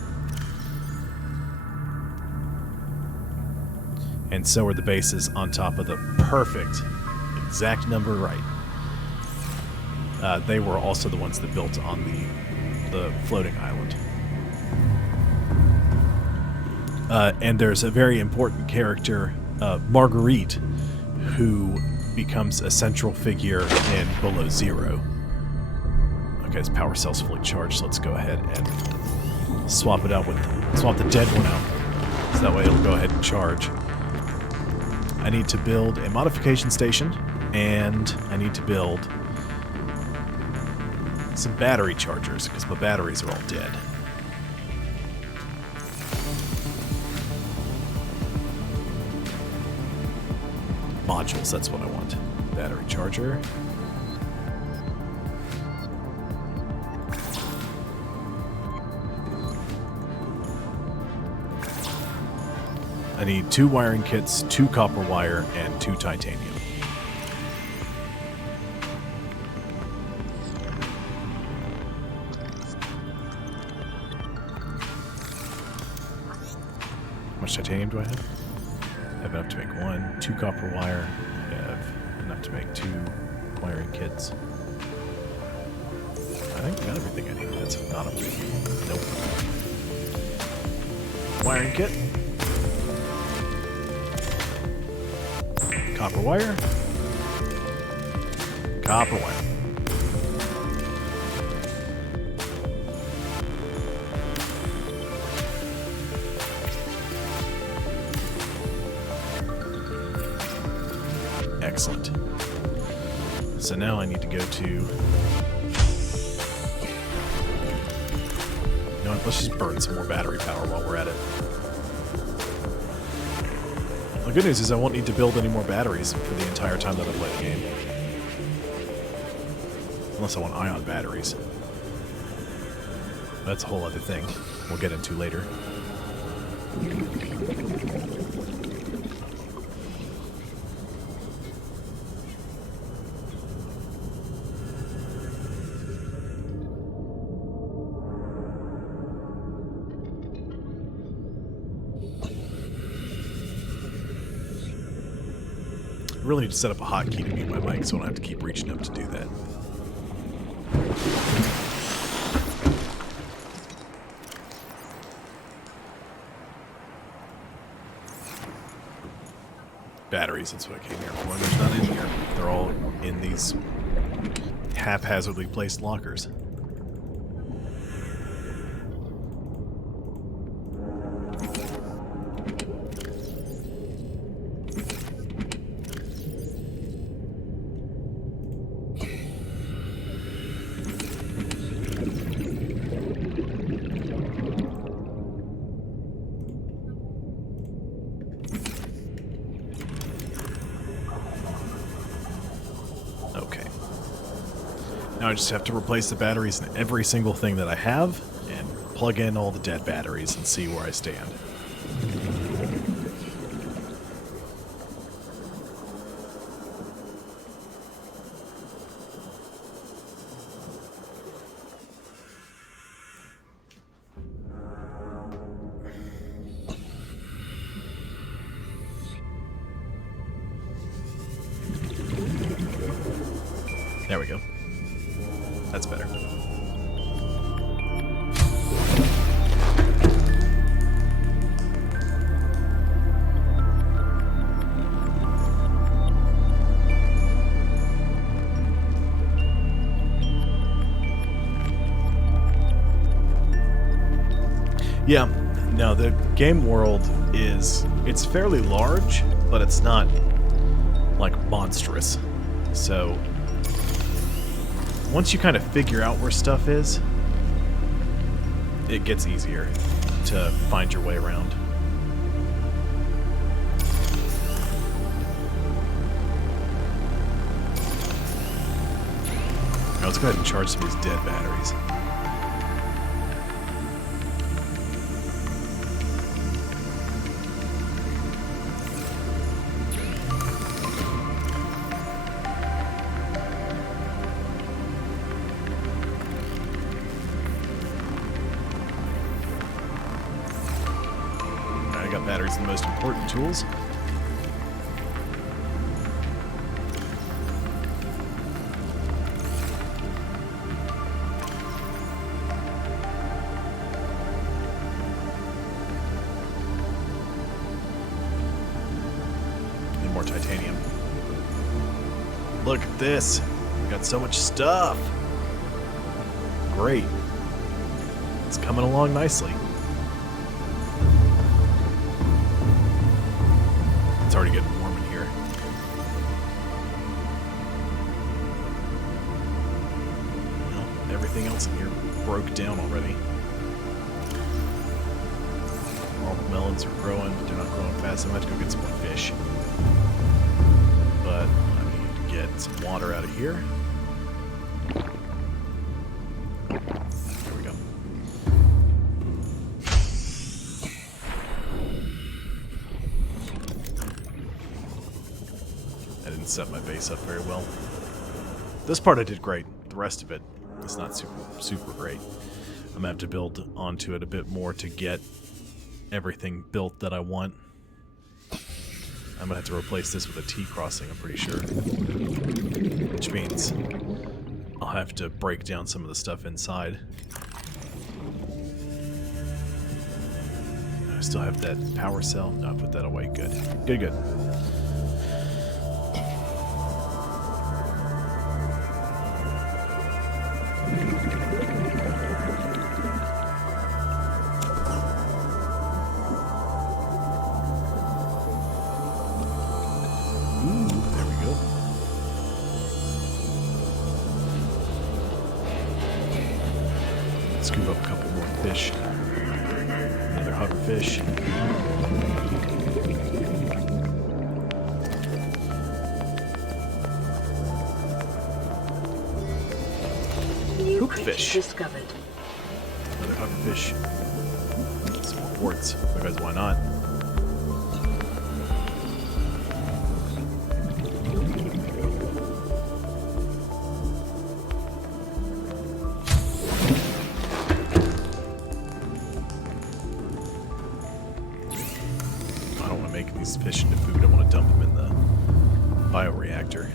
And so are the bases on top of the perfect, exact number right. They were also the ones that built on the floating island. And there's a very important character, Marguerite, who becomes a central figure in Below Zero. Okay, his power cell's fully charged, so let's go ahead and swap the dead one out. So that way it'll go ahead and charge. I need to build a modification station, and I need to build some battery chargers, because my batteries are all dead. Modules, that's what I want. Battery charger. I need 2 wiring kits, 2 copper wire, and 2 titanium. much titanium do I have? I have enough to make 1, 2 copper wire. I have enough to make 2 wiring kits. I think I got everything I need. That's not a... Nope. Wiring kit. Copper wire. Copper wire. Excellent. So now I need to go to... You know what, let's just burn some more battery power while we're at it. The good news is I won't need to build any more batteries for the entire time that I play the game. Unless I want ion batteries. That's a whole other thing we'll get into later. I really need to set up a hotkey to mute my mic so I don't have to keep reaching up to do that. Batteries, that's what I came here for. There's none in here. They're all in these haphazardly placed lockers. Now I just have to replace the batteries in every single thing that I have and plug in all the dead batteries and see where I stand. There we go. That's better. Yeah, no, the game world it's fairly large, but it's not, like, monstrous. So once you kind of figure out where stuff is, it gets easier to find your way around. Now let's go ahead and charge some of these dead batteries. Batteries are the most important tools. Need more titanium. Look at this. We got so much stuff. Great. It's coming along nicely. It's already getting warm in here. Well, everything else in here broke down already. All the melons are growing, but they're not growing fast. I'm going to have to go get some more fish. But I need to get some water out of here. There we go. Set my base up very well. This part I did great. The rest of it is not super great. I'm gonna have to build onto it a bit more to get everything built that I want. I'm gonna have to replace this with a T-crossing, I'm pretty sure. Which means I'll have to break down some of the stuff inside. I still have that power cell. No, I put that away. Good. Good, good. Scoop up a couple more fish. Another hoverfish. Hookfish. Discovered. Another hoverfish. Some more quartz, because why not? These fish into food. I want to dump them in the bioreactor.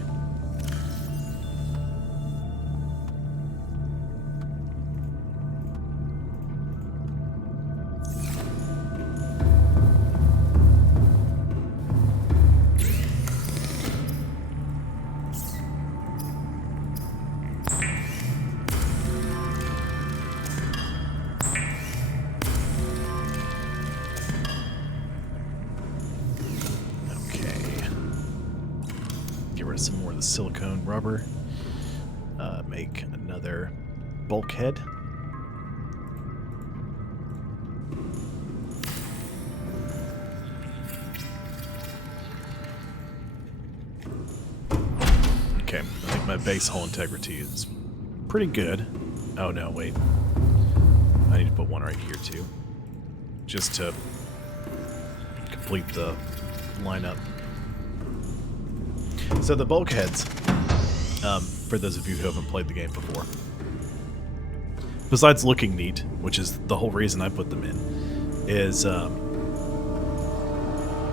Some more of the silicone rubber. Make another bulkhead. Okay, I think my base hull integrity is pretty good. Oh no, wait. I need to put one right here too. Just to complete the lineup. So the bulkheads, for those of you who haven't played the game before, besides looking neat, which is the whole reason I put them in, is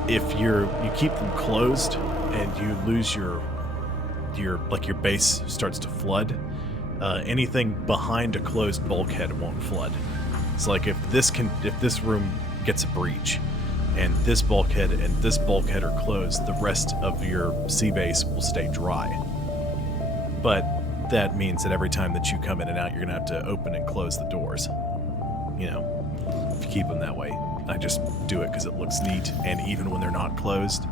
if you keep them closed and you lose your base starts to flood, anything behind a closed bulkhead won't flood. So like if this room gets a breach, and this bulkhead are closed, the rest of your sea base will stay dry. But that means that every time that you come in and out, you're going to have to open and close the doors. You know, if you keep them that way. I just do it because it looks neat, and even when they're not closed,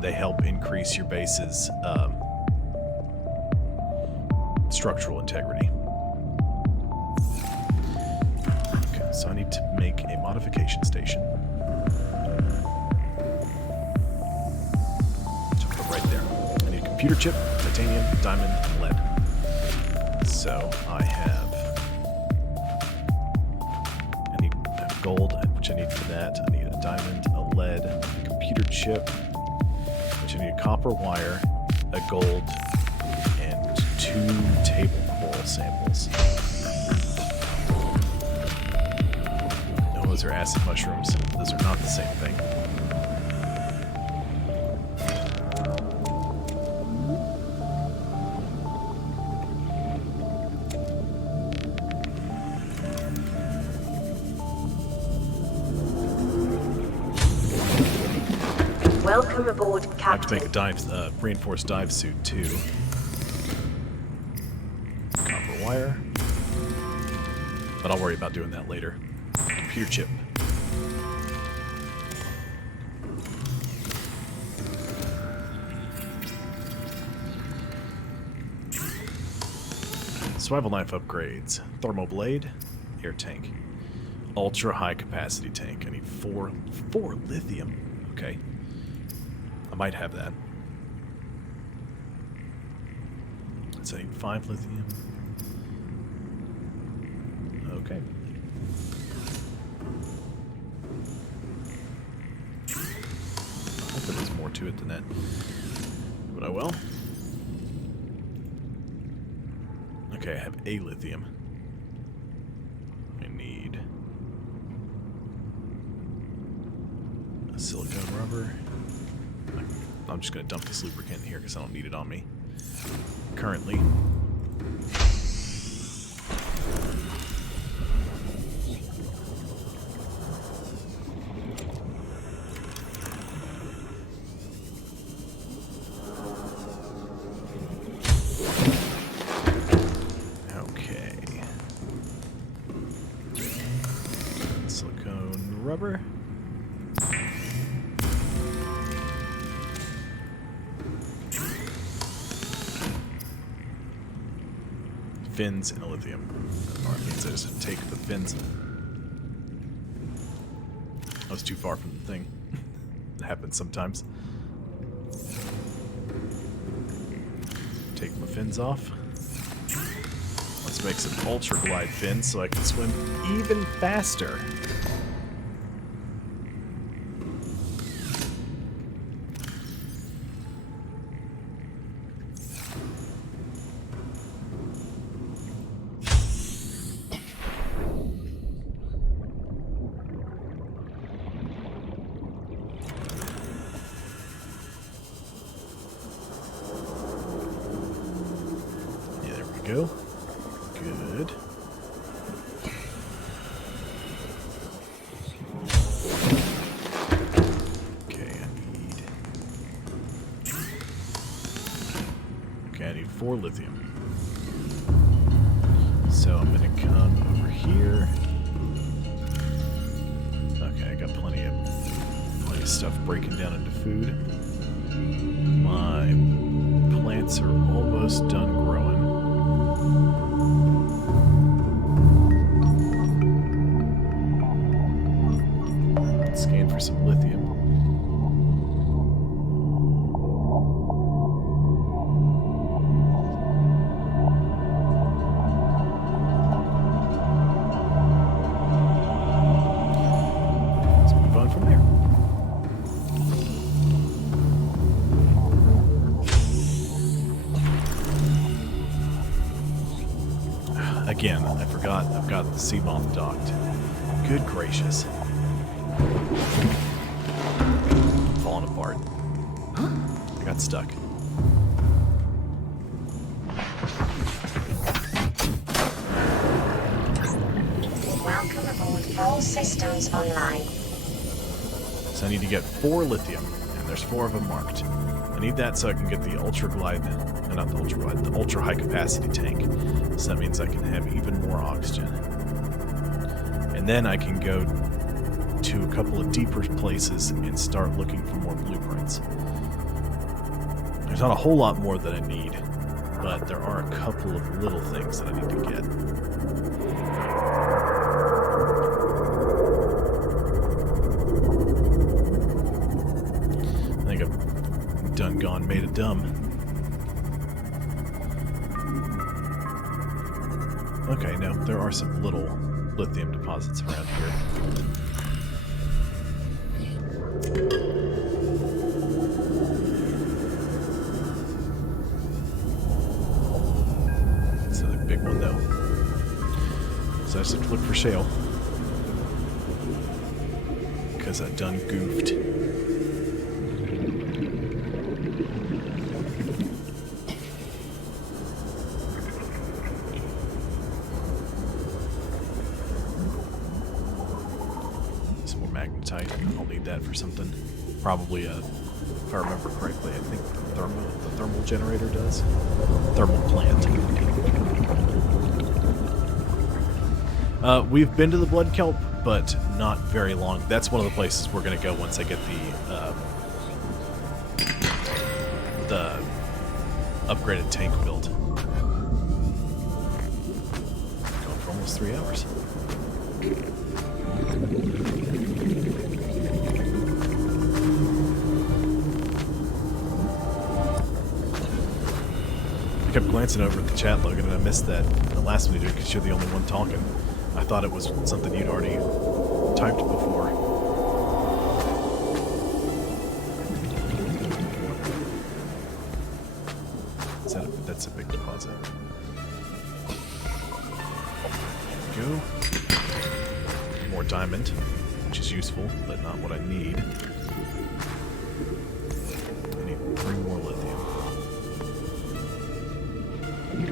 they help increase your base's structural integrity. Okay, so I need to make a modification station. Right there. I need a computer chip, titanium, diamond, and lead. So I need gold, which I need for that. I need a diamond, a lead, a computer chip, which I need a copper wire, a gold, and 2 table coral samples. No, those are acid mushrooms. Those are not the same thing. Welcome aboard, Captain. I have to make a reinforced dive suit too. Copper wire. But I'll worry about doing that later. Computer chip. Survival knife upgrades. Thermal blade. Air tank. Ultra high capacity tank. I need 4 lithium. Okay. I might have that. So I need 5 lithium. Okay. I hope there's more to it than that. But I will. Okay, I have a lithium. I need Silicone rubber. I'm just going to dump this lubricant in here because I don't need it on me currently. Okay. Silicone rubber. Fins and a lithium. Or it means I just take the fins. I was too far from the thing. It happens sometimes. Take my fins off. Let's make some ultra glide fins so I can swim even faster. Go. Good. Okay, I need 4 lithium. So I'm gonna come over here. Okay, I got plenty of stuff breaking down into food. My plants are almost done growing. Scan for some lithium. Let's move on from there. Again, I forgot I've got the sea moth docked. Good gracious. Falling apart. I got stuck. Welcome aboard. All systems online. So I need to get 4 lithium, and there's 4 of them marked. I need that so I can get the ultra glide, not the ultra glide, the ultra high capacity tank. So that means I can have even more oxygen. And then I can go to a couple of deeper places and start looking for more blueprints. There's not a whole lot more that I need, but there are a couple of little things that I need to get. I think I've done gone made a dumb. Okay, no, there are some little lithium deposits around here. It's another big one, though. So I just have to look for shale. Because I done goofed. I'll need that for something. Probably, if I remember correctly, I think the thermal generator does. Thermal plant. We've been to the Blood Kelp, but not very long. That's one of the places we're going to go once I get the upgraded tank built. Going for almost 3 hours. I kept glancing over at the chat, Logan, and I missed that the last one you did because you're the only one talking. I thought it was something you'd already typed before. That's a big deposit. There we go. More diamond, which is useful, but not what I need. I need 3 more lithium.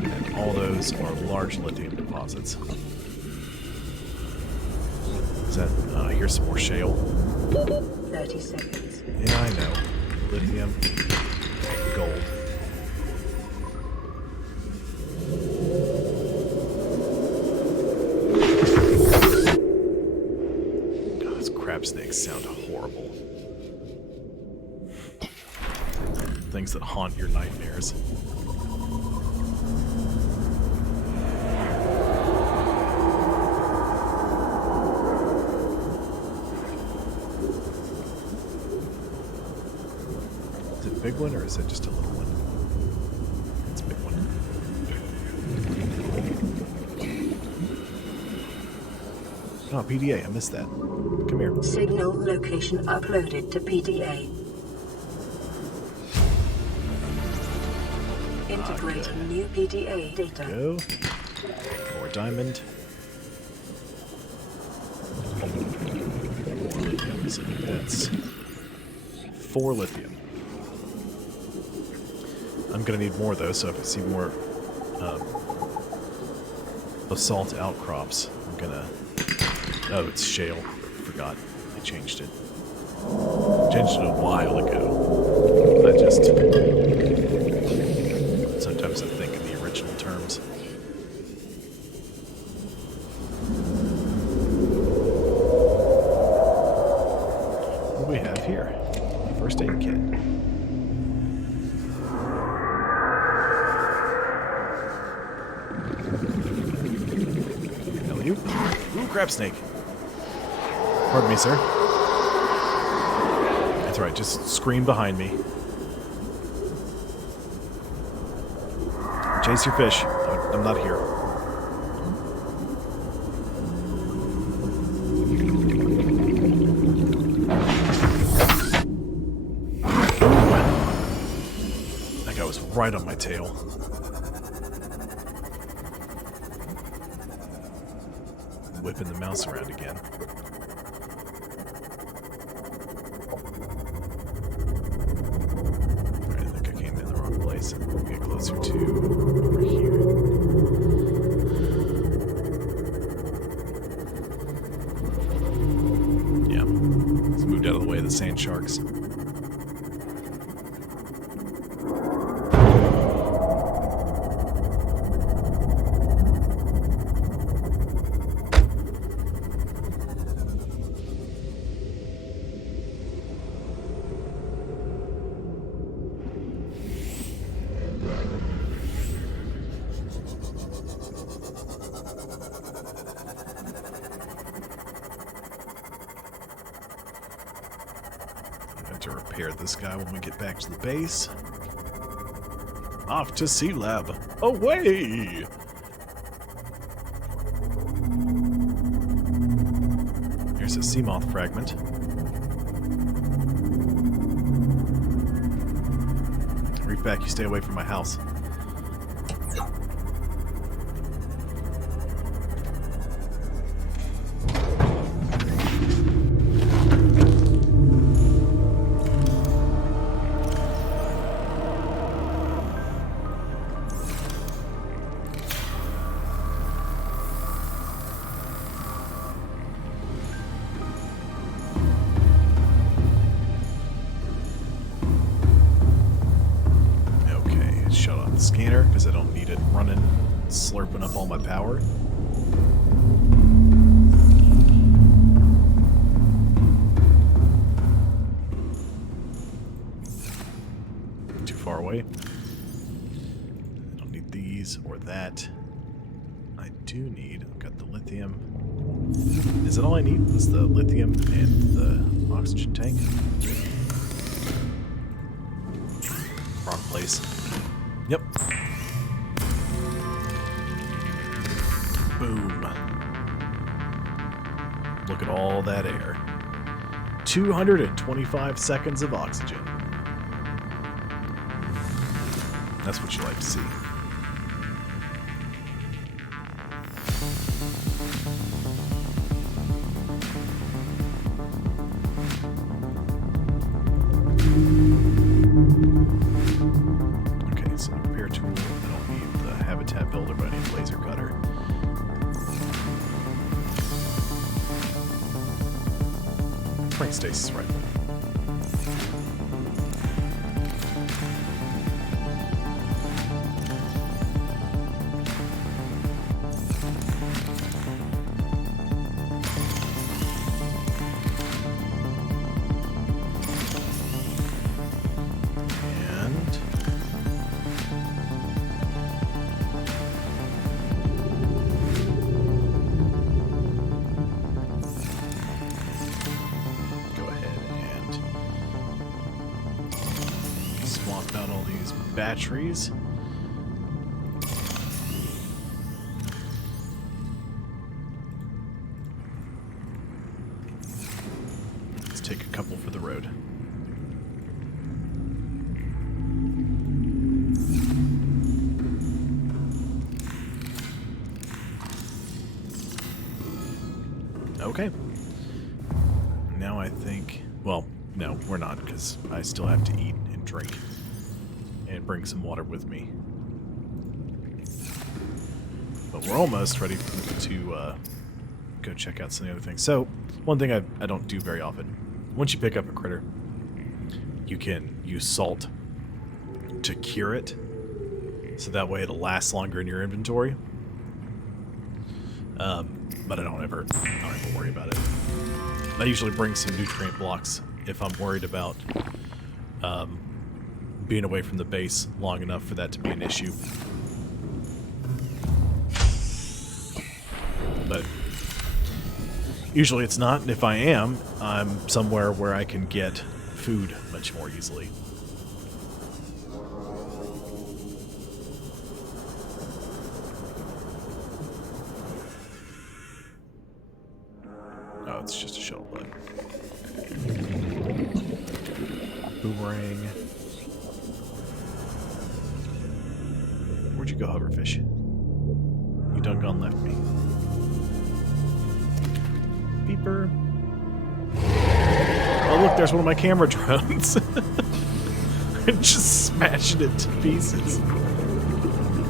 And all those are large lithium deposits. Is that... here's some more shale. 30 seconds. Yeah, I know. Lithium. Gold. God, those crab snakes sound horrible. Things that haunt your nightmares. Is it a big one or is it just a little one? It's a big one. Oh, PDA, I missed that. Come here. Signal location uploaded to PDA. Integrating new PDA data. Go. More diamond. More lithium. So that's 4 lithium. I'm gonna need more though, so if I see more basalt outcrops, I'm gonna... Oh, it's shale. Forgot. I changed it. Changed it a while ago. I just... Sometimes I think in the original terms. What do we have here? First aid kit. Hello, you. Ooh, crab snake. Pardon me, sir. That's right, just scream behind me. Chase your fish. I'm not here. That guy was right on my tail. Whipping the mouse around again. Alright, I think I came in the wrong place. We'll get closer to over here. Yeah. Let's move out of the way of the sand sharks. To repair this guy when we get back to the base. Off to Sea Lab. Away! Here's a sea moth fragment. Reef back, you stay away from my house. Scanner because I don't need it running, slurping up all my power. Too far away. I don't need these or that. I do need... I've got the lithium. Is that all I need? Is the lithium and the oxygen tank? Wrong place. Yep. Boom. Look at all that air. 225 seconds of oxygen. That's what you like to see. Spring stasis rifle. Batteries. Let's take a couple for the road. Okay. Now I think, well, no, we're not, because I still have to eat and drink. And bring some water with me. But we're almost ready to go check out some of the other things. So, one thing I don't do very often. Once you pick up a critter, you can use salt to cure it. So that way it'll last longer in your inventory. But I don't ever worry about it. I usually bring some nutrient blocks if I'm worried about being away from the base long enough for that to be an issue. But usually it's not, and if I am, I'm somewhere where I can get food much more easily. Oh, it's just a shuttle bug. Boomerang. Where'd you go, hoverfish? You done gone left me. Beeper. Oh look, there's one of my camera drones. Just smashing it to pieces.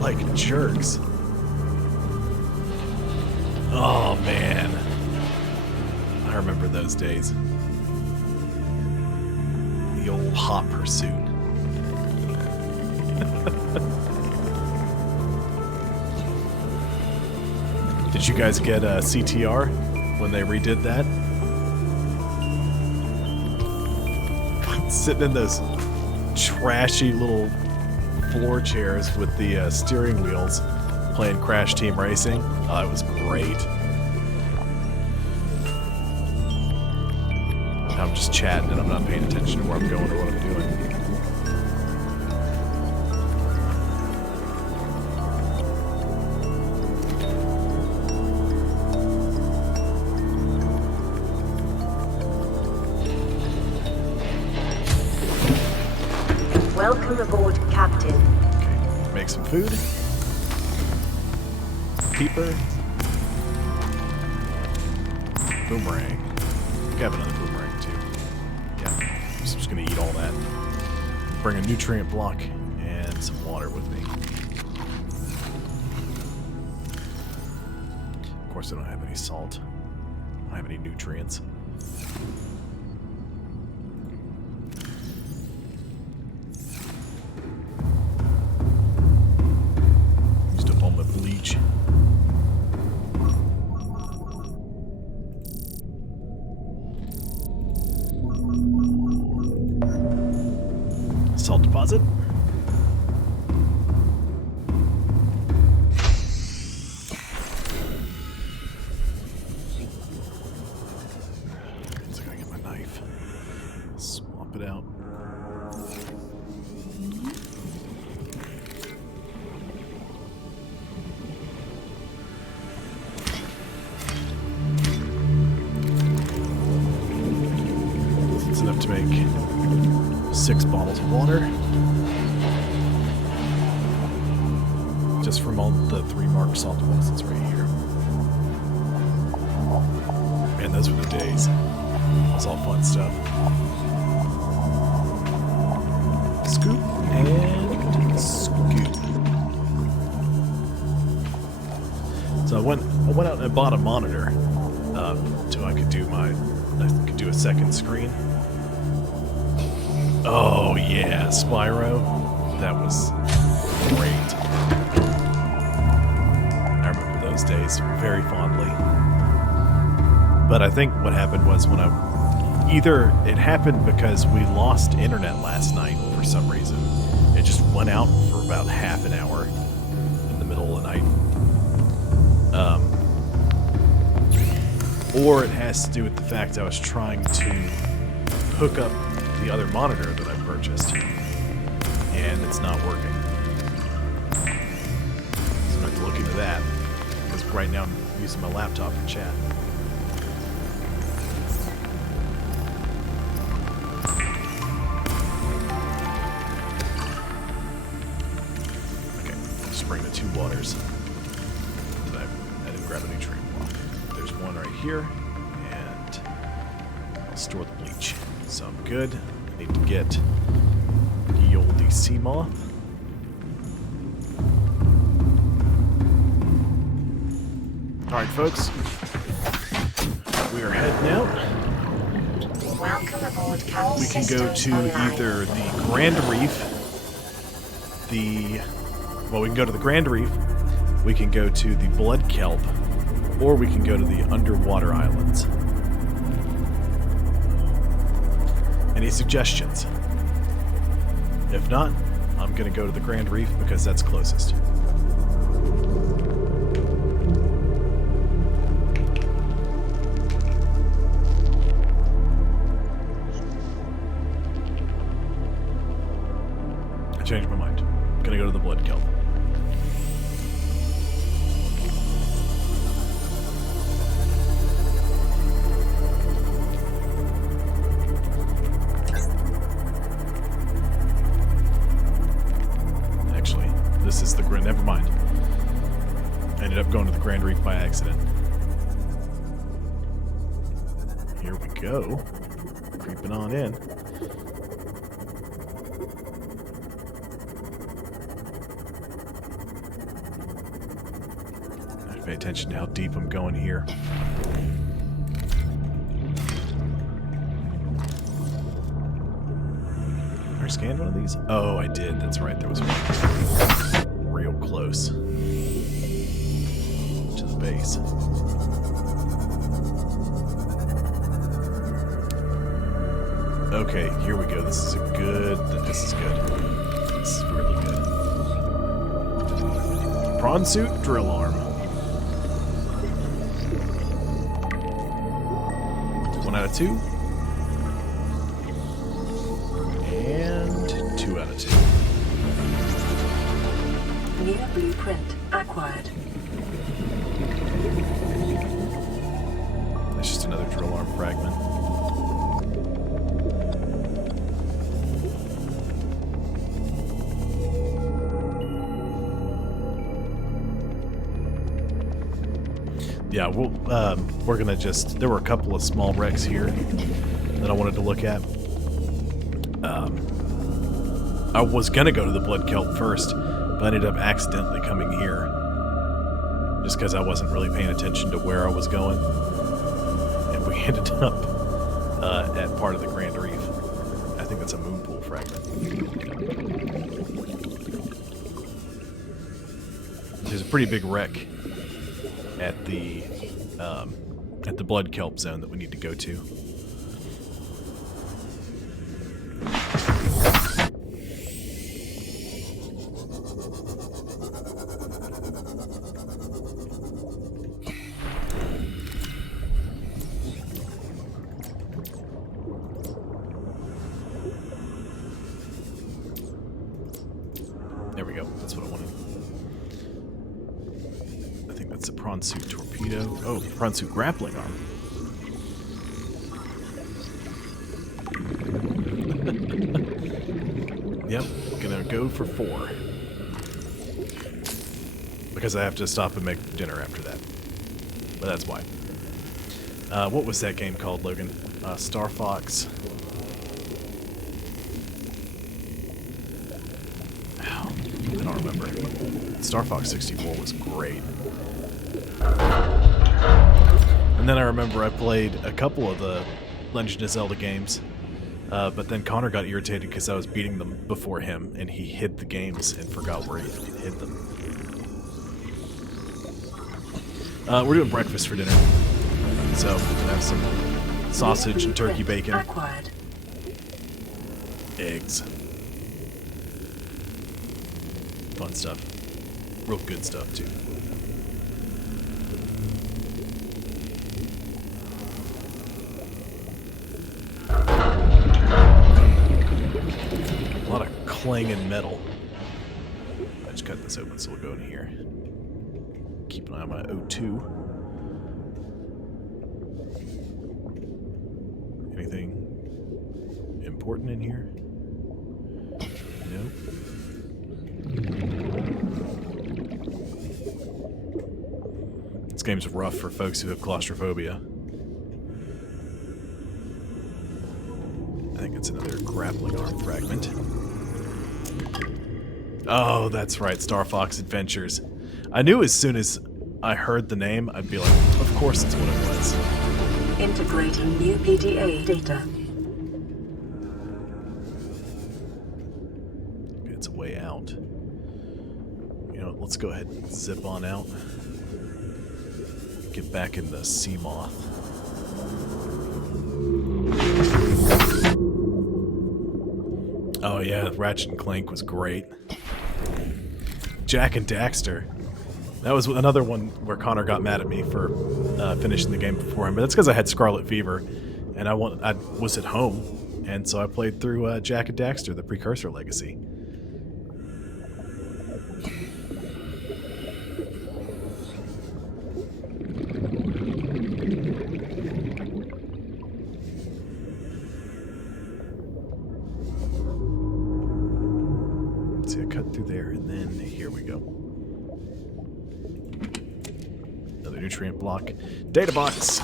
Like jerks. Oh man. I remember those days. The old hot pursuit. Did you guys get a CTR when they redid that? Sitting in those trashy little floor chairs with the steering wheels playing Crash Team Racing. Oh, it was great. I'm just chatting and I'm not paying attention to where I'm going or what I'm doing. Welcome aboard, Captain. Okay, make some food. Peeper. Boomerang. I have another boomerang too. Yeah, I'm just gonna eat all that. Bring a nutrient block and some water with me. Of course, I don't have any salt. I don't have any nutrients. Bleach. Salt deposit. So I gotta get my knife. Swap it out. Enough to make 6 bottles of water. Just from all the 3 marked salt deposits right here. Man, those were the days. That's all fun stuff. Scoop and scoop. So I went out and bought a monitor so I could do my I could do a second screen. Oh yeah, Spyro. That was great. I remember those days very fondly. But I think what happened was when either it happened because we lost internet last night for some reason. It just went out for about half an hour in the middle of the night. Or it has to do with the fact I was trying to hook up the other monitor that I purchased, and it's not working. So I'm going to have to look into that, because right now I'm using my laptop for chat. Okay, just bring the 2 waters. I didn't grab a nutrient block. There's one right here, and I'll store the bleach. So I'm good. I need to get the old DC moth. Alright, folks. We are heading out. Welcome aboard Carol We can go Systems to Online. either the Grand Reef, we can go to the Grand Reef, we can go to the Blood Kelp, or we can go to the Underwater Islands. Any suggestions? If not, I'm going to go to the Grand Reef because that's closest. I changed my mind. I'm going to go to the Blood Kelp. This is the Grand. Never mind. I ended up going to the Grand Reef by accident. Here we go. Creeping on in. I have to pay attention to how deep I'm going here. Did I scan one of these? Oh, I did. That's right. There was one. Real close to the base. Okay, here we go. This is good. This is really good. Prawn suit, drill arm. 1 out of 2. And 2 out of 2. New blueprint acquired. That's just another drill arm fragment. Yeah, we're gonna there were a couple of small wrecks here that I wanted to look at. I was gonna go to the Blood Kelp first, but I ended up accidentally coming here. Just because I wasn't really paying attention to where I was going. And we ended up at part of the Grand Reef. I think that's a moon pool fragment. There's a pretty big wreck at the Blood Kelp zone that we need to go to. There we go. That's what I wanted. I think that's a prawn suit torpedo. Oh, prawn suit grappling arm. Yep, gonna go for 4. Because I have to stop and make dinner after that. But that's why. What was that game called, Logan? Star Fox. I don't remember. Star Fox 64 was great. And then I remember I played a couple of the Legend of Zelda games. But then Connor got irritated because I was beating them before him, and he hid the games and forgot where he hid them. We're doing breakfast for dinner. So, we're gonna have some sausage and turkey bacon. Acquired. Eggs. Fun stuff. Real good stuff, too. A lot of clanging metal. I just cut this open, so we'll go in here. Keep an eye on my O2. Anything important in here? No. This game's rough for folks who have claustrophobia. I think it's another grappling arm fragment. Oh, that's right, Star Fox Adventures. I knew as soon as I heard the name, I'd be like, of course it's what it was. Integrating new PDA data. It's a way out. You know, let's go ahead and zip on out. Get back in the sea moth. Oh yeah, Ratchet and Clank was great. Jak and Daxter. That was another one where Connor got mad at me for finishing the game before him, but that's because I had Scarlet Fever, and I was at home, and so I played through Jak and Daxter, the Precursor Legacy. See, I cut through there, and then here we go. Another nutrient block. Data box.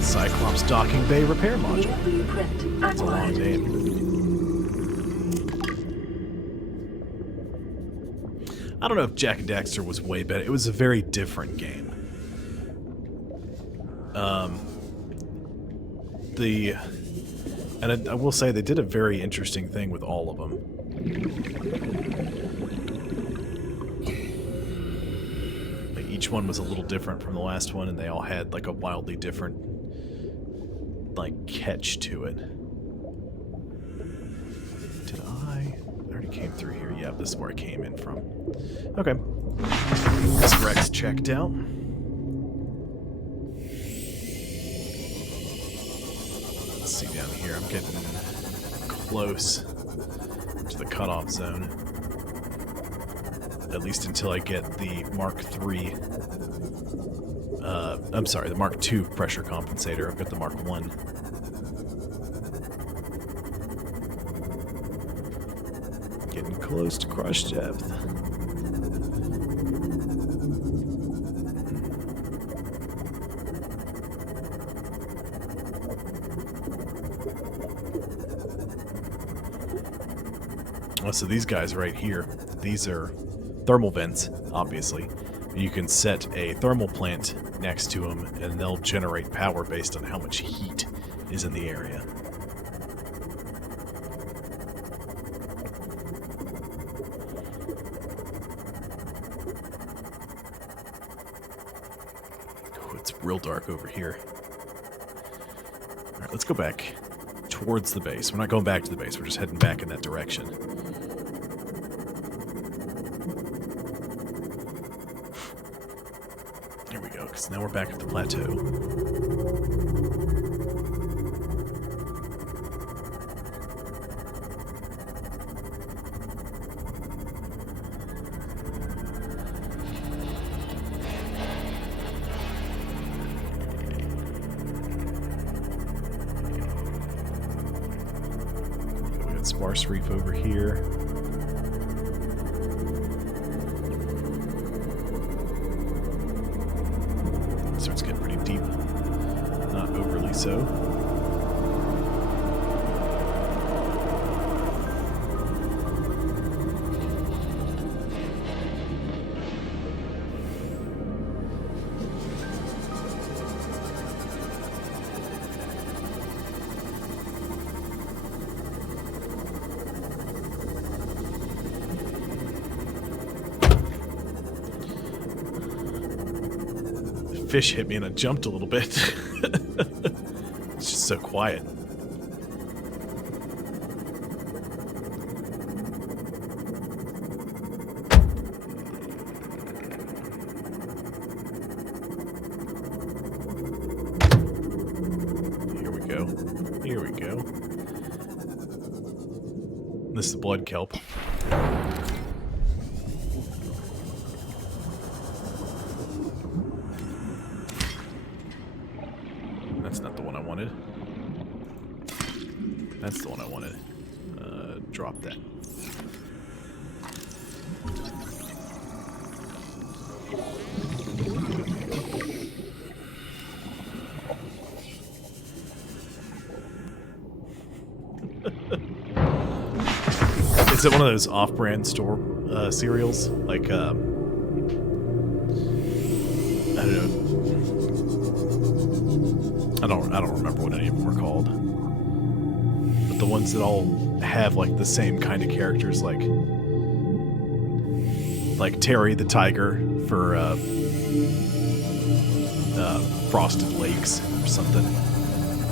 Cyclops Docking Bay Repair Module. Blueprint That's a long acquired. name. I don't know if Jak and Daxter was way better. It was a very different game. And I will say they did a very interesting thing with all of them. Like each one was a little different from the last one, and they all had like a wildly different like catch to it. Did I already came through here? Yeah, this is where I came in from. Okay. This Rex checked out. Let's see down here. I'm getting close to the cutoff zone. At least until I get the Mark III. I'm sorry, the Mark II pressure compensator. I've got the Mark I. Getting close to crush depth. Oh, so these guys right here, these are thermal vents, obviously. You can set a thermal plant next to them, and they'll generate power based on how much heat is in the area. Oh, it's real dark over here. All right, let's go back towards the base. We're not going back to the base. We're just heading back in that direction. Here we go, because now we're back at the plateau. We got Sparse Reef over here. Starts getting pretty deep. Not overly so. fish hit me and I jumped a little bit. It's just so quiet. Here we go. Here we go. This is the blood kelp. That's not the one I wanted. That's the one I wanted. Drop that. Is it one of those off-brand store cereals? Like, I don't know. I don't remember what any of them were called. But the ones that all have like the same kind of characters, like Terry the Tiger for Frosted Lakes or something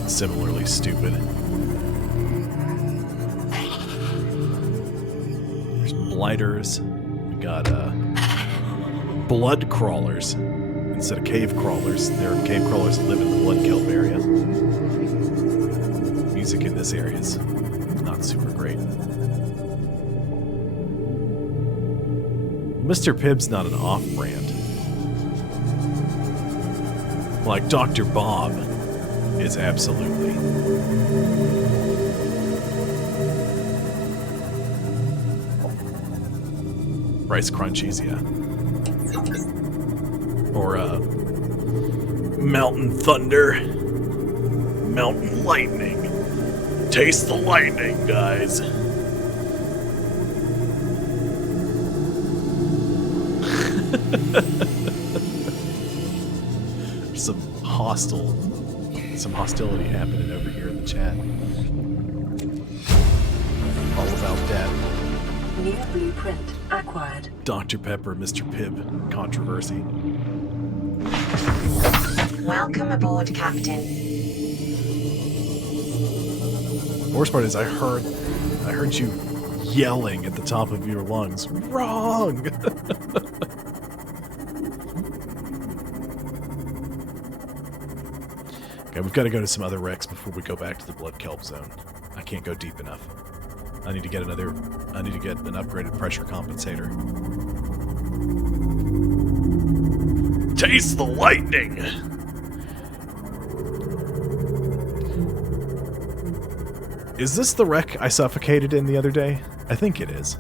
similarly stupid. There's blighters. We got blood crawlers. Instead of cave crawlers, there are cave crawlers that live in the blood kelp area. Music in this area is not super great. Mr. Pibb's not an off-brand. Like Dr. Bob is absolutely. Rice Crunchies, yeah. Or, Mountain Thunder. Mountain Lightning. Taste the lightning, guys. There's some hostility happening over here in the chat. All about that. New blueprint acquired. Dr. Pepper, Mr. Pibb controversy. Welcome aboard, Captain. The worst part is I heard you yelling at the top of your lungs. Wrong! Okay, we've got to go to some other wrecks before we go back to the blood kelp zone. I can't go deep enough. I need to get an upgraded pressure compensator. Taste the lightning! Is this the wreck I suffocated in the other day? I think it is.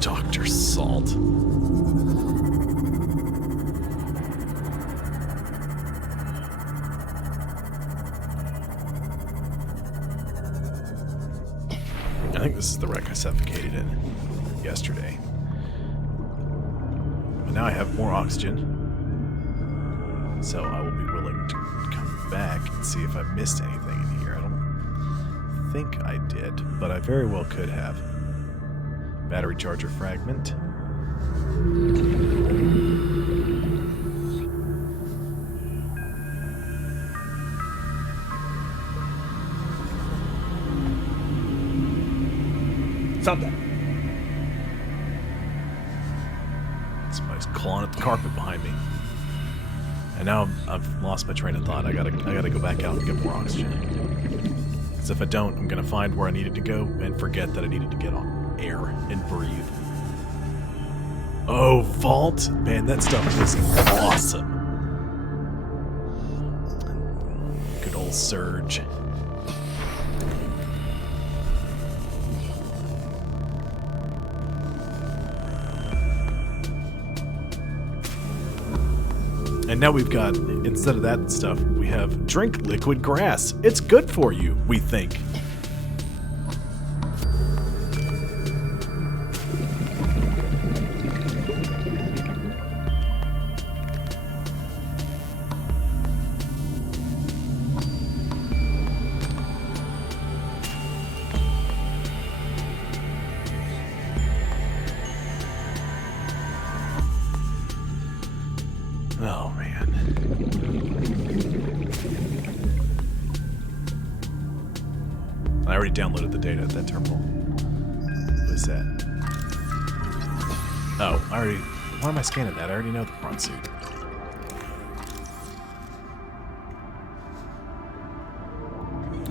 Dr. Salt. I think this is the wreck I suffocated in yesterday. But now I have more oxygen. So I will be willing to come back and see if I missed anything in here. I don't think I did, but I very well could have. Battery charger fragment. Something. Somebody's clawing at the carpet behind me. And now I've lost my train of thought. I gotta go back out and get more oxygen. Because if I don't, I'm gonna find where I needed to go and forget that I needed to get on air and breathe. Oh, Vault! Man, that stuff was awesome. Good old Surge. And now we've got, instead of that stuff, we have drink liquid grass. It's good for you, we think. already downloaded the data at that terminal. What is that? Oh, I already... Why am I scanning that? I already know the prawn suit.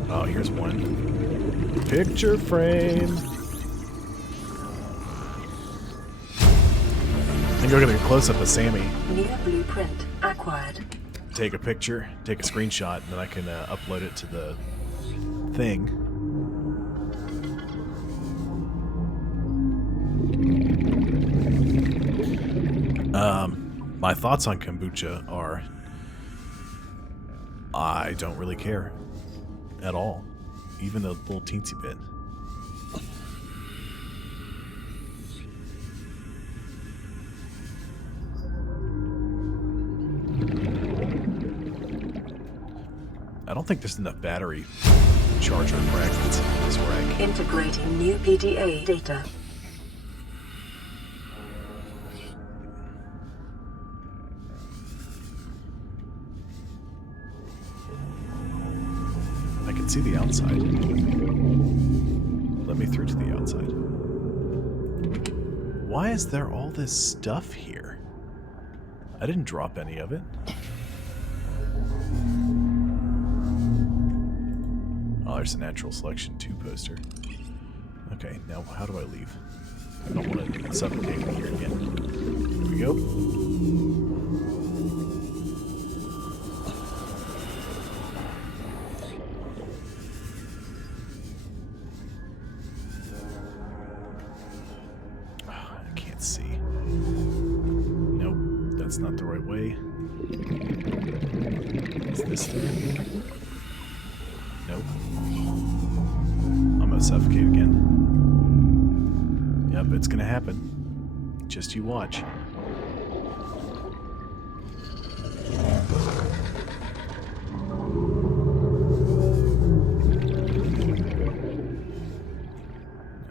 Oh, here's one. Picture frame. I think we're gonna get a close-up of Sammy. New blueprint acquired. Take a picture, take a screenshot, and then I can upload it to the thing. My thoughts on kombucha are I don't really care at all, even a little teensy bit. I don't think there's enough battery charger fragments in this rack. Integrating new PDA data. I can see the outside. Let me through to the outside. Why is there all this stuff here? I didn't drop any of it. Oh, there's a Natural Selection 2 poster. Okay, now how do I leave? I don't want to suffocate in here again. Here we go. I can't see. Nope, that's not the right way. Is this there? Nope. I'm gonna suffocate again. Yep, it's gonna happen. Just you watch.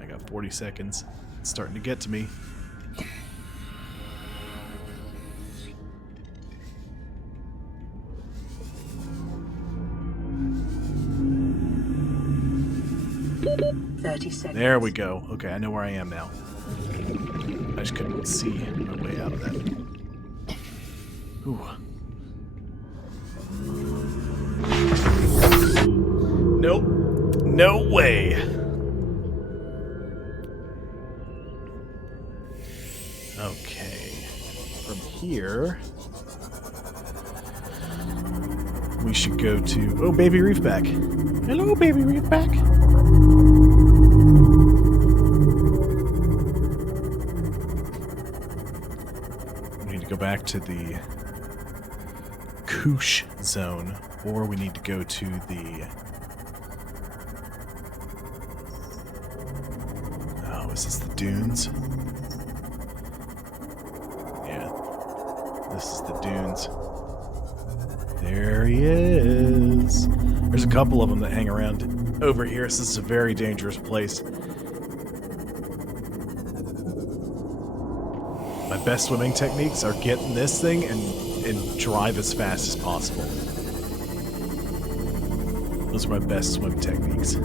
I got 40 seconds. It's starting to get to me. There we go. Okay, I know where I am now. I just couldn't see my way out of that. Ooh. Nope. No way. Okay. From here, we should go to... Oh, Baby Reefback. Hello, Baby Reefback. Go back to the Koosh zone, or we need to go to the... Oh, is this the dunes? Yeah, this is the dunes. There he is. There's a couple of them that hang around over here, so this is a very dangerous place. My best swimming techniques are get in this thing and drive as fast as possible. Those are my best swim techniques.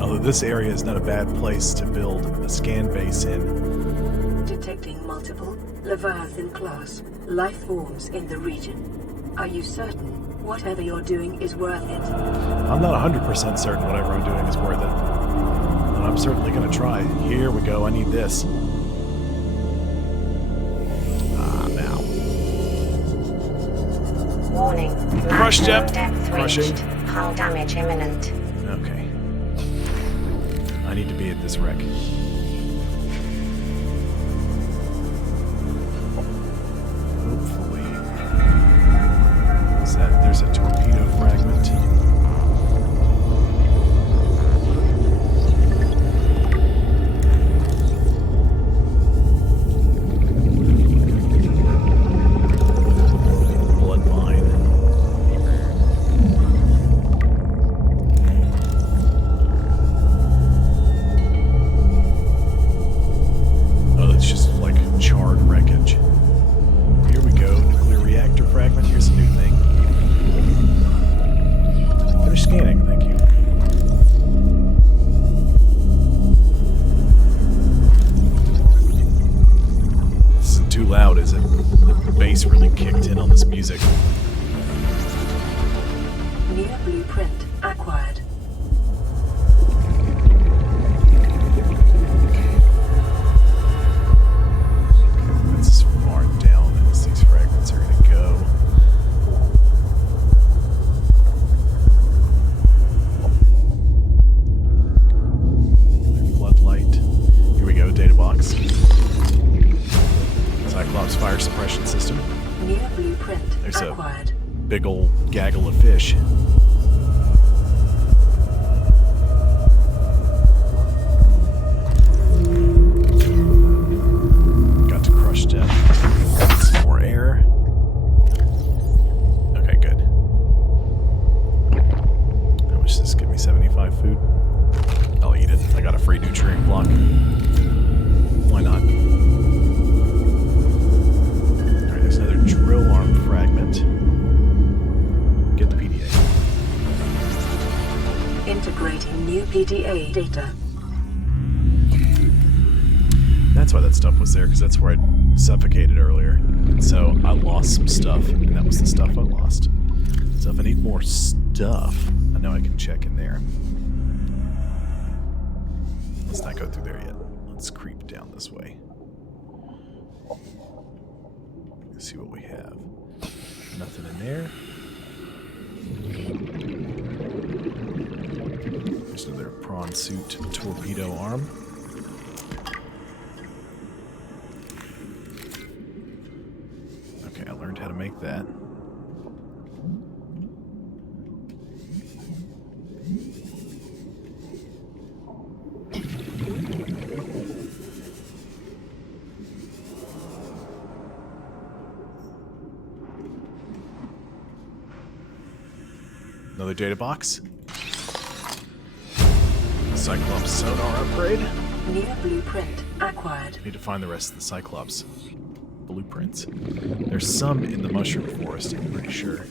Although this area is not a bad place to build a scan base in. Detecting multiple Leviathan class life forms in the region. Are you certain whatever you're doing is worth it? I'm not 100% certain whatever I'm doing is worth it. But I'm certainly going to try. Here we go. I need this. Now. Warning. Crush depth. Crushing. Hull damage imminent. Okay. I need to be at this wreck. Hopefully. There's a torpedo fragment. Blood mine. loud is it? The bass really kicked in on this music. Near blueprint acquired. That's as far down as these fragments are going to go. Floodlight. Here we go, data box. Cyclops fire suppression system. Near blueprint There's acquired. a big ol' gaggle of fish. Got to crush death. Some more air. Okay, good. How much does this give me? 75 food? I'll eat it. I got a free nutrient block. Why not? Alright, there's another drill arm fragment. Get the PDA. Integrating new PDA data. That's why that stuff was there, because that's where I suffocated earlier. So I lost some stuff, and that was the stuff I lost. So if I need more stuff, I know I can check in there. Let's not go through there yet. Let's creep down this way. Let's see what we have. Nothing in there. There's another prawn suit torpedo arm. Okay, I learned how to make that. Another data box. Cyclops sonar upgrade. Near blueprint acquired. Need to find the rest of the Cyclops blueprints. There's some in the mushroom forest, I'm pretty sure.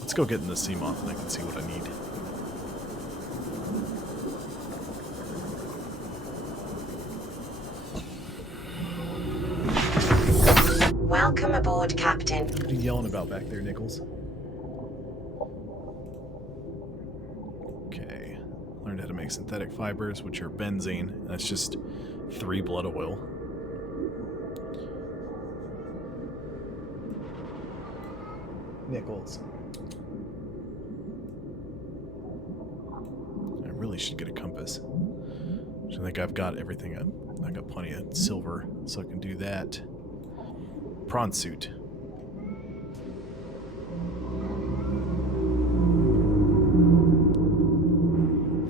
Let's go get in the sea moth and I can see what I need. Welcome aboard, Captain. What are you yelling about back there, Nichols? Okay. Learned how to make synthetic fibers, which are benzene. That's just 3 blood oil. Nichols. I really should get a compass. I think I've got everything. I got plenty of silver, so I can do that. Prawn suit.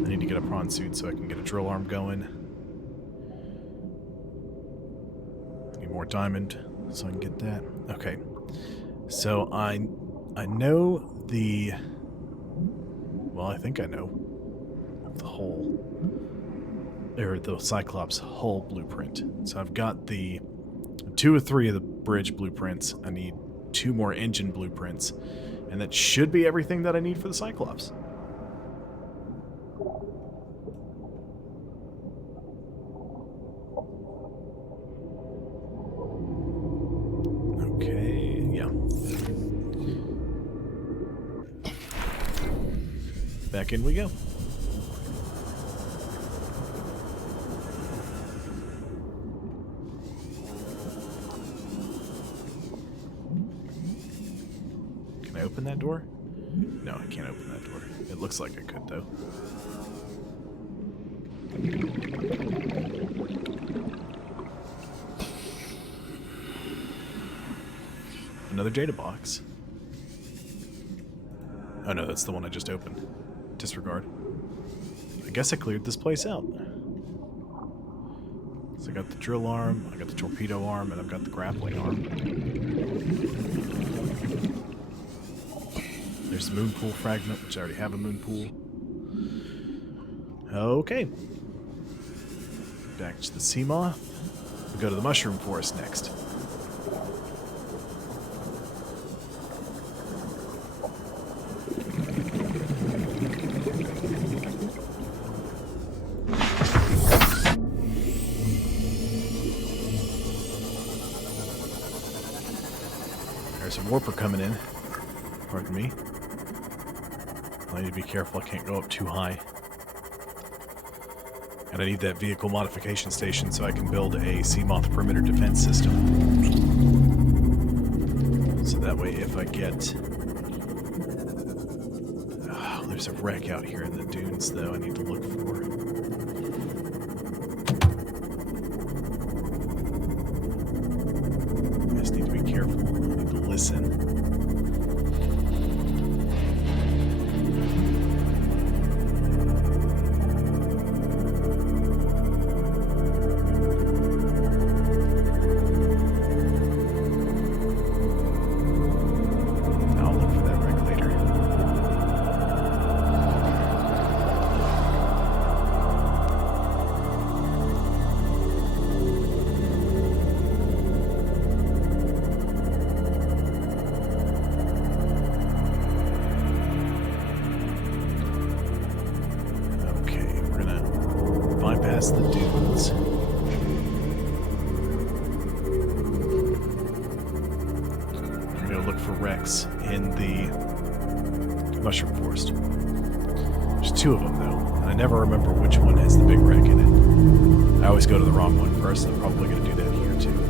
I need to get a prawn suit so I can get a drill arm going. Need more diamond so I can get that. Okay. So I know the... Well, I think I know the whole... Or the Cyclops hull blueprint. So I've got the 2 or 3 of the bridge blueprints. I need 2 more engine blueprints. And that should be everything that I need for the Cyclops. Okay, yeah. Back in we go. Open that door? No, I can't open that door. It looks like I could, though. Another data box. Oh no, that's the one I just opened. Disregard. I guess I cleared this place out. So I got the drill arm, I got the torpedo arm, and I've got the grappling arm. There's a moon pool fragment, which I already have a moon pool. Okay. Back to the sea moth. We go to the mushroom forest next. There's a warper coming in. Pardon me. I need to be careful. I can't go up too high. And I need that vehicle modification station so I can build a Seamoth perimeter defense system. So that way if I get... Oh, there's a wreck out here in the dunes, though, I need to look for. I just need to be careful. I need to listen. The dunes. I'm gonna look for wrecks in the mushroom forest. There's two of them though, and I never remember which one has the big wreck in it. I always go to the wrong one first, and I'm probably gonna do that here too.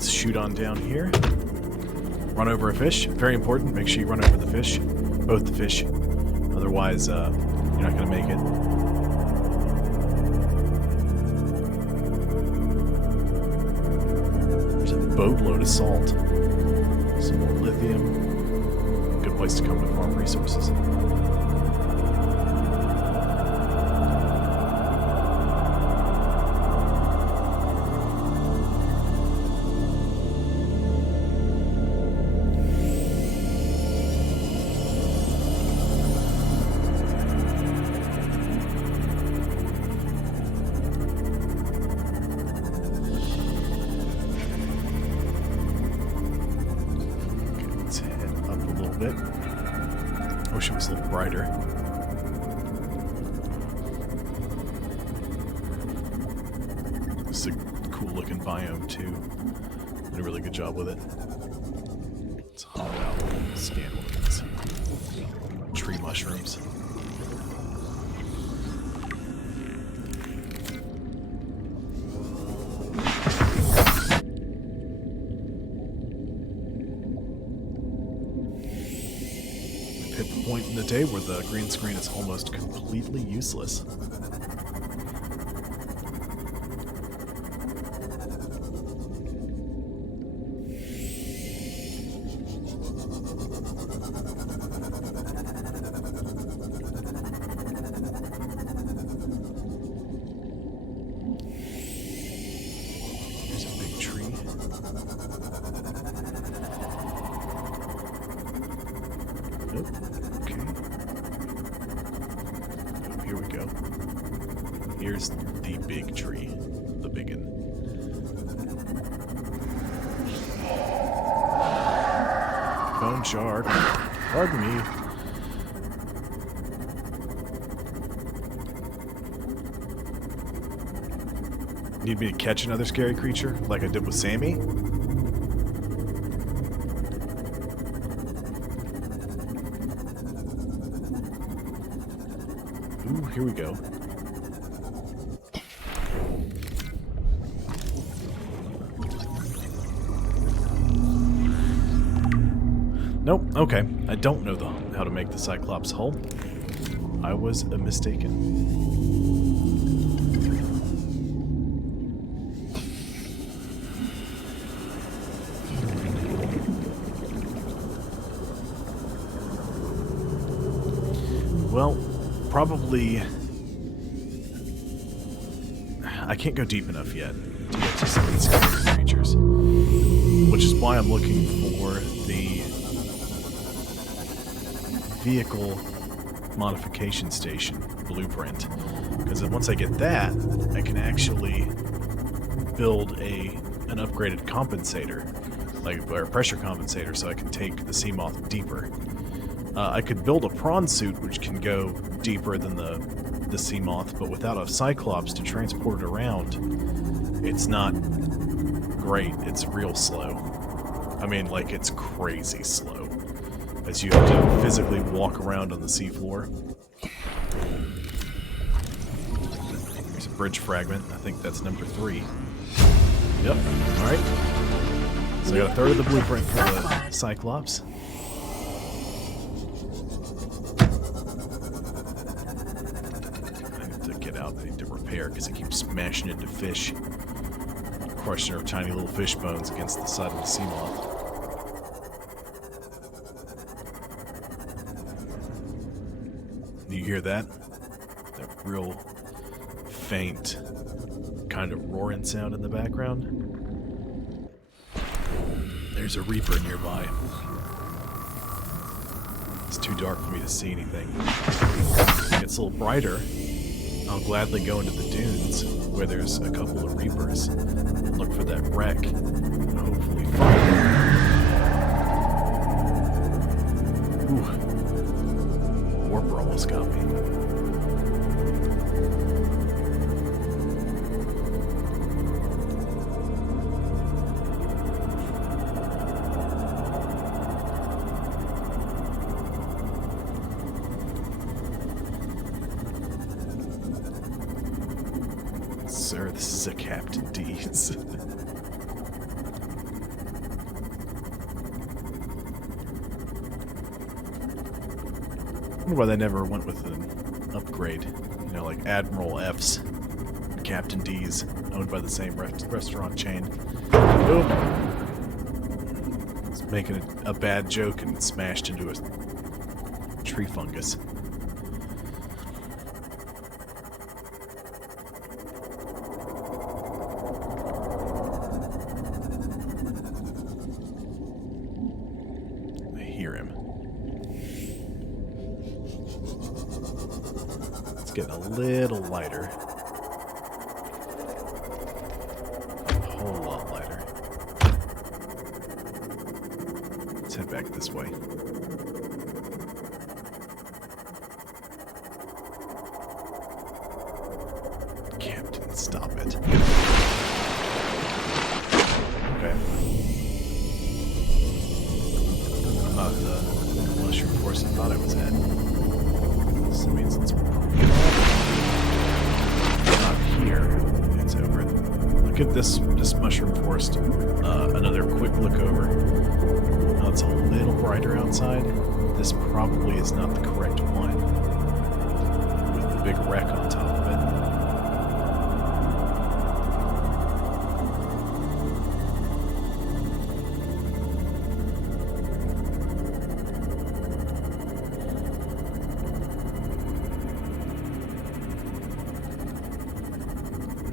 Shoot on down here. Run over a fish. Very important. Make sure you run over the fish. Both the fish. Otherwise, you're not going to make it. There's a boatload of salt. Some more lithium. Good place to come to farm resources. Wish it was a little brighter. This is a cool looking biome too. Did a really good job with it. Let's haul out and scan one of these tree mushrooms. Hit the point in the day where the green screen is almost completely useless. There's a big tree. Nope. Okay. Oh, here we go. Here's the big tree. The biggin. Bone shark. Pardon me. Need me to catch another scary creature like I did with Sammy? Ooh, here we go. Nope, okay. I don't know how to make the Cyclops hull. I was mistaken. Well, probably... I can't go deep enough yet to get to some of these scary creatures. Which is why I'm looking for the vehicle modification station blueprint. Because once I get that, I can actually build an upgraded compensator, or a pressure compensator, so I can take the Seamoth deeper. I could build a prawn suit which can go deeper than the Seamoth, but without a Cyclops to transport it around, it's not great. It's real slow. I mean, like, it's crazy slow, as you have to physically walk around on the seafloor. There's a bridge fragment. I think that's number 3. Yep. Alright. So I got a third of the blueprint for the Cyclops. I need to get out. I need to repair because it keeps smashing into fish. Crushing her tiny little fish bones against the side of the Seamoth. You hear that? That real faint kind of roaring sound in the background? There's a Reaper nearby. It's too dark for me to see anything. When it gets a little brighter, I'll gladly go into the dunes where there's a couple of Reapers and look for that wreck and hopefully find it. Ooh. Warper almost got me. Sir, this is a Captain D's. I wonder why they never went with an upgrade. You know, like Admiral F's, Captain D's, owned by the same restaurant chain. Oh! It's making a bad joke and smashed into a tree fungus. Getting a little lighter. A whole lot lighter. Let's head back this way. Captain, stop it. Okay. I'm not the mushroom force I thought I was at. So that means it's not here. It's over. Look at this mushroom forest. Another quick look over. Now it's a little brighter outside. This probably is not the correct one. With the big wreck on top of it.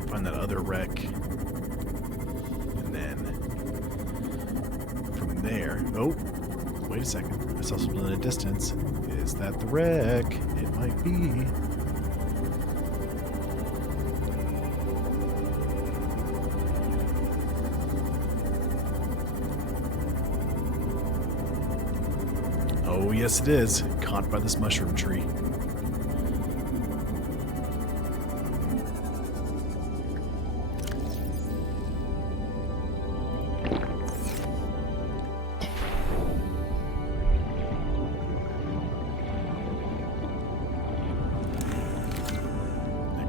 Find that other wreck, and then from there, oh, wait a second, I saw something in the distance. Is that the wreck? It might be. Oh yes it is, caught by this mushroom tree.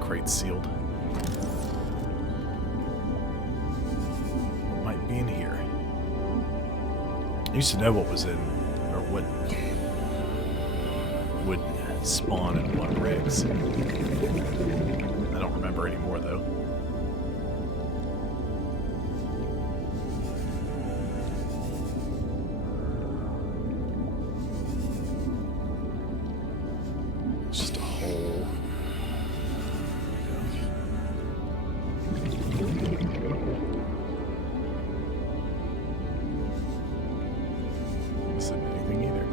Crate sealed. What might be in here? I used to know what was in, or what would spawn in what rigs. I don't remember anymore though. It's just a hole. Isn't anything either.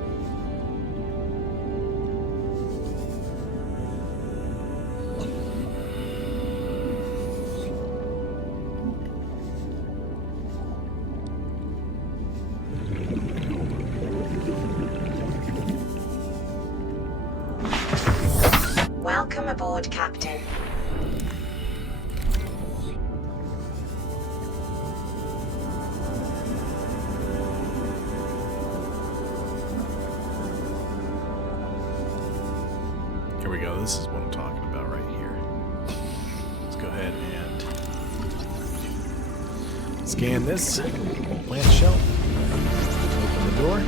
Welcome aboard, Captain. Here we go. This is what I'm talking about right here. Let's go ahead and scan this plant shelf. Open the door.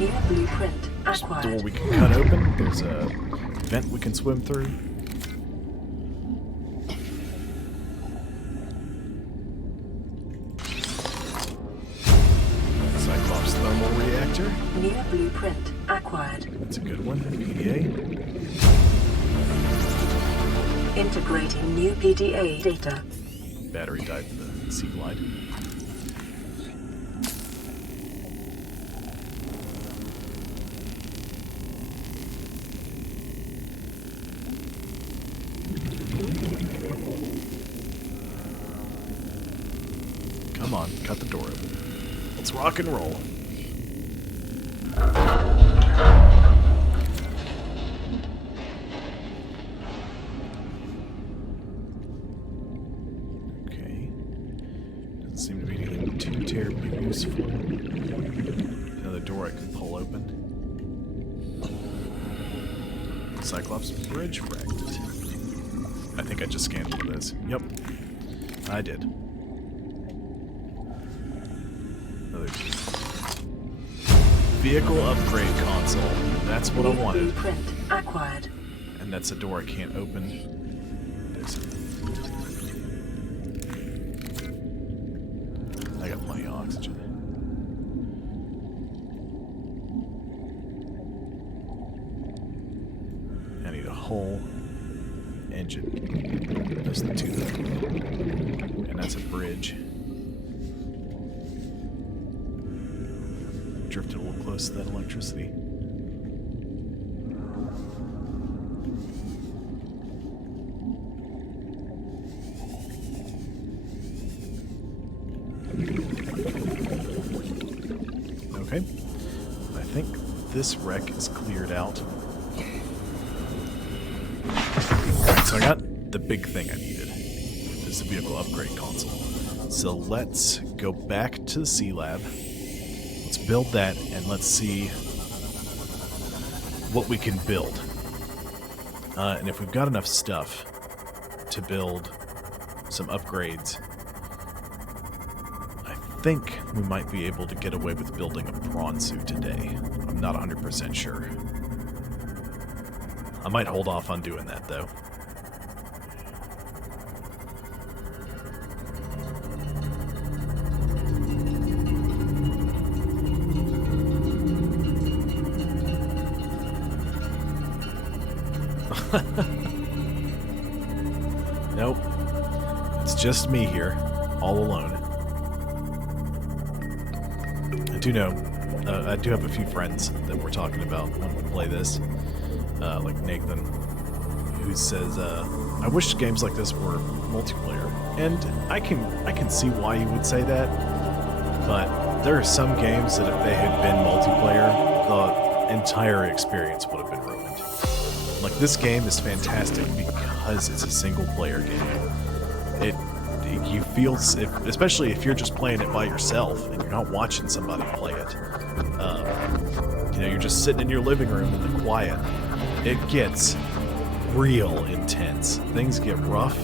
New blueprint There's a door acquired. we can cut open. There's a vent we can swim through. Cyclops thermal reactor. New blueprint acquired. That's a good one. PDA. Integrating new PDA data. Battery died in the Sea Glide. Come on, cut the door open. Let's rock and roll. Okay. Doesn't seem to be anything too terribly useful. Another door I can pull open. Cyclops bridge fragment. I think I just scanned one of those. Yep. I did. Another vehicle upgrade console. That's what I New wanted. blueprint acquired. And that's a door I can't open. There's... I got plenty of oxygen. I need a whole engine. That's the two. And that's a bridge. Drifted a little close to that electricity. Okay. I think this wreck is cleared out. Alright, so I got the big thing I needed. This is the vehicle upgrade console. So let's go back to the C Lab. Let's build that and let's see what we can build. And if we've got enough stuff to build some upgrades, I think we might be able to get away with building a prawn suit today. I'm not 100% sure. I might hold off on doing that, though. Nope. It's just me here, all alone. I do know, I do have a few friends that we're talking about wanting to play this. Like Nathan, who says, I wish games like this were multiplayer. And I can see why you would say that, but there are some games that if they had been multiplayer, the entire experience would have been ruined. Like, this game is fantastic because it's a single-player game. You feel, especially if you're just playing it by yourself and you're not watching somebody play it. You know, you're just sitting in your living room in the quiet. It gets real intense. Things get rough,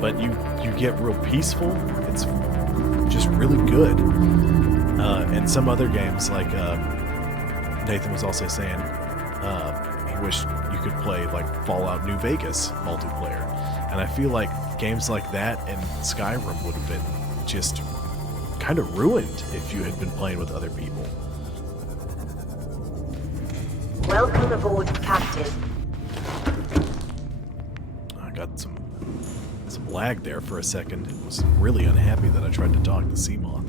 but you get real peaceful. It's just really good. And some other games, like Nathan was also saying, he wished you could play like Fallout New Vegas multiplayer. And I feel like games like that and Skyrim would have been just kind of ruined if you had been playing with other people. Welcome aboard, Captain. I got some lag there for a second. I was really unhappy that I tried to talk to Seamoth.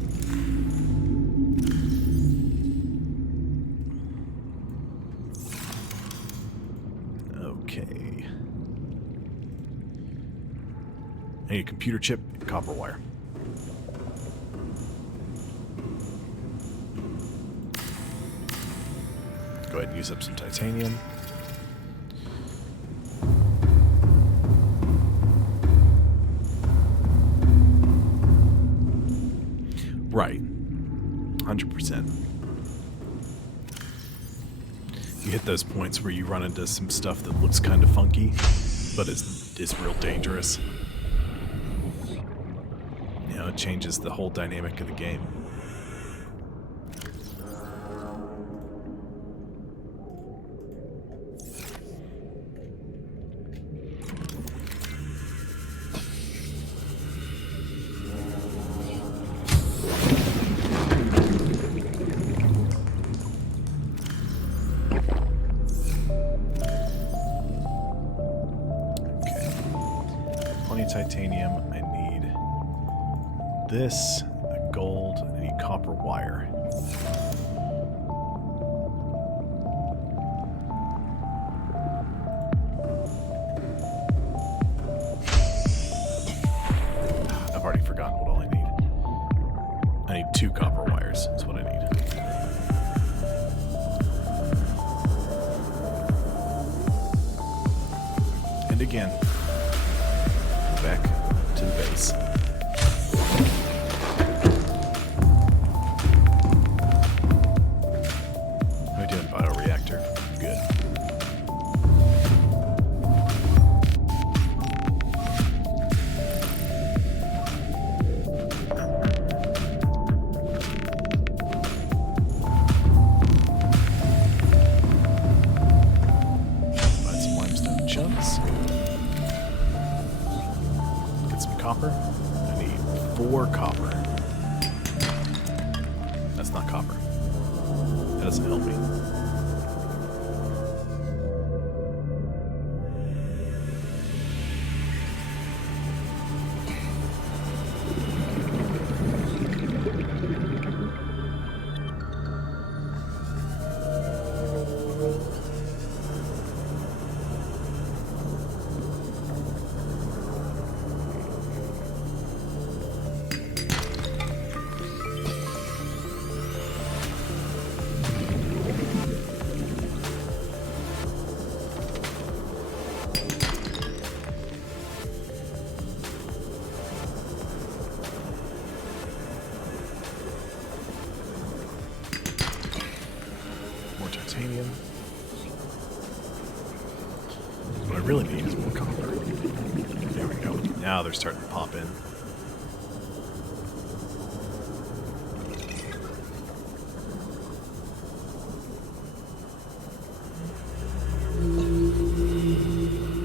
Okay. I need a computer chip and copper wire. Go ahead and use up some titanium. 100%. You hit those points where you run into some stuff that looks kind of funky, but is real dangerous. You know, it changes the whole dynamic of the game. Titanium, I need this, a gold, I need copper wire. I've already forgotten what all I need. I need 2 copper wires, is what I need. And again, back to the base. How are we doing, bioreactor? Good. Find some limestone chunks. Copper? I need 4 copper. That's not copper. That doesn't help me. Titanium. What I really need is more copper. There we go. Now they're starting to pop in.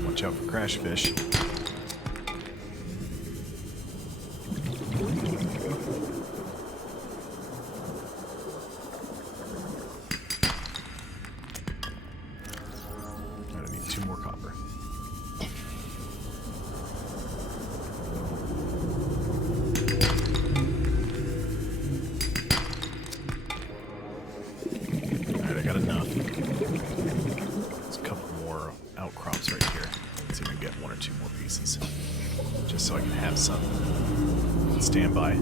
Watch out for crash fish. Just so I can have some on standby.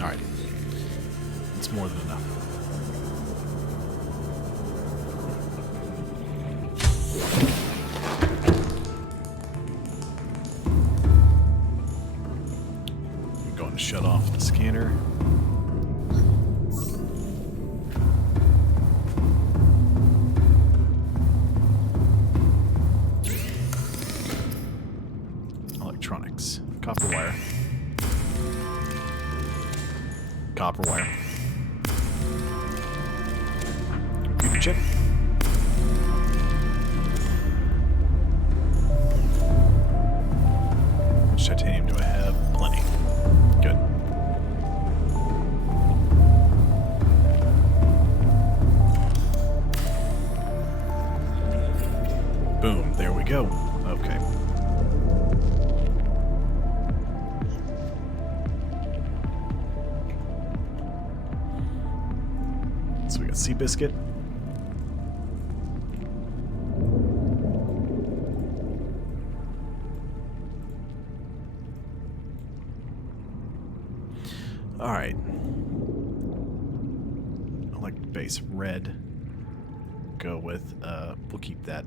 Alright. It's more than enough. Shut off the scanner. Electronics. Copper wire. Copper wire. Computer chip. How much titanium do I have? Plenty. Good. Boom, there we go. Okay. So we got Seabiscuit. like base red. Go with, we'll keep that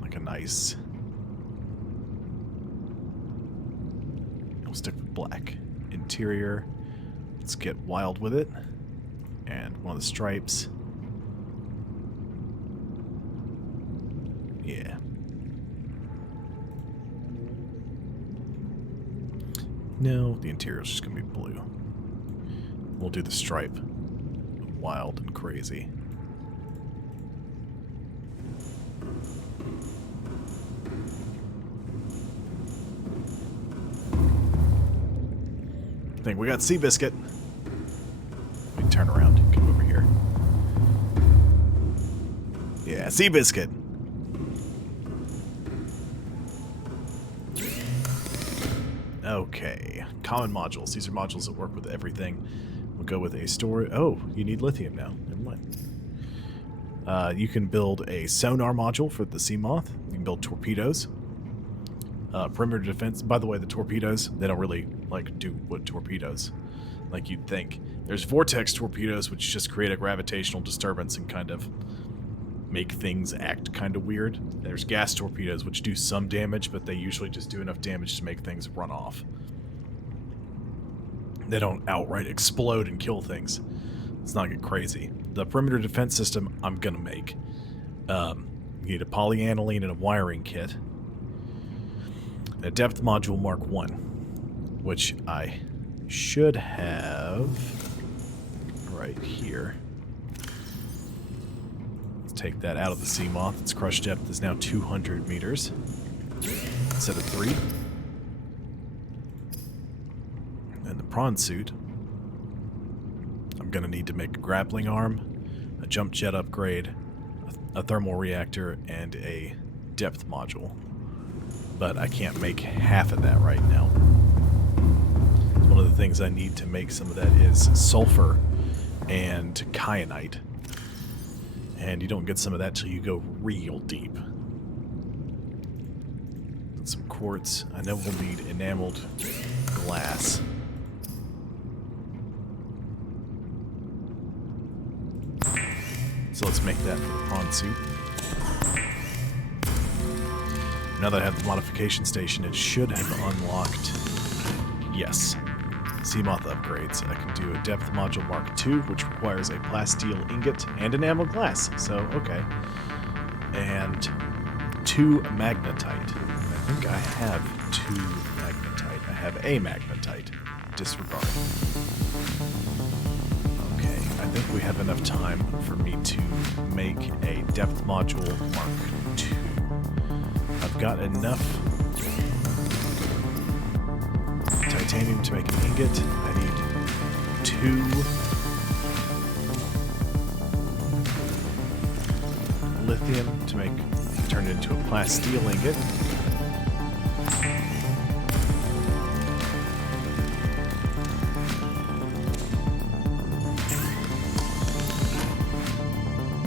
like a nice... We'll stick with black. Interior, let's get wild with it. And one of the stripes. Yeah. No, the interior is just going to be blue. We'll do the stripe. Wild and crazy. I think we got Seabiscuit. Let me turn around. Come over here. Yeah, Seabiscuit. Okay. Common modules. These are modules that work with everything. We'll go with a storage... Oh, you need lithium now. Never mind. You can build a sonar module for the Seamoth. You can build torpedoes. Perimeter defense. By the way, the torpedoes, they don't really, like, do what torpedoes like you'd think. There's vortex torpedoes, which just create a gravitational disturbance and kind of make things act kind of weird. There's gas torpedoes, which do some damage, but they usually just do enough damage to make things run off. They don't outright explode and kill things. Let's not get crazy. The perimeter defense system I'm going to make. You need a polyaniline and a wiring kit. A depth module Mark 1, which I should have right here. Let's take that out of the Seamoth. Its crush depth is now 200 meters instead of 3. And the prawn suit, I'm going to need to make a grappling arm, a jump jet upgrade, a thermal reactor, and a depth module. But I can't make half of that right now. One of the things I need to make some of that is sulfur and kyanite. And you don't get some of that till you go real deep. And some quartz. I know we'll need enameled glass. So let's make that for the prawn suit. Now that I have the modification station, it should have unlocked... Yes. Seamoth upgrades. I can do a depth module Mark II, which requires a plasteel ingot and enameled glass. So, okay. And 2 magnetite. I think I have 2 magnetite. I have a magnetite. Disregard. Okay, I think we have enough time for me to make a depth module Mark II. I've got enough titanium to make an ingot. I need 2 lithium to turn it into a plasteel ingot.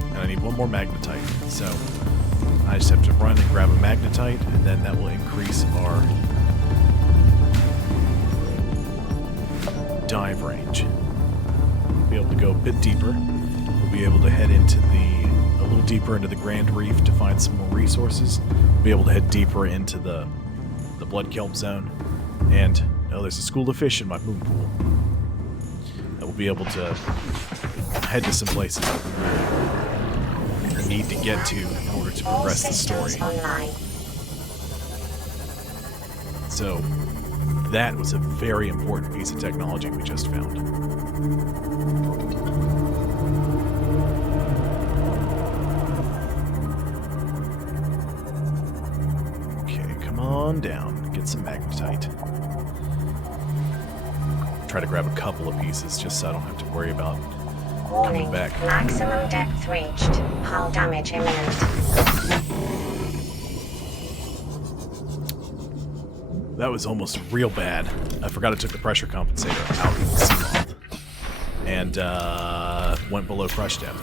And I need 1 more magnetite. So I just have to run and grab a magnetite, and then that will increase our dive range. We'll be able to go a bit deeper. We'll be able to head into a little deeper into the Grand Reef to find some more resources. We'll be able to head deeper into the blood kelp zone. And, oh, there's a school of fish in my moon pool. And we'll be able to head to some places we need to get to in order to progress the story. So, that was a very important piece of technology we just found. Okay, come on down. Get some magnetite. Try to grab a couple of pieces just so I don't have to worry about coming back. Maximum depth reached. Hull damage imminent. That was almost real bad. I forgot I took the pressure compensator out of the Seamoth. And went below crush depth.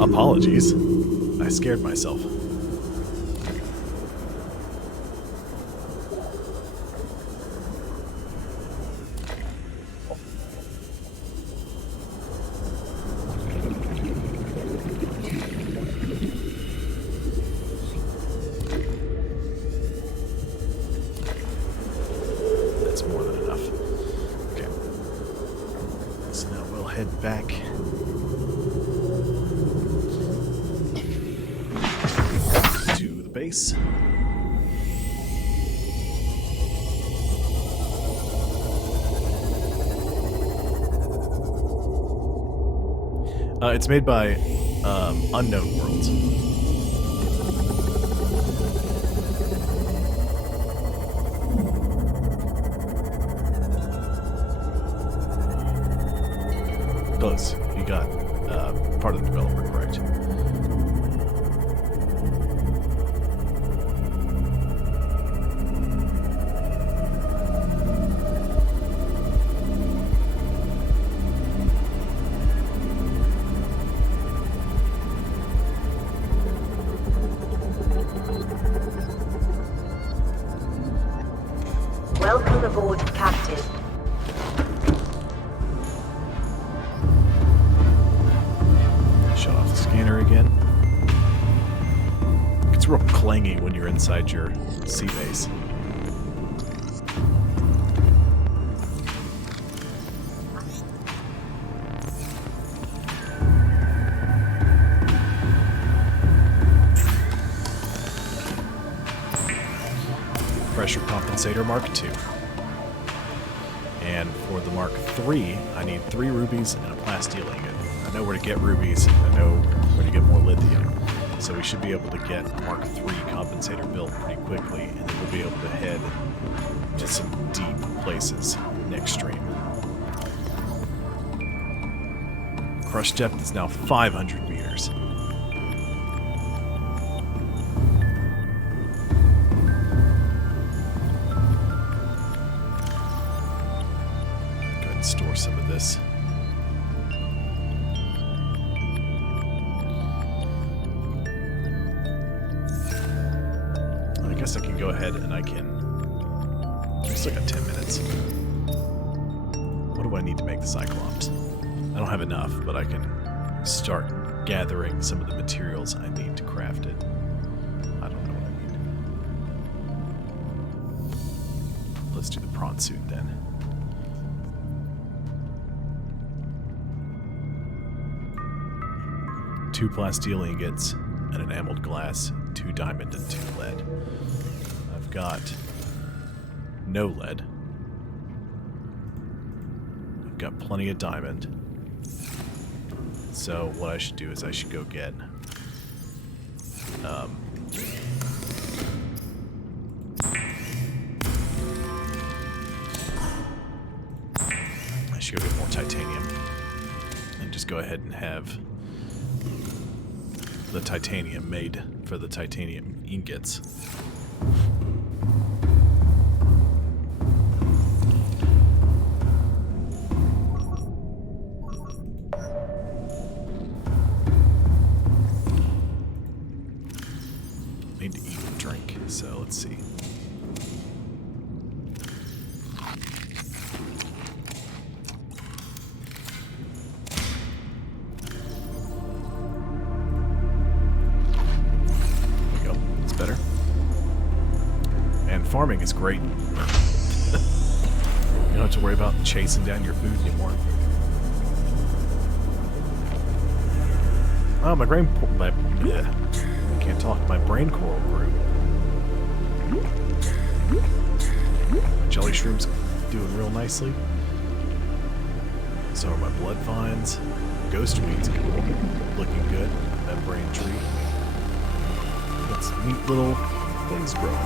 Apologies. I scared myself. head back. To the base. It's made by Unknown Worlds. Close. You got part of the developer correct. Welcome aboard, Captain. Shut off the scanner again. It's real clangy when you're inside your sea base. Pressure compensator Mark II. And for the Mark III, I need 3 rubies and a plasteel ingot. I know where to get rubies, I know where to get more lithium. So we should be able to get Mark III compensator built pretty quickly, and then we'll be able to head to some deep places next stream. Crush depth is now 500 meters. Store some of this. I guess I can go ahead and I can... I still got 10 minutes. What do I need to make the Cyclops? I don't have enough, but I can start gathering some of the materials I need to craft it. I don't know what I need. Let's do the prawn suit then. 2 plasteel ingots and an enameled glass, 2 diamond and 2 lead. I've got no lead. I've got plenty of diamond. So what I should do is I should go get I should go get more titanium and just go ahead and have the titanium made for the titanium ingots. Need to eat and drink, so let's see. Farming is great. You don't have to worry about chasing down your food anymore. Oh, my brain... I can't talk. My brain coral grew. Jelly shroom's doing real nicely. So are my blood vines. Ghost meat's cool. Looking good. That brain tree. Got some neat little things growing.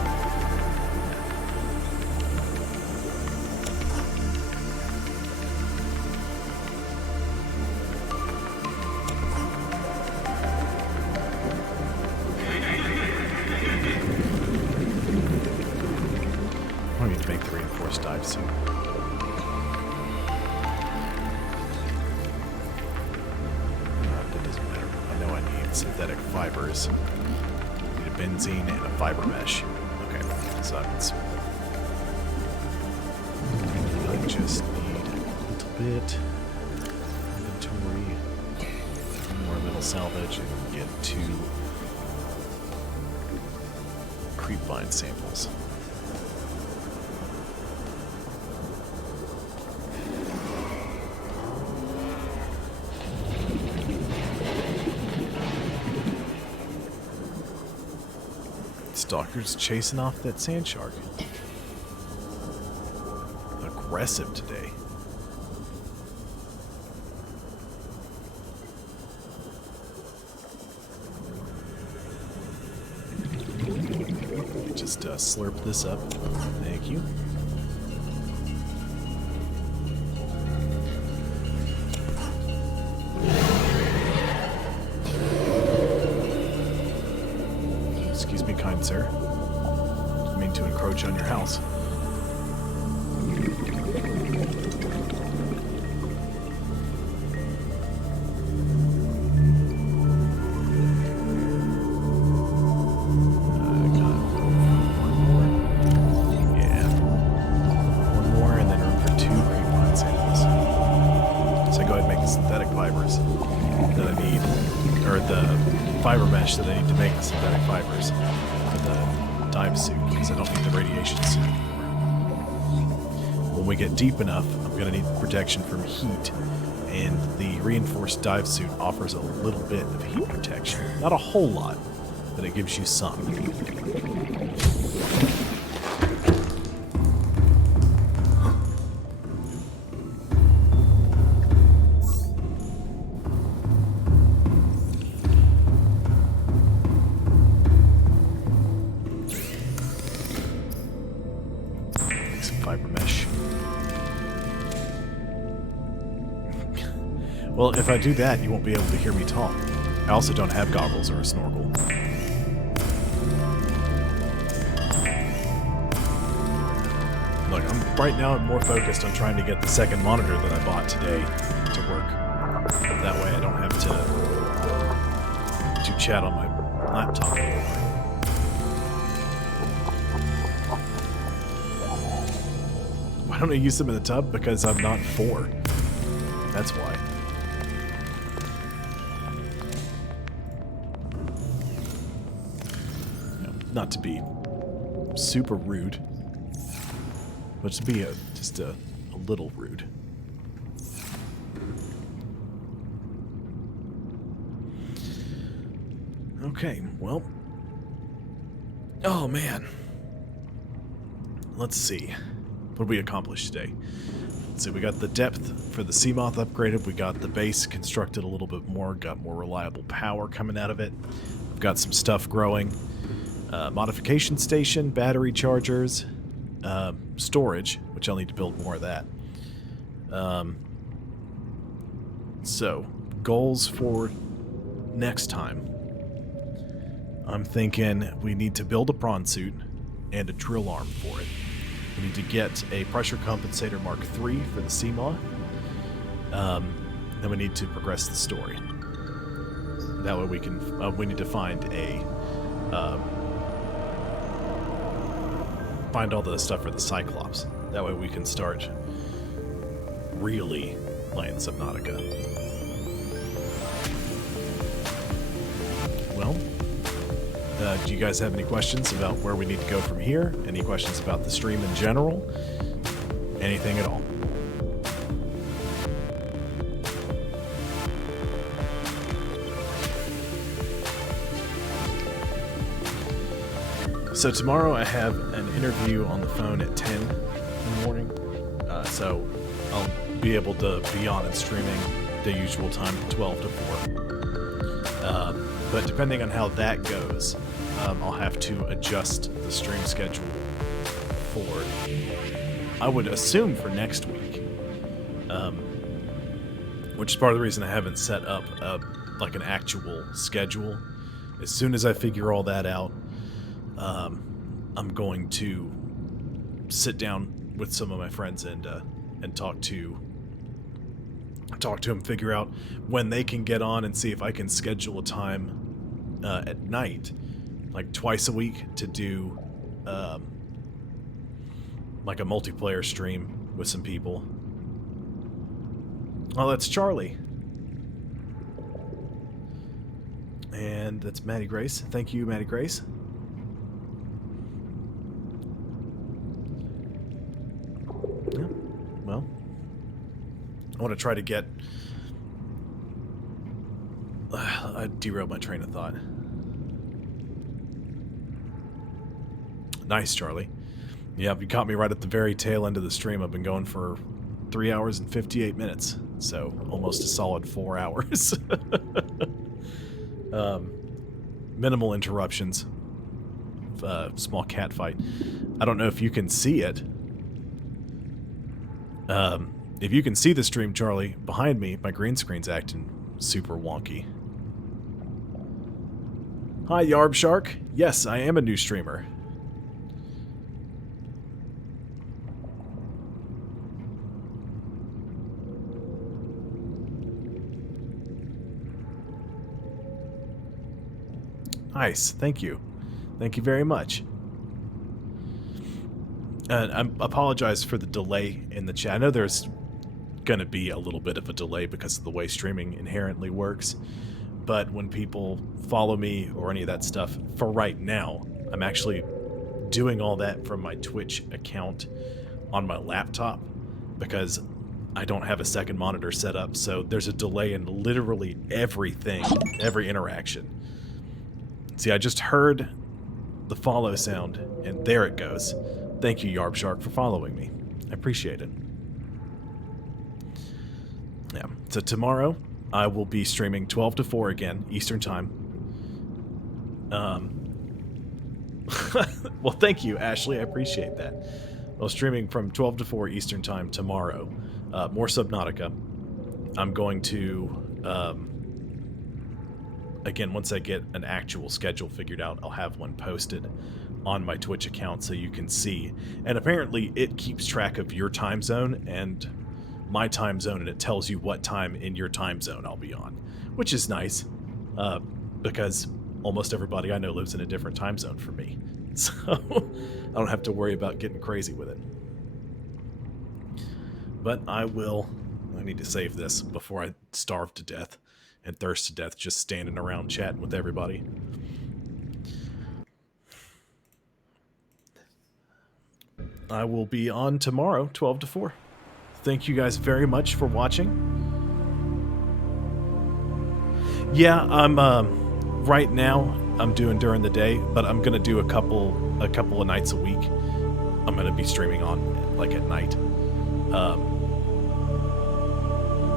I need to make the reinforced dive suit. That doesn't matter. I know I need synthetic fibers. I need a benzene and a fiber mesh. Okay, so that's... I just need a little bit inventory, more metal salvage, and get 2 creep vine samples. Stalker's chasing off that sand shark. Aggressive today. Just slurp this up. Thank you. Excuse me, kind sir. Didn't mean to encroach on your house. That I need to make the synthetic fibers for the dive suit, because I don't need the radiation suit anymore. When we get deep enough, I'm going to need protection from heat, and the reinforced dive suit offers a little bit of heat protection. Not a whole lot, but it gives you some. Well, if I do that, you won't be able to hear me talk. I also don't have goggles or a snorkel. Look, right now I'm more focused on trying to get the second monitor that I bought today to work. That way I don't have to chat on my laptop anymore. Why don't I use them in the tub? Because I'm not 4. That's why. Not to be super rude, but to be just a little rude. Okay, well. Oh, man. Let's see. What did we accomplish today? Let's see, we got the depth for the Seamoth upgraded. We got the base constructed a little bit more. Got more reliable power coming out of it. We've got some stuff growing. Modification station, battery chargers, storage, which I'll need to build more of that. So, goals for next time. I'm thinking we need to build a prawn suit and a drill arm for it. We need to get a pressure compensator Mark III for the Seamoth. Then we need to progress the story. That way we can. We need to find a. Find all the stuff for the Cyclops. That way we can start really playing Subnautica. Well, do you guys have any questions about where we need to go from here? Any questions about the stream in general? Anything at all? So tomorrow I have an interview on the phone at 10 in the morning, so I'll be able to be on and streaming the usual time, 12 to 4. But depending on how that goes, I'll have to adjust the stream schedule forward. I would assume for next week, which is part of the reason I haven't set up like an actual schedule. As soon as I figure all that out, I'm going to sit down with some of my friends and talk to them, figure out when they can get on, and see if I can schedule a time at night, like twice a week, to do like a multiplayer stream with some people. Oh, that's Charlie. And that's Maddie Grace. Thank you, Maddie Grace. Yeah, well, I want to try to get... I derailed my train of thought. Nice, Charlie. Yeah, you caught me right at the very tail end of the stream. I've been going for 3 hours and 58 minutes, so almost a solid 4 hours. Minimal interruptions. Small cat fight. I don't know if you can see it. If you can see the stream, Charlie, behind me, my green screen's acting super wonky. Hi, Yarb Shark. Yes, I am a new streamer. Nice. Thank you. Thank you very much. And I apologize for the delay in the chat. I know there's going to be a little bit of a delay because of the way streaming inherently works. But when people follow me or any of that stuff, for right now, I'm actually doing all that from my Twitch account on my laptop because I don't have a second monitor set up. So there's a delay in literally everything, every interaction. See, I just heard the follow sound, and there it goes. Thank you, Yarb Shark, for following me. I appreciate it. Yeah, so tomorrow I will be streaming 12 to 4 again, Eastern Time. Well, thank you, Ashley. I appreciate that. Well, streaming from 12 to 4 Eastern Time tomorrow. More Subnautica. I'm going to... again, once I get an actual schedule figured out, I'll have one posted on my Twitch account so you can see. And apparently it keeps track of your time zone and my time zone, and it tells you what time in your time zone I'll be on, which is nice because almost everybody I know lives in a different time zone from me. So I don't have to worry about getting crazy with it. But I need to save this before I starve to death and thirst to death just standing around chatting with everybody. I will be on tomorrow, 12 to 4. Thank you guys very much for watching. Yeah, I'm right now I'm doing during the day, but I'm gonna do a couple of nights a week. I'm gonna be streaming on like at night.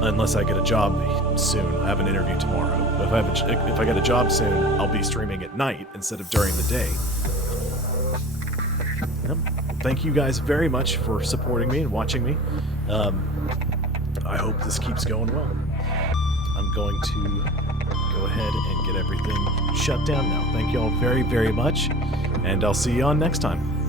Unless I get a job soon. I have an interview tomorrow. But if I get a job soon, I'll be streaming at night instead of during the day. Yep. Thank you guys very much for supporting me and watching me. I hope this keeps going well. I'm going to go ahead and get everything shut down now. Thank you all very, very much, and I'll see you on next time.